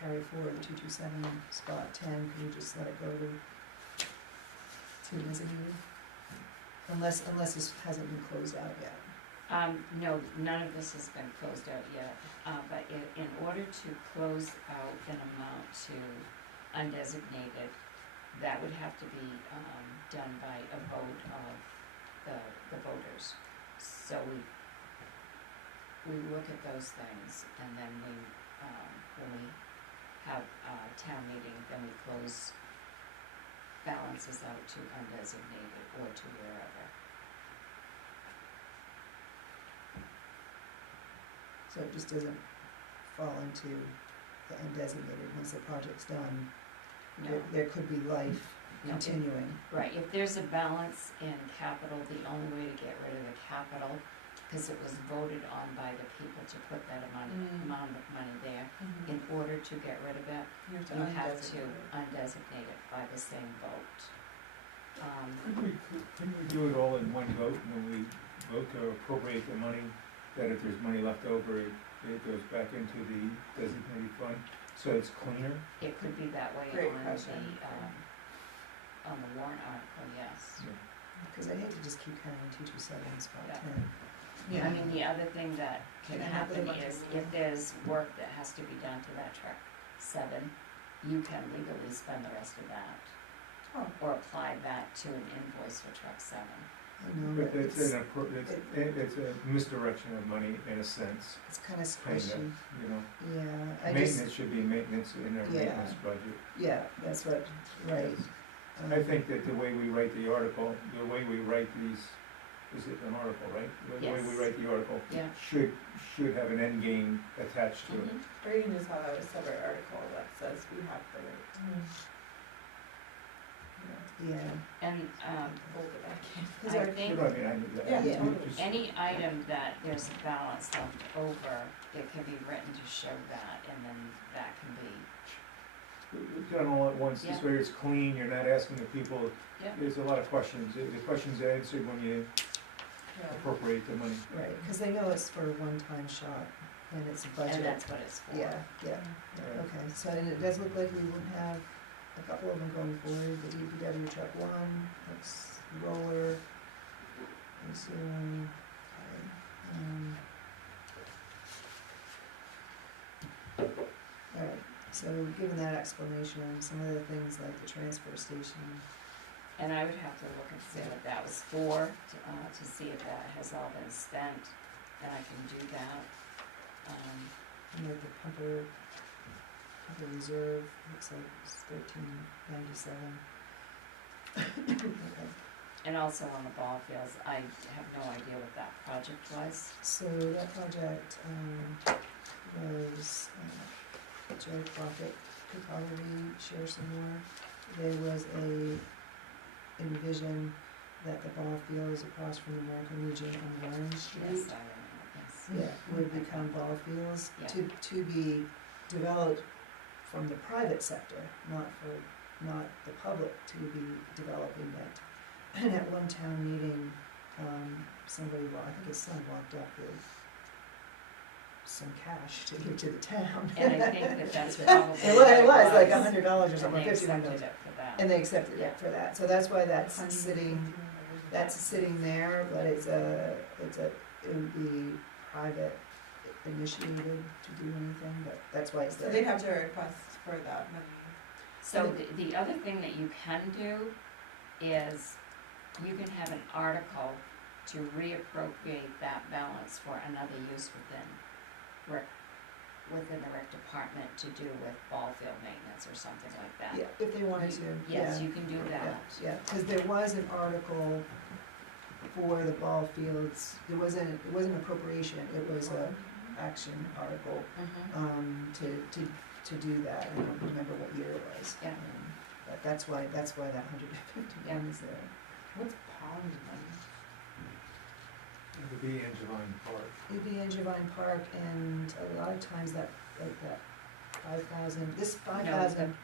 carry forward the 227 spot 10, can we just let it go to designated? Unless this hasn't been closed out yet. No, none of this has been closed out yet, but in order to close out an amount to undesignated, that would have to be, done by a vote of the voters. So we look at those things, and then when we have a town meeting, then we close balances out to undesignated or to wherever. So it just doesn't fall into the undesignated once the project's done. No. There could be life No, continuing. Right, if there's a balance in capital, the only way to get rid of the capital, because it was voted on by the people to put that amount of money there, in order to get rid of it, you have to undesignate it by the same vote. Couldn't we do it all in one vote when we vote to appropriate the money, that if there's money left over, it goes back into the designated fund, so it's cleaner? It could be that way Great on question. on the warrant article, yes. Because I hate to just keep counting 227 spot Yeah. 10. I mean, the other thing that can Can end up with a happen bunch of is rules. if there's work that has to be done to that truck 7, you can legally spend the rest of that. Oh. Or apply that to an invoice for truck 7. I know, But but it's it's a misdirection of money in a sense, it's kind of kinda, squishy. you know? Yeah, Maintenance should be maintenance in our Yeah. maintenance budget. Yeah, that's what, right. I think that the way we write the article, the way we write these is it an article, right? The way we Yes. write the article. Yeah. Should have an end game attached to it. Mhm. Or you can just have a separate article that says we have the right. Yeah, And, Hold it back in. Because I our- think But I mean, I knew that. Yeah, Yeah. totally. Just- any item that there's a balance left over, it can be written to show that, and then that can be, Done all at once, this Yeah. way it's clean, you're not asking the people, yeah. there's a lot of questions, the questions are answered when you appropriate the money. right, because they know it's for a one-time shot, and it's a budget. And that's what it's for. Yeah, yeah, okay, so, and it does look like we would have a couple of them going forward, the DPW truck one, looks roller, and so, alright, so given that explanation, some of the things like the transfer station, And I would have to look and see what that was for, to see if that has all been spent, and I can do that. and like the pumper reserve, looks like it's $13.97. Okay. And also on the ball fields, I have no idea what that project was. So that project, was, Jerry Crockett could probably share some more. There was envision that the ball fields across from the American Legion on Orange Street, Yes, I remember, yes. yeah, would become ball fields Yeah. to be developed from the private sector, not the public to be developing it. And at one town meeting, somebody, I think his son walked up with some cash to give to the town. And I think that that's probably. It was like $100 or And something, they $50. accepted it for that. And they accepted Yeah. it for that, so that's why that's sitting there, but it would be private initiated to do anything, but that's why it's So there. they'd have to request for that money. So the other thing that you can do is you can have an article to reappropriate that balance for another use within the rec department to do with ball field maintenance or something like that. Yeah, if they wanted to, yeah. Yes, you can do that. Yeah, because there was an article for the ball fields, it wasn't appropriation, it was a action article, Mhm. to do that, I don't remember what year it was. Yeah. But that's why that $151 is there. What's pond money? It would be in Javine Park. It'd be in Javine Park, and a lot of times that 5,000, this 5,000,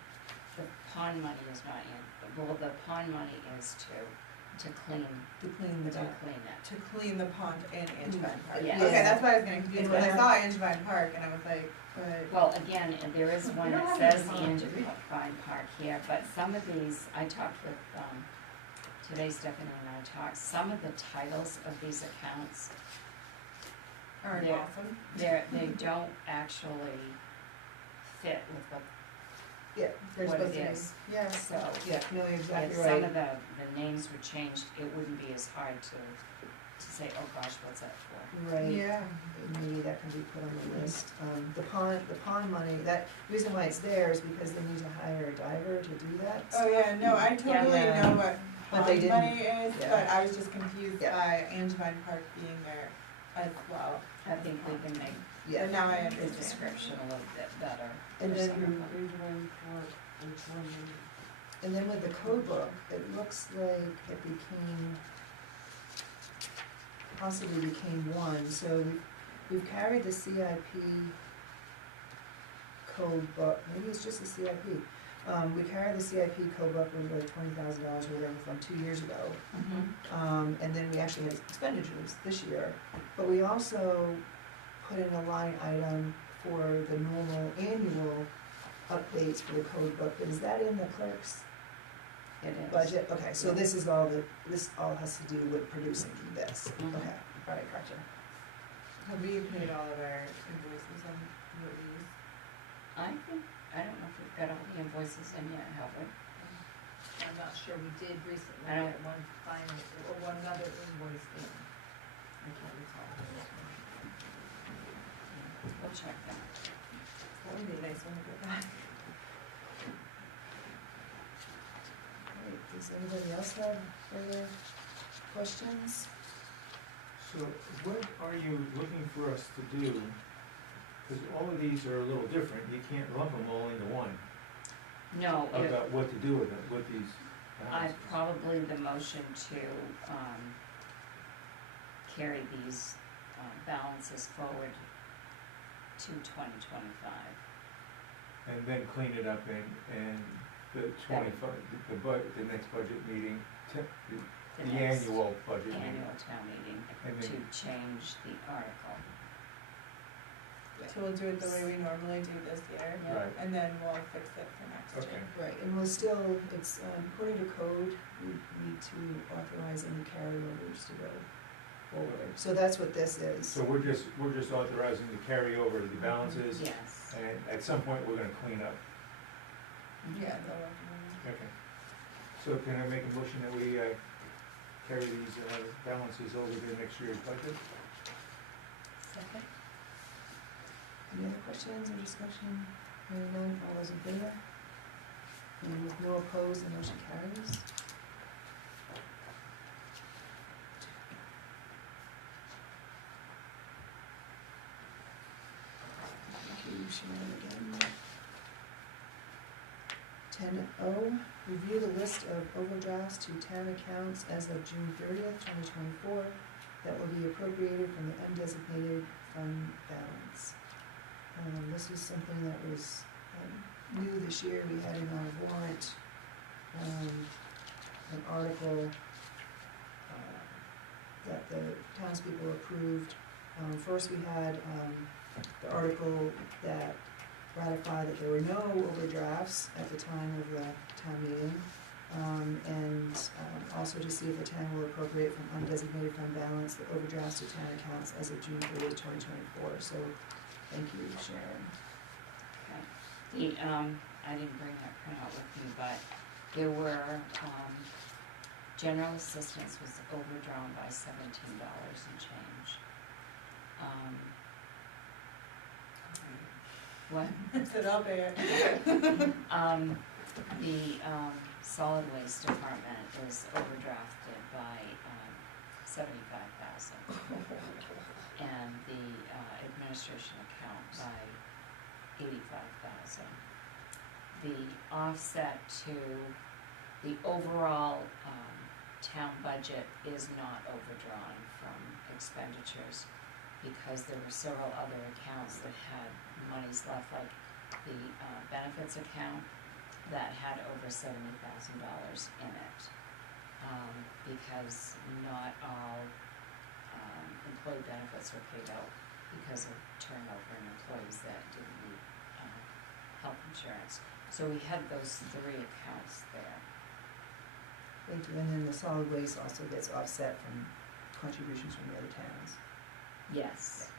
The pond money is not in, well, the pond money is to clean to clean the it. To clean the pond in Angevine Park. Yes. Okay, that's why I was getting confused, And when I what saw Angevine Park and I was like, but. Well, again, and there is one We don't that have says any pond. Angevine Park here, but some of these, I talked with, today Stephanie and I talked, some of the titles of these accounts, Alright, Yeah. awesome. they don't actually fit with yeah, They're what supposed it to be. is. Yeah. So, yeah, no, you're if exactly some right. of the names were changed, it wouldn't be as hard to say, oh gosh, what's that for? Right. Yeah. Maybe that can be put on the list. The pond money, the reason why it's there is because they need to hire a diver to do that. Oh, yeah, no, I totally Yeah. know what But they pond money is, yeah. but I was just confused Yeah. by Angevine Park being there as well. I think we can make Yeah, And now I the understand. description a little bit better. And for then some of them. Ridgeway Park, which one? and then with the code book, it looks like it possibly became one, so we've carried the CIP code book, maybe it's just the CIP. We carried the CIP code book with like $20,000 or whatever from 2 years ago. Mhm. And then we actually had expenditures this year, but we also put in a line item for the normal annual updates for the code book, but is that in the clerk's It is. budget? Okay, so this is this all has to do with producing this, Mhm. okay, alright, gotcha. Have we paid all of our invoices on what we use? I don't know if we've got all the invoices in yet, have we? I'm not sure, we did recently I don't- get one final, or one other invoice in. I can't recall. We'll check that. That would be a nice one to get back. Alright, does anybody else have further questions? So what are you looking for us to do? Because all of these are a little different, you can't lump them all into one, No, about what to do with them, with these balances. probably the motion to, carry these, balances forward to 2025. And then clean it up and the 25, the next budget meeting, the next annual budget meeting. Annual town meeting And to then, change the article. So we'll do it the way we normally do this year, right, and then we'll fix it for next okay. year. Right, and we'll still, it's, according to code, we need to authorize any carryovers to go forward. So that's what this is. So we're just authorizing the carryover of the balances, Yes. and at some point, we're gonna clean up. Yeah, they'll recommend Okay. So can I make a motion that we, carry these, balances over to next year's budget? Second? Any other questions or discussion? Hearing none, all those in favor? And with no opposed, the motion carries. Thank you, Sharon, again. 10O, review the list of overdrafts to town accounts as of June 30th, 2024, that will be appropriated from the undesignated fund balance. This is something that was new this year. We had in our warrant an article that the townspeople approved. First, we had the article that ratified that there were no overdrafts at the time of the town meeting, and also to see if the town will appropriate from undesignated fund balance the overdrafts to town accounts as of June 30th, 2024. So, thank you, Sharon. Okay. I didn't bring that printout with me, but there were, general assistance was overdrawn by $17 and change. What? it. Said I'll pay it. The solid waste department is overdrafted by $75,000. And the administration account by $85,000. The offset to the overall town budget is not overdrawn from expenditures, because there were several other accounts that had monies left, like the benefits account that had over $70,000 in it, because not all employee benefits were paid out because of turnover in employees that didn't need health insurance. So we had those three accounts there. Thank you. And then the solid waste also gets offset from contributions from the other towns. Yes,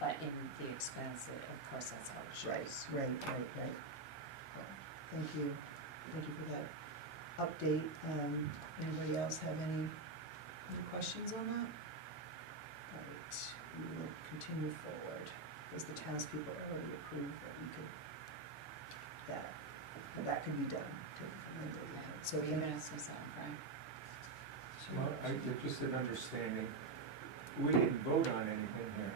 but in the expense, of course, that's how it shows. Right. Well, thank you for that update. Anybody else have any questions on that? All right, we will continue forward, because the townspeople already approved that we could, that could be done. So, Were you gonna say something, Brian? Well, just an understanding, we didn't vote on anything here.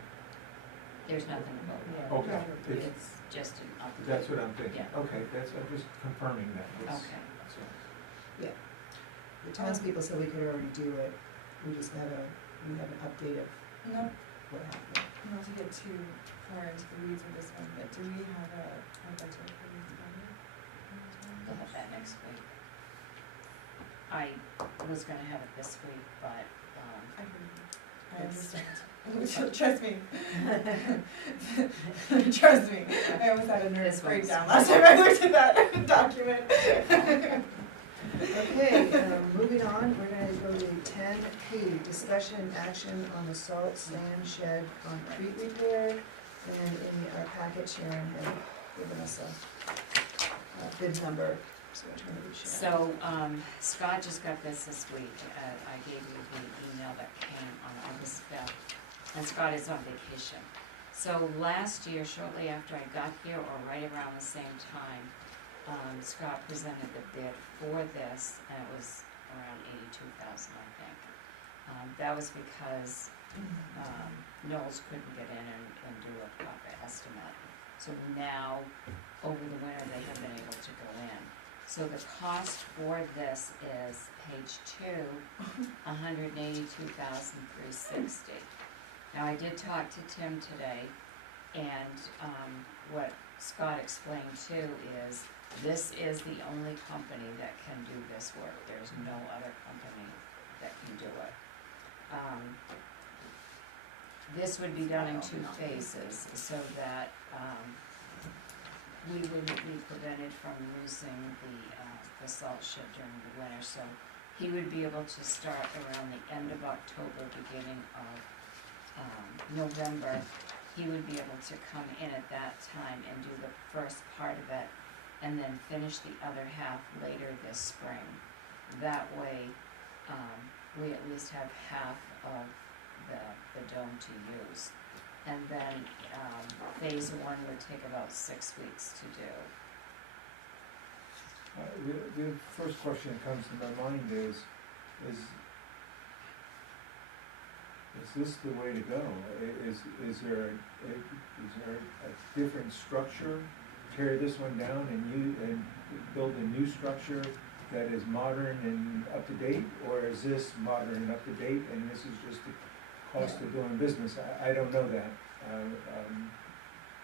There's nothing to vote on. Okay, It's just an update. that's what I'm thinking. Yeah. Okay, I'm just confirming that. Okay. the townspeople said we could already do it. We just have an update of No, what happened. not to get too far into the weeds with this one, but do we have a budget for these budget? We'll have that next week. I was gonna have it this week, but, I understand. Trust me. Trust me. I almost had a nervous This one's- breakdown last time I looked at that document. Okay, moving on, we're gonna go to 10P, discussion and action on the salt sand shed concrete repair. And in our packet, Sharon had given us a bid number, so I turn it to Sharon. so, Scott just got this week. I gave you the email that came on August 5th, and Scott is on vacation. So last year, shortly after I got here, or right around the same time, Scott presented the bid for this, and it was around $82,000, I think. That was because Knowles couldn't get in and do a proper estimate. So now, over the winter, they have been able to go in. So the cost for this is page 2, $182,360. Now, I did talk to Tim today, and what Scott explained too is this is the only company that can do this work. There's no other company that can do it. This would be done in 2 phases so that we wouldn't be prevented from using the salt shed during the winter. So he would be able to start around the end of October, beginning of November. He would be able to come in at that time and do the first part of it and then finish the other half later this spring. That way, we at least have half of the dome to use. And then phase 1 would take about 6 weeks to do. The first question that comes to my mind is this the way to go? Is there a different structure? Tear this one down and build a new structure that is modern and up to date, or is this modern and up to date and this is just the cost of doing business? I don't know that.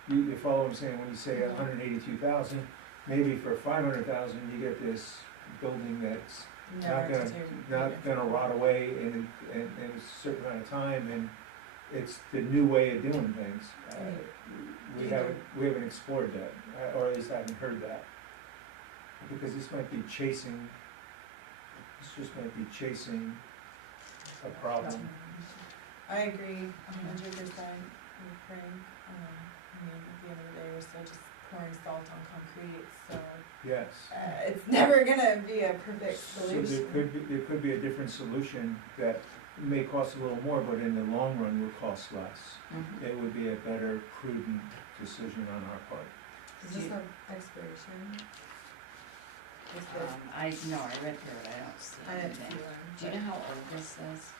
You follow what I'm saying when you say 182,000? Maybe for 500,000 you get this building that's not gonna rot away in a certain amount of time, and it's the new way of doing things. We haven't explored that, or at least I haven't heard that. Because this just might be chasing a problem. I agree 100% with Frank. I mean, at the end of the day, we're still just pouring salt on concrete, so Yes. it's never gonna be a perfect So solution. there could be a different solution that may cost a little more, but in the long run will cost less. It would be a better prudent decision on our part. Does this have expiration? Is this- I read through it, I don't see I didn't anything. see one. Do you know how old this is?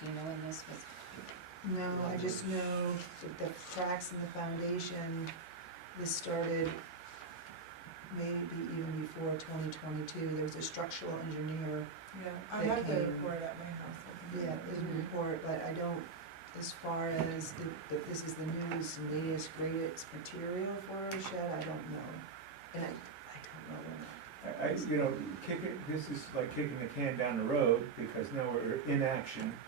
Do you know when this was? No, I just know that the cracks in the foundation, this started maybe even before 2022. There was a structural engineer. Yeah, I They have the came- report at my house. I can Yeah, read there's it. a report, but I don't, as far as that this is the newest and latest greatest material for a shed, I don't know. And I don't know when that. This is like kicking the can down the road, because now we're in action,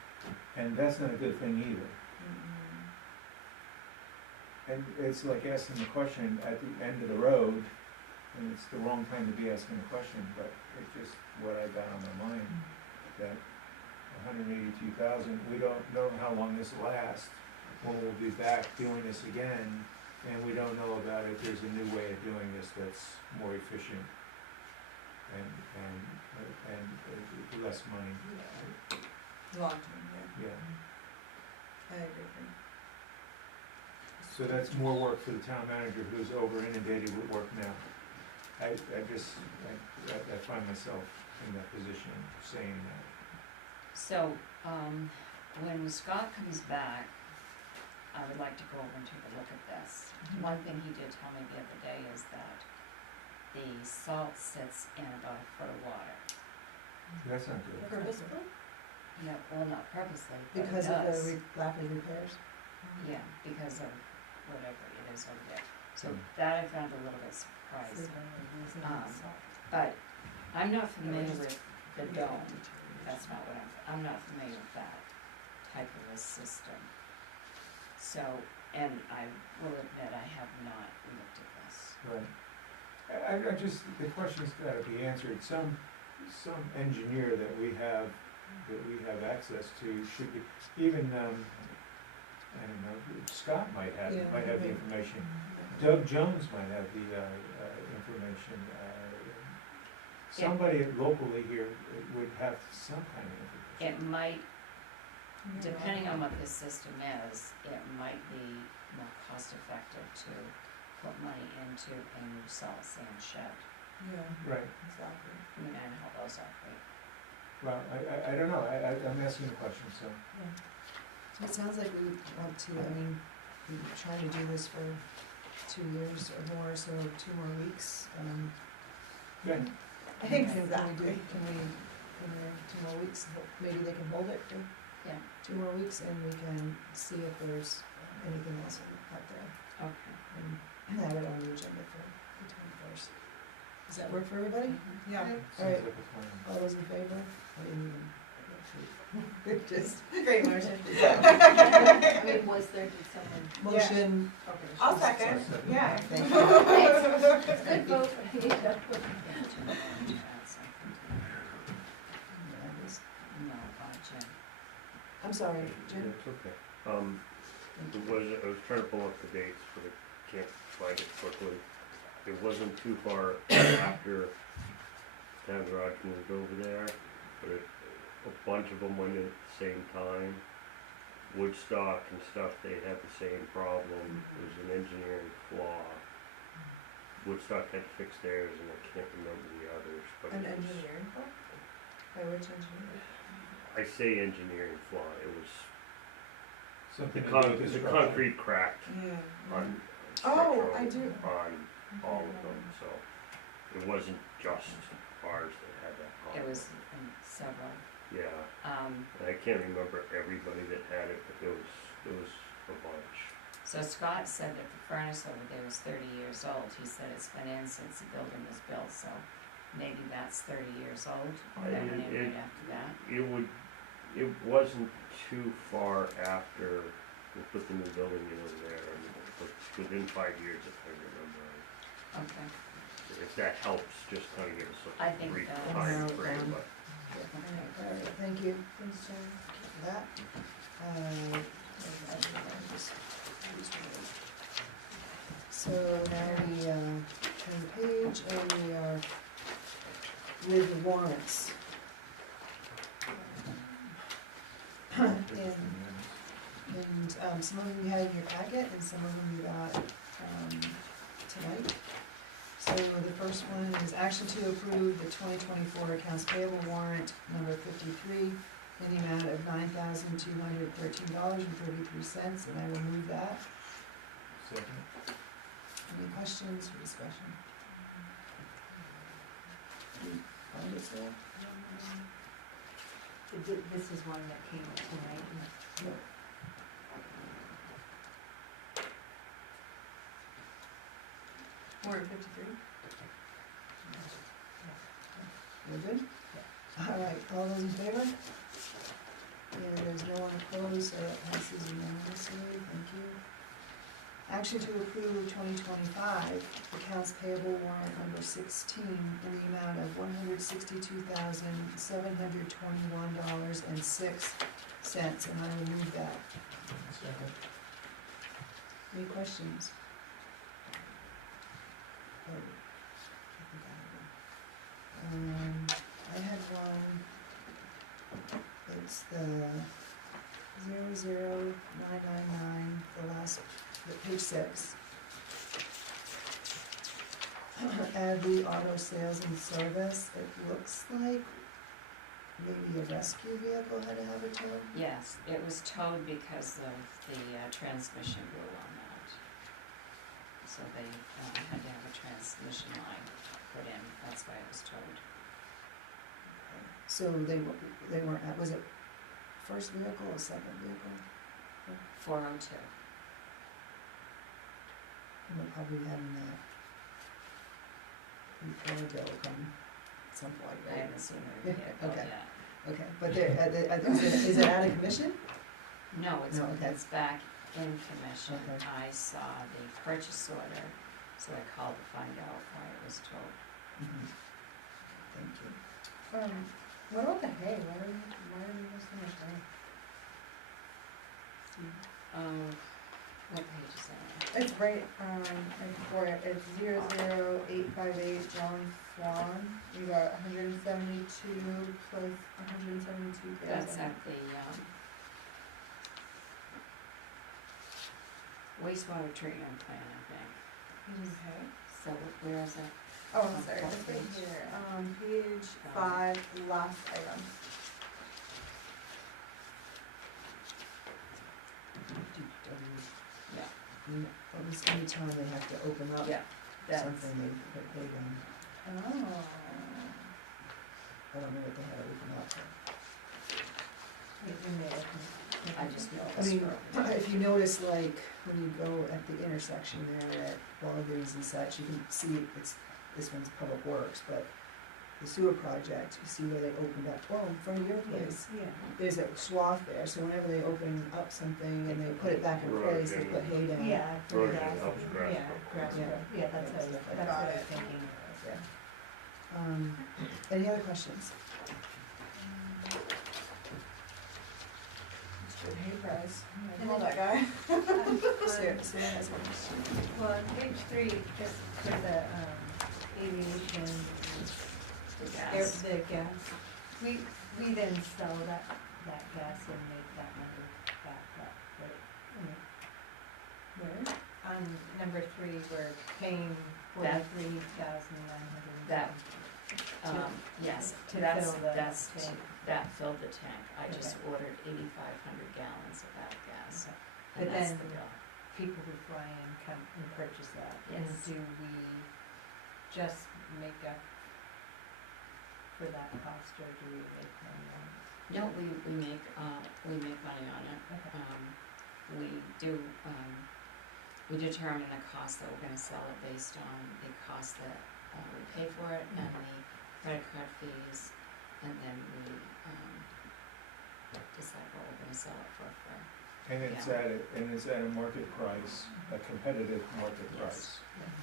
and that's not a good thing either. And it's like asking the question at the end of the road, and it's the wrong time to be asking the question, but it's just what I got on my mind, that 182,000, we don't know how long this will last, when we'll be back doing this again, and we don't know about if there's a new way of doing this that's more efficient and less money. Long term, yeah. Yeah, I agree. so that's more work for the town manager, who's over inundated with work now. I find myself in that position saying that. So, when Scott comes back, I would like to go over and take a look at this. One thing he did tell me the other day is that the salt sits in about a foot of water. That's not good. Purposeful? No, well, not purposely, but it Because of does. the rapid repairs? Yeah, because of whatever it is over there. So Mm. that I found a little bit surprising. But I'm not familiar with the dome. That's not what I'm not familiar with that type of a system. So, and I will admit, I have not looked at this. Right. The question's gotta be answered. Some engineer that we have access to should be, even, I don't know, Scott might have the information. Doug Jones might have the, information. Somebody locally here would have some kind of information. It might, depending on what this system is, it might be more cost effective to put money into a new salt sand shed. Yeah, Right. exactly. I mean, I know how those operate. Well, I don't know. I'm asking a question, so. It sounds like we want to, I mean, we're trying to do this for 2 years or more, so 2 more weeks. Okay. Can we do, can we, 2 more weeks, maybe they can hold it for Yeah. 2 more weeks, and we can see if there's anything else out there, Okay. and have it on the agenda for the 21st. Does that work for everybody? Yeah. All right, Sounds like a plan. all those in favor? I didn't even, just, Great motion. I mean, was there, did someone? motion. Okay. I'll second, yeah. Thank you. Good vote. Add something to that. No, Jen. I'm sorry, Yeah, Jim. it's okay. I was trying to pull up the dates, but I can't find it quickly. It wasn't too far after Town Garage moved over there, but a bunch of them went in at the same time. Woodstock and stuff, they had the same problem. It was an engineering flaw. Woodstock had to fix theirs, and I can't remember the others, but An it was, engineering firm? By which engineer? I say engineering flaw, it was, Something the to do with the construction. concrete cracked on Oh, I structural, do. on all of them, so it wasn't just ours that had that problem. It was in several. Yeah, and I can't remember everybody that had it, but there was a bunch. So Scott said that the furnace over there was 30 years old. He said it's been in since the building was built, so maybe that's 30 years old. That went in right after that. It wasn't too far after we put the new building in over there, and it was within 5 years, if I remember right. Okay. If that helps, just kind of give us I a think brief that- time Narrow it frame, down. but All right, thank you. Thanks, Jen, for that. So now we, turn the page, and we are with the warrants. And some of them you had in your packet, and some of them you got, tonight. So the first one is action to approve the 2024 accounts payable warrant number 53 in the amount of $9,213.33, and I will move that. Second. Any questions or discussion? Any comments there? This is one that came up tonight. No. Warrant 53? We're good? All right, all those in favor? And there's no one opposed, so that passes unanimously, thank you. Action to approve 2025 accounts payable warrant number 16 in the amount of $162,721.06, and I will move that. Second. Any questions? Oh, I had one, it's the 00999, the last, page 6. Add the auto sales and service, it looks like maybe a rescue vehicle had to have a tow? Yes, it was towed because of the transmission rule on that. So they had to have a transmission line put in, that's why it was towed. So they weren't, was it first vehicle or second vehicle? 402. And we're probably having that repair bill come at some point, I right? haven't seen the vehicle Okay. yet. Okay, but there, is it out of commission? No, it's, No, okay. it's back in commission. Okay. I saw the purchase order, so I called to find out why it was towed. Thank you. What about the hay? Why are we missing the hay? What page is that? It's right, for it, it's 00858 John Swan. You got 172 plus 172,000. That's at the, wastewater treatment plant, I think. Okay. So where is it? Oh, I'm sorry, it's right here, page 5, last item. almost any time they have to open up Yeah, that's, something, they Oh. I don't know what they had to open up. I just know I mean, if you notice, like, when you go at the intersection there at Walgreens and such, you can see this one's Public Works, but the sewer project, you see where they opened up, oh, in front of your place. Yeah. There's a swath there, so whenever they open up something and they put it back in Right, place, they yeah. put hay down. Yeah, Right, grass, it helps grass yeah, grow. grass Yeah. grow, yeah, that's what I was, Stuff like that's what I that. was thinking. Any other questions? Mr. Hay Price, I call that guy. Sarah has a question. Well, on page 3, just for the, aviation, the air, gas. the gas, we then sell that gas and make that number back up, right? Where? On number 3, we're paying That- $43,900. That, yes, to that's, fill the that's, tank. that filled the tank. I just Okay. ordered 8,500 gallons of that gas, Okay. and But that's then the bill. people who fly in come and purchase that. And Yes. do we just make up for that cost, or do we make money on it? No, we make money on it. Okay. We do, we determine the cost that we're gonna sell it based on the cost that, we pay for it and the credit card fees, and then we, decide what we're gonna sell it for. And it's at a market price, a competitive market price.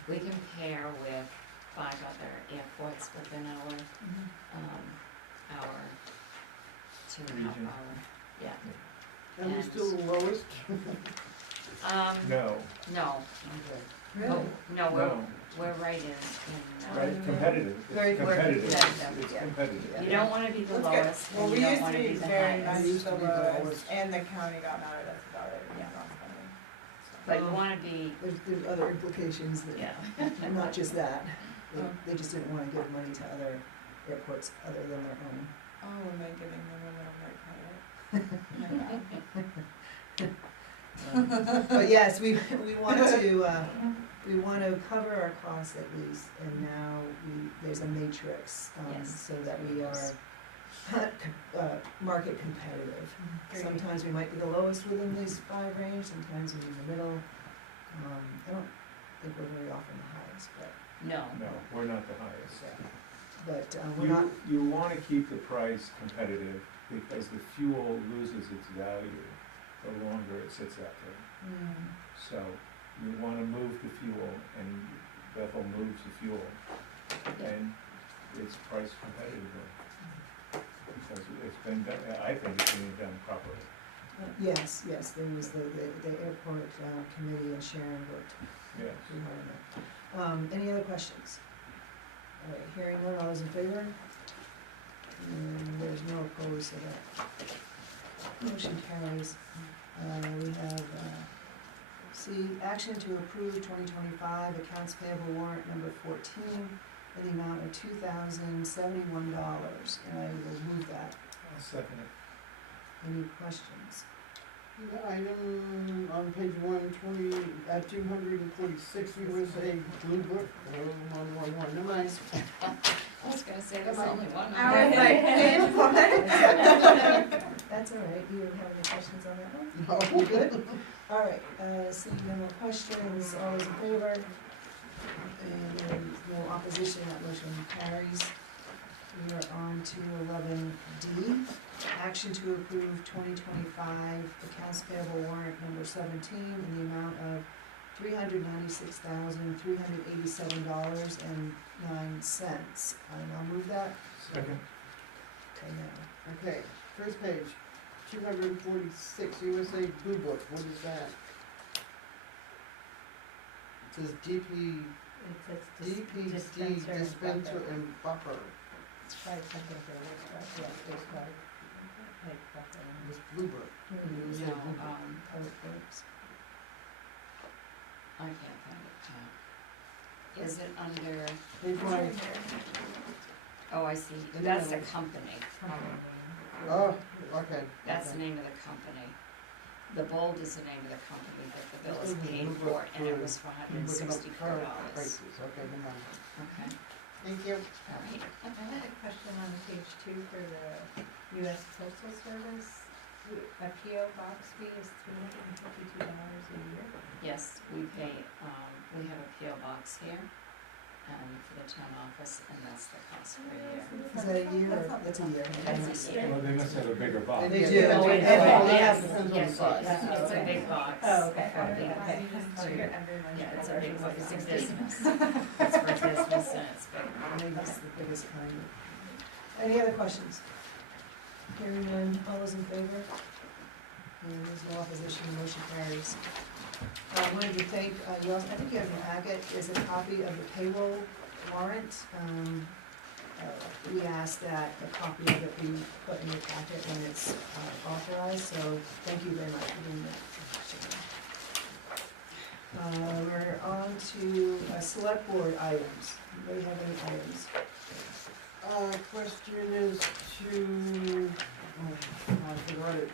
We compare with 5 other airports within our, our 2.5 Region. hour, yeah. And we're And- still the lowest? No, No, Really? no, no, we're right in, right, competitive, Very it's competitive, competitive, it's yeah. competitive. you don't wanna be the That's good. lowest, Well, and we you don't used to wanna be be the very highest. much Used to the be the lowest, lowest. and the county got mad at us about it, and Yeah. not spending. But you wanna be, There's other implications that, yeah, not just that, Oh. they just didn't wanna give money to other airports other than their own. Oh, am I giving them a little more credit? But yes, we want to cover our costs at least, and now there's a matrix, Yes. so that we are market competitive. Great. Sometimes we might be the lowest within these 5 range, sometimes we're in the middle. I don't think we're very often the highest, no, No, we're not the highest. but we're not, You wanna keep the price competitive, because the fuel loses its value the longer it sits out there. So you wanna move the fuel, and Bethel moves the fuel, and it's priced competitively. Because it's been done, I think it's being done properly. yes, there was the airport committee, and Sharon worked Yes. pretty hard on that. Any other questions? All right, hearing none, all those in favor? And there's no opposed, so that motion carries. We have, C, action to approve 2025 accounts payable warrant number 14 in the amount of $2,071, and I will move that. I'll second it. Any questions? The item on page 120, 246 USA Blue Book, 111, never mind. I was gonna say there's Come on. only one. I was like, page what? That's all right, you don't have any questions on that one? No. You good? All right, seeing no more questions, all those in favor? And there is no opposition, that motion carries. We are on to 11D, action to approve 2025 accounts payable warrant number 17 in the amount of $396,387.09. And I'll move that. Second. Okay, now. Okay, first page, 246 USA Blue Book, what is that? It says DP dispenser and buffer. It's probably something for this, yeah, this card. Like, This Blue Book. Here it is. No, Public Works. I can't find it. Is it under, Page one. oh, I see, In the that's the middle. company. Oh, okay. That's the okay. name of the company. The Bold is the name of the company that the bill is paid for, and it was for $164. Prices, okay, never mind. Okay, Thank you. all right. I had a question on page 2 for the US Postal Service. A PO box fee is $352 a year. Yes, we pay, we have a PO box here, for the town office, and that's the cost per year. Is that a year or, that's a year? That's a year. Well, they must have a bigger box. They Yeah. do. Oh, They it's, do. yes, depends on the yes, size. it's a Okay. big box. Oh, okay. For the- Yeah, it's a big box, it's a business, it's for business and it's big. Maybe it's the biggest kind. Any other questions? Hearing none, all those in favor? And there's no opposition, motion carries. I wanted to thank, you also, I think you have in your packet, is a copy of the payroll warrant. We asked that a copy of it be put in your packet when it's authorized, so thank you very much for doing that. We're on to select board items. Anybody have any items? Question is to, I forgot it.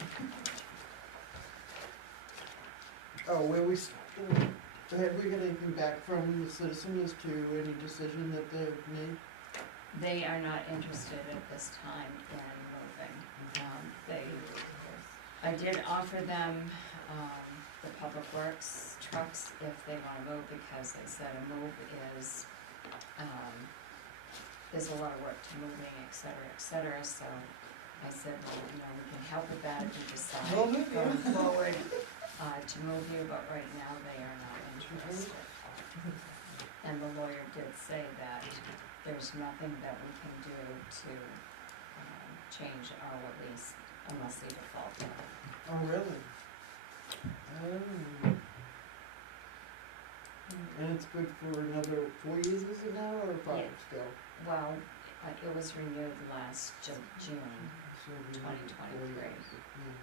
Oh, where we, have we got anything back from the citizens to any decision that they've made? They are not interested at this time in moving. I did offer them, the public works trucks if they wanna move, because they said a move is, there's a lot of work to moving, et cetera, so I said, well, you know, we can help with that if you decide We'll move you. going forward, to move you, but right now they are not interested. And the lawyer did say that there's nothing that we can do to, change our lease unless they default. Oh, really? Oh. And it's good for another 4 years, is it now, or 5 Yeah. still? Well, it was renewed last June. So we have 2023. 4 years, yeah.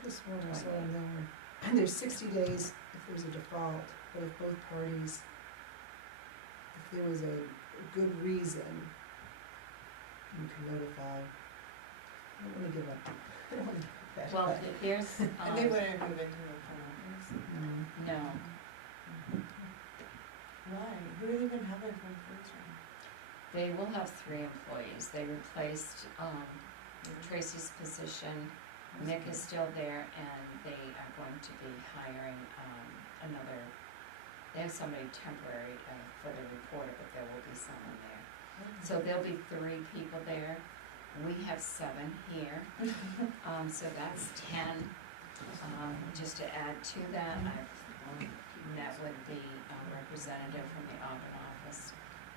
Could've sworn I saw in there, and there's 60 days if there's a default, but if both parties, if there was a good reason, you can notify. I don't wanna give up. I don't wanna give up. Well, there's, And they wouldn't move into apartments. no, Why? Who do they even have their phone first from? they will have 3 employees. They replaced, Tracy's position. Nick is still there, and they are going to be hiring, another, they have somebody temporary, for the reporter, but there will be someone there. So there'll be 3 people there. We have 7 here, so that's 10. Just to add to that, I've met with the representative from the Auburn office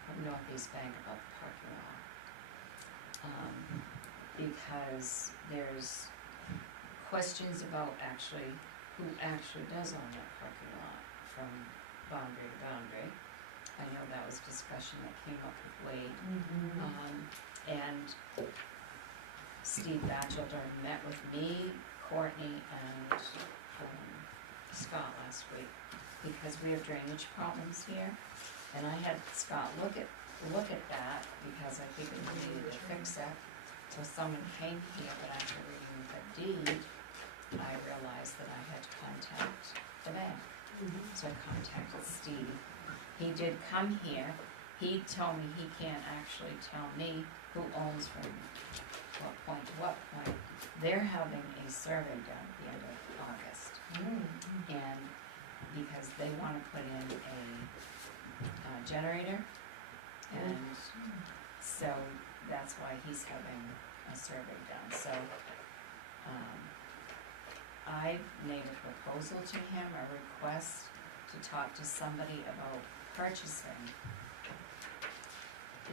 from Northeast Bank about the parking lot. Because there's questions about who actually does own that parking lot from boundary to boundary. I know that was discussion that came up with W.H.A.T. And Steve Batchelder met with me, Courtney, and Scott last week, because we have drainage problems here. And I had Scott look at that, because I figured we needed to fix it. So someone came here, but after reading the deed, I realized that I had to contact the bank. So I contacted Steve. He did come here. He told me he can't actually tell me who owns from what point to what point. They're having a survey done at the end of August. And because they wanna put in a generator, and so that's why he's having a survey done. So, I made a proposal to him, a request to talk to somebody about purchasing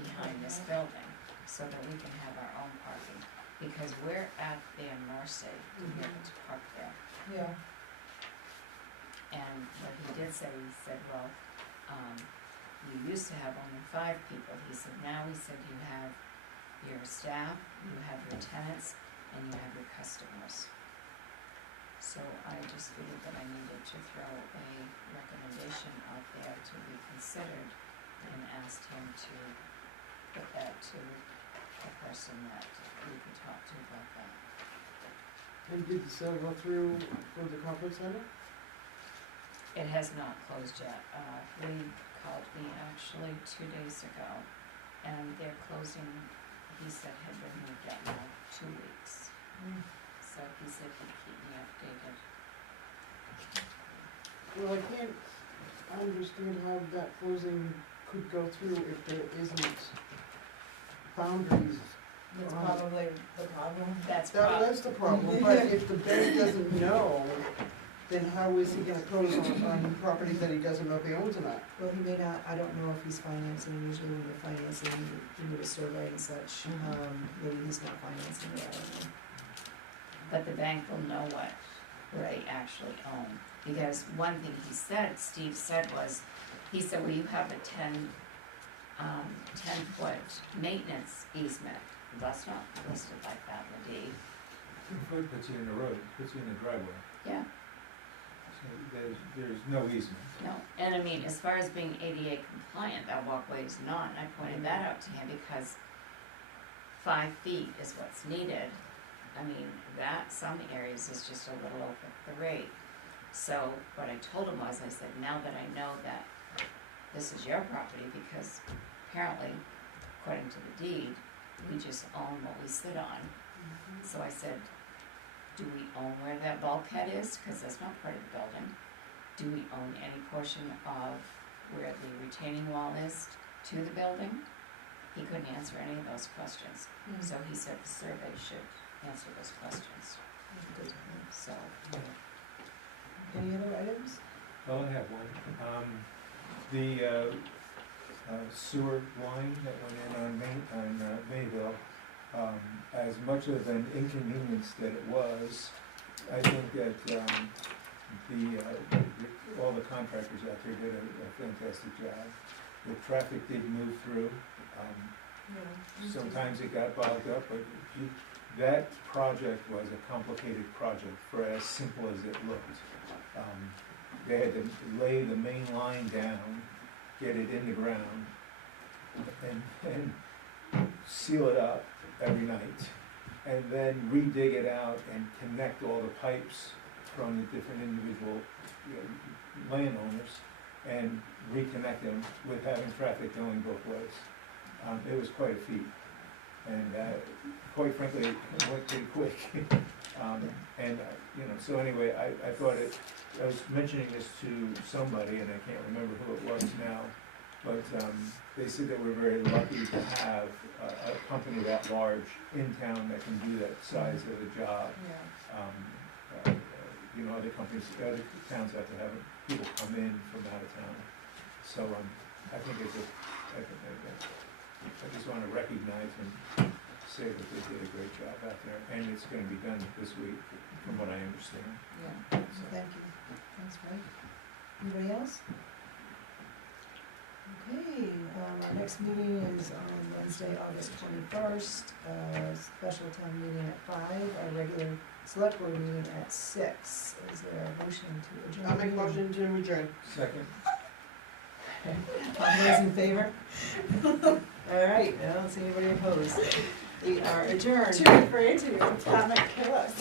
behind this building, so that we can have our own parking, because we're at their mercy to be able to park there. Yeah. And what he did say, he said, well, you used to have only 5 people. He said, now he said you have your staff, you have your tenants, and you have your customers. So I just figured that I needed to throw a recommendation out there to be considered, and asked him to put that to the person that we could talk to about that. And did the sale go through for the conference center? It has not closed yet. Lee called me actually 2 days ago, and their closing, he said, had been moved up now 2 weeks. So he said he'd keep me updated. Well, I can't understand how that closing could go through if there isn't boundaries. That's probably the problem. That's That's the problem, but if the bank doesn't know, then how is he gonna close on property that he doesn't know if he owns or not? Well, he may not, I don't know if he's financing, usually when you're financing, you need a survey and such, maybe he's not financing it, I don't know. But the bank will know what they actually own. Because one thing he said, Steve said was, he said, well, you have a 10-foot maintenance easement. That's not listed like that in the deed. 2 foot puts you in the road, puts you in the driveway, Yeah, so there's no easement. no, and I mean, as far as being ADA compliant, that walkway is not, and I pointed that out to him because 5 feet is what's needed. I mean, that, some areas is just a little over 3. So what I told him was, I said, now that I know that this is your property, because apparently, according to the deed, we just own what we sit on. So I said, do we own where that bulkhead is? Because that's not part of the building. Do we own any portion of where the retaining wall is to the building? He couldn't answer any of those questions. So he said the survey should answer those questions. Good to know. So, Any other items? Well, I have one. The sewer line that went in on Mayville, as much of an inconvenience that it was, I think that all the contractors out there did a fantastic job. The traffic did move through. Sometimes it got bogged up, but that project was a complicated project for as simple as it looked. They had to lay the main line down, get it in the ground, and seal it up every night, and then redig it out and connect all the pipes from the different individual landowners and reconnect them with having traffic going both ways. It was quite a feat, and quite frankly, it went pretty quick. So anyway, I thought I was mentioning this to somebody, and I can't remember who it was now, but they said that we're very lucky to have a company that large in town that can do that size of a job. Other companies, other towns have to have people come in from out of town. So I think I just want to recognize and say that they did a great job out there, and it's going to be done this week, from what I understand. Yeah, thank you. Thanks, Mike. Anybody else? Okay, our next meeting is on Wednesday, August 21st, special town meeting at 5, our regular select board meeting at 6. Is there a motion to adjourn? I'll make a motion to adjourn. Second. All those in favor? All right, I don't see anybody opposed. We are adjourned. Too afraid to atomic kill us.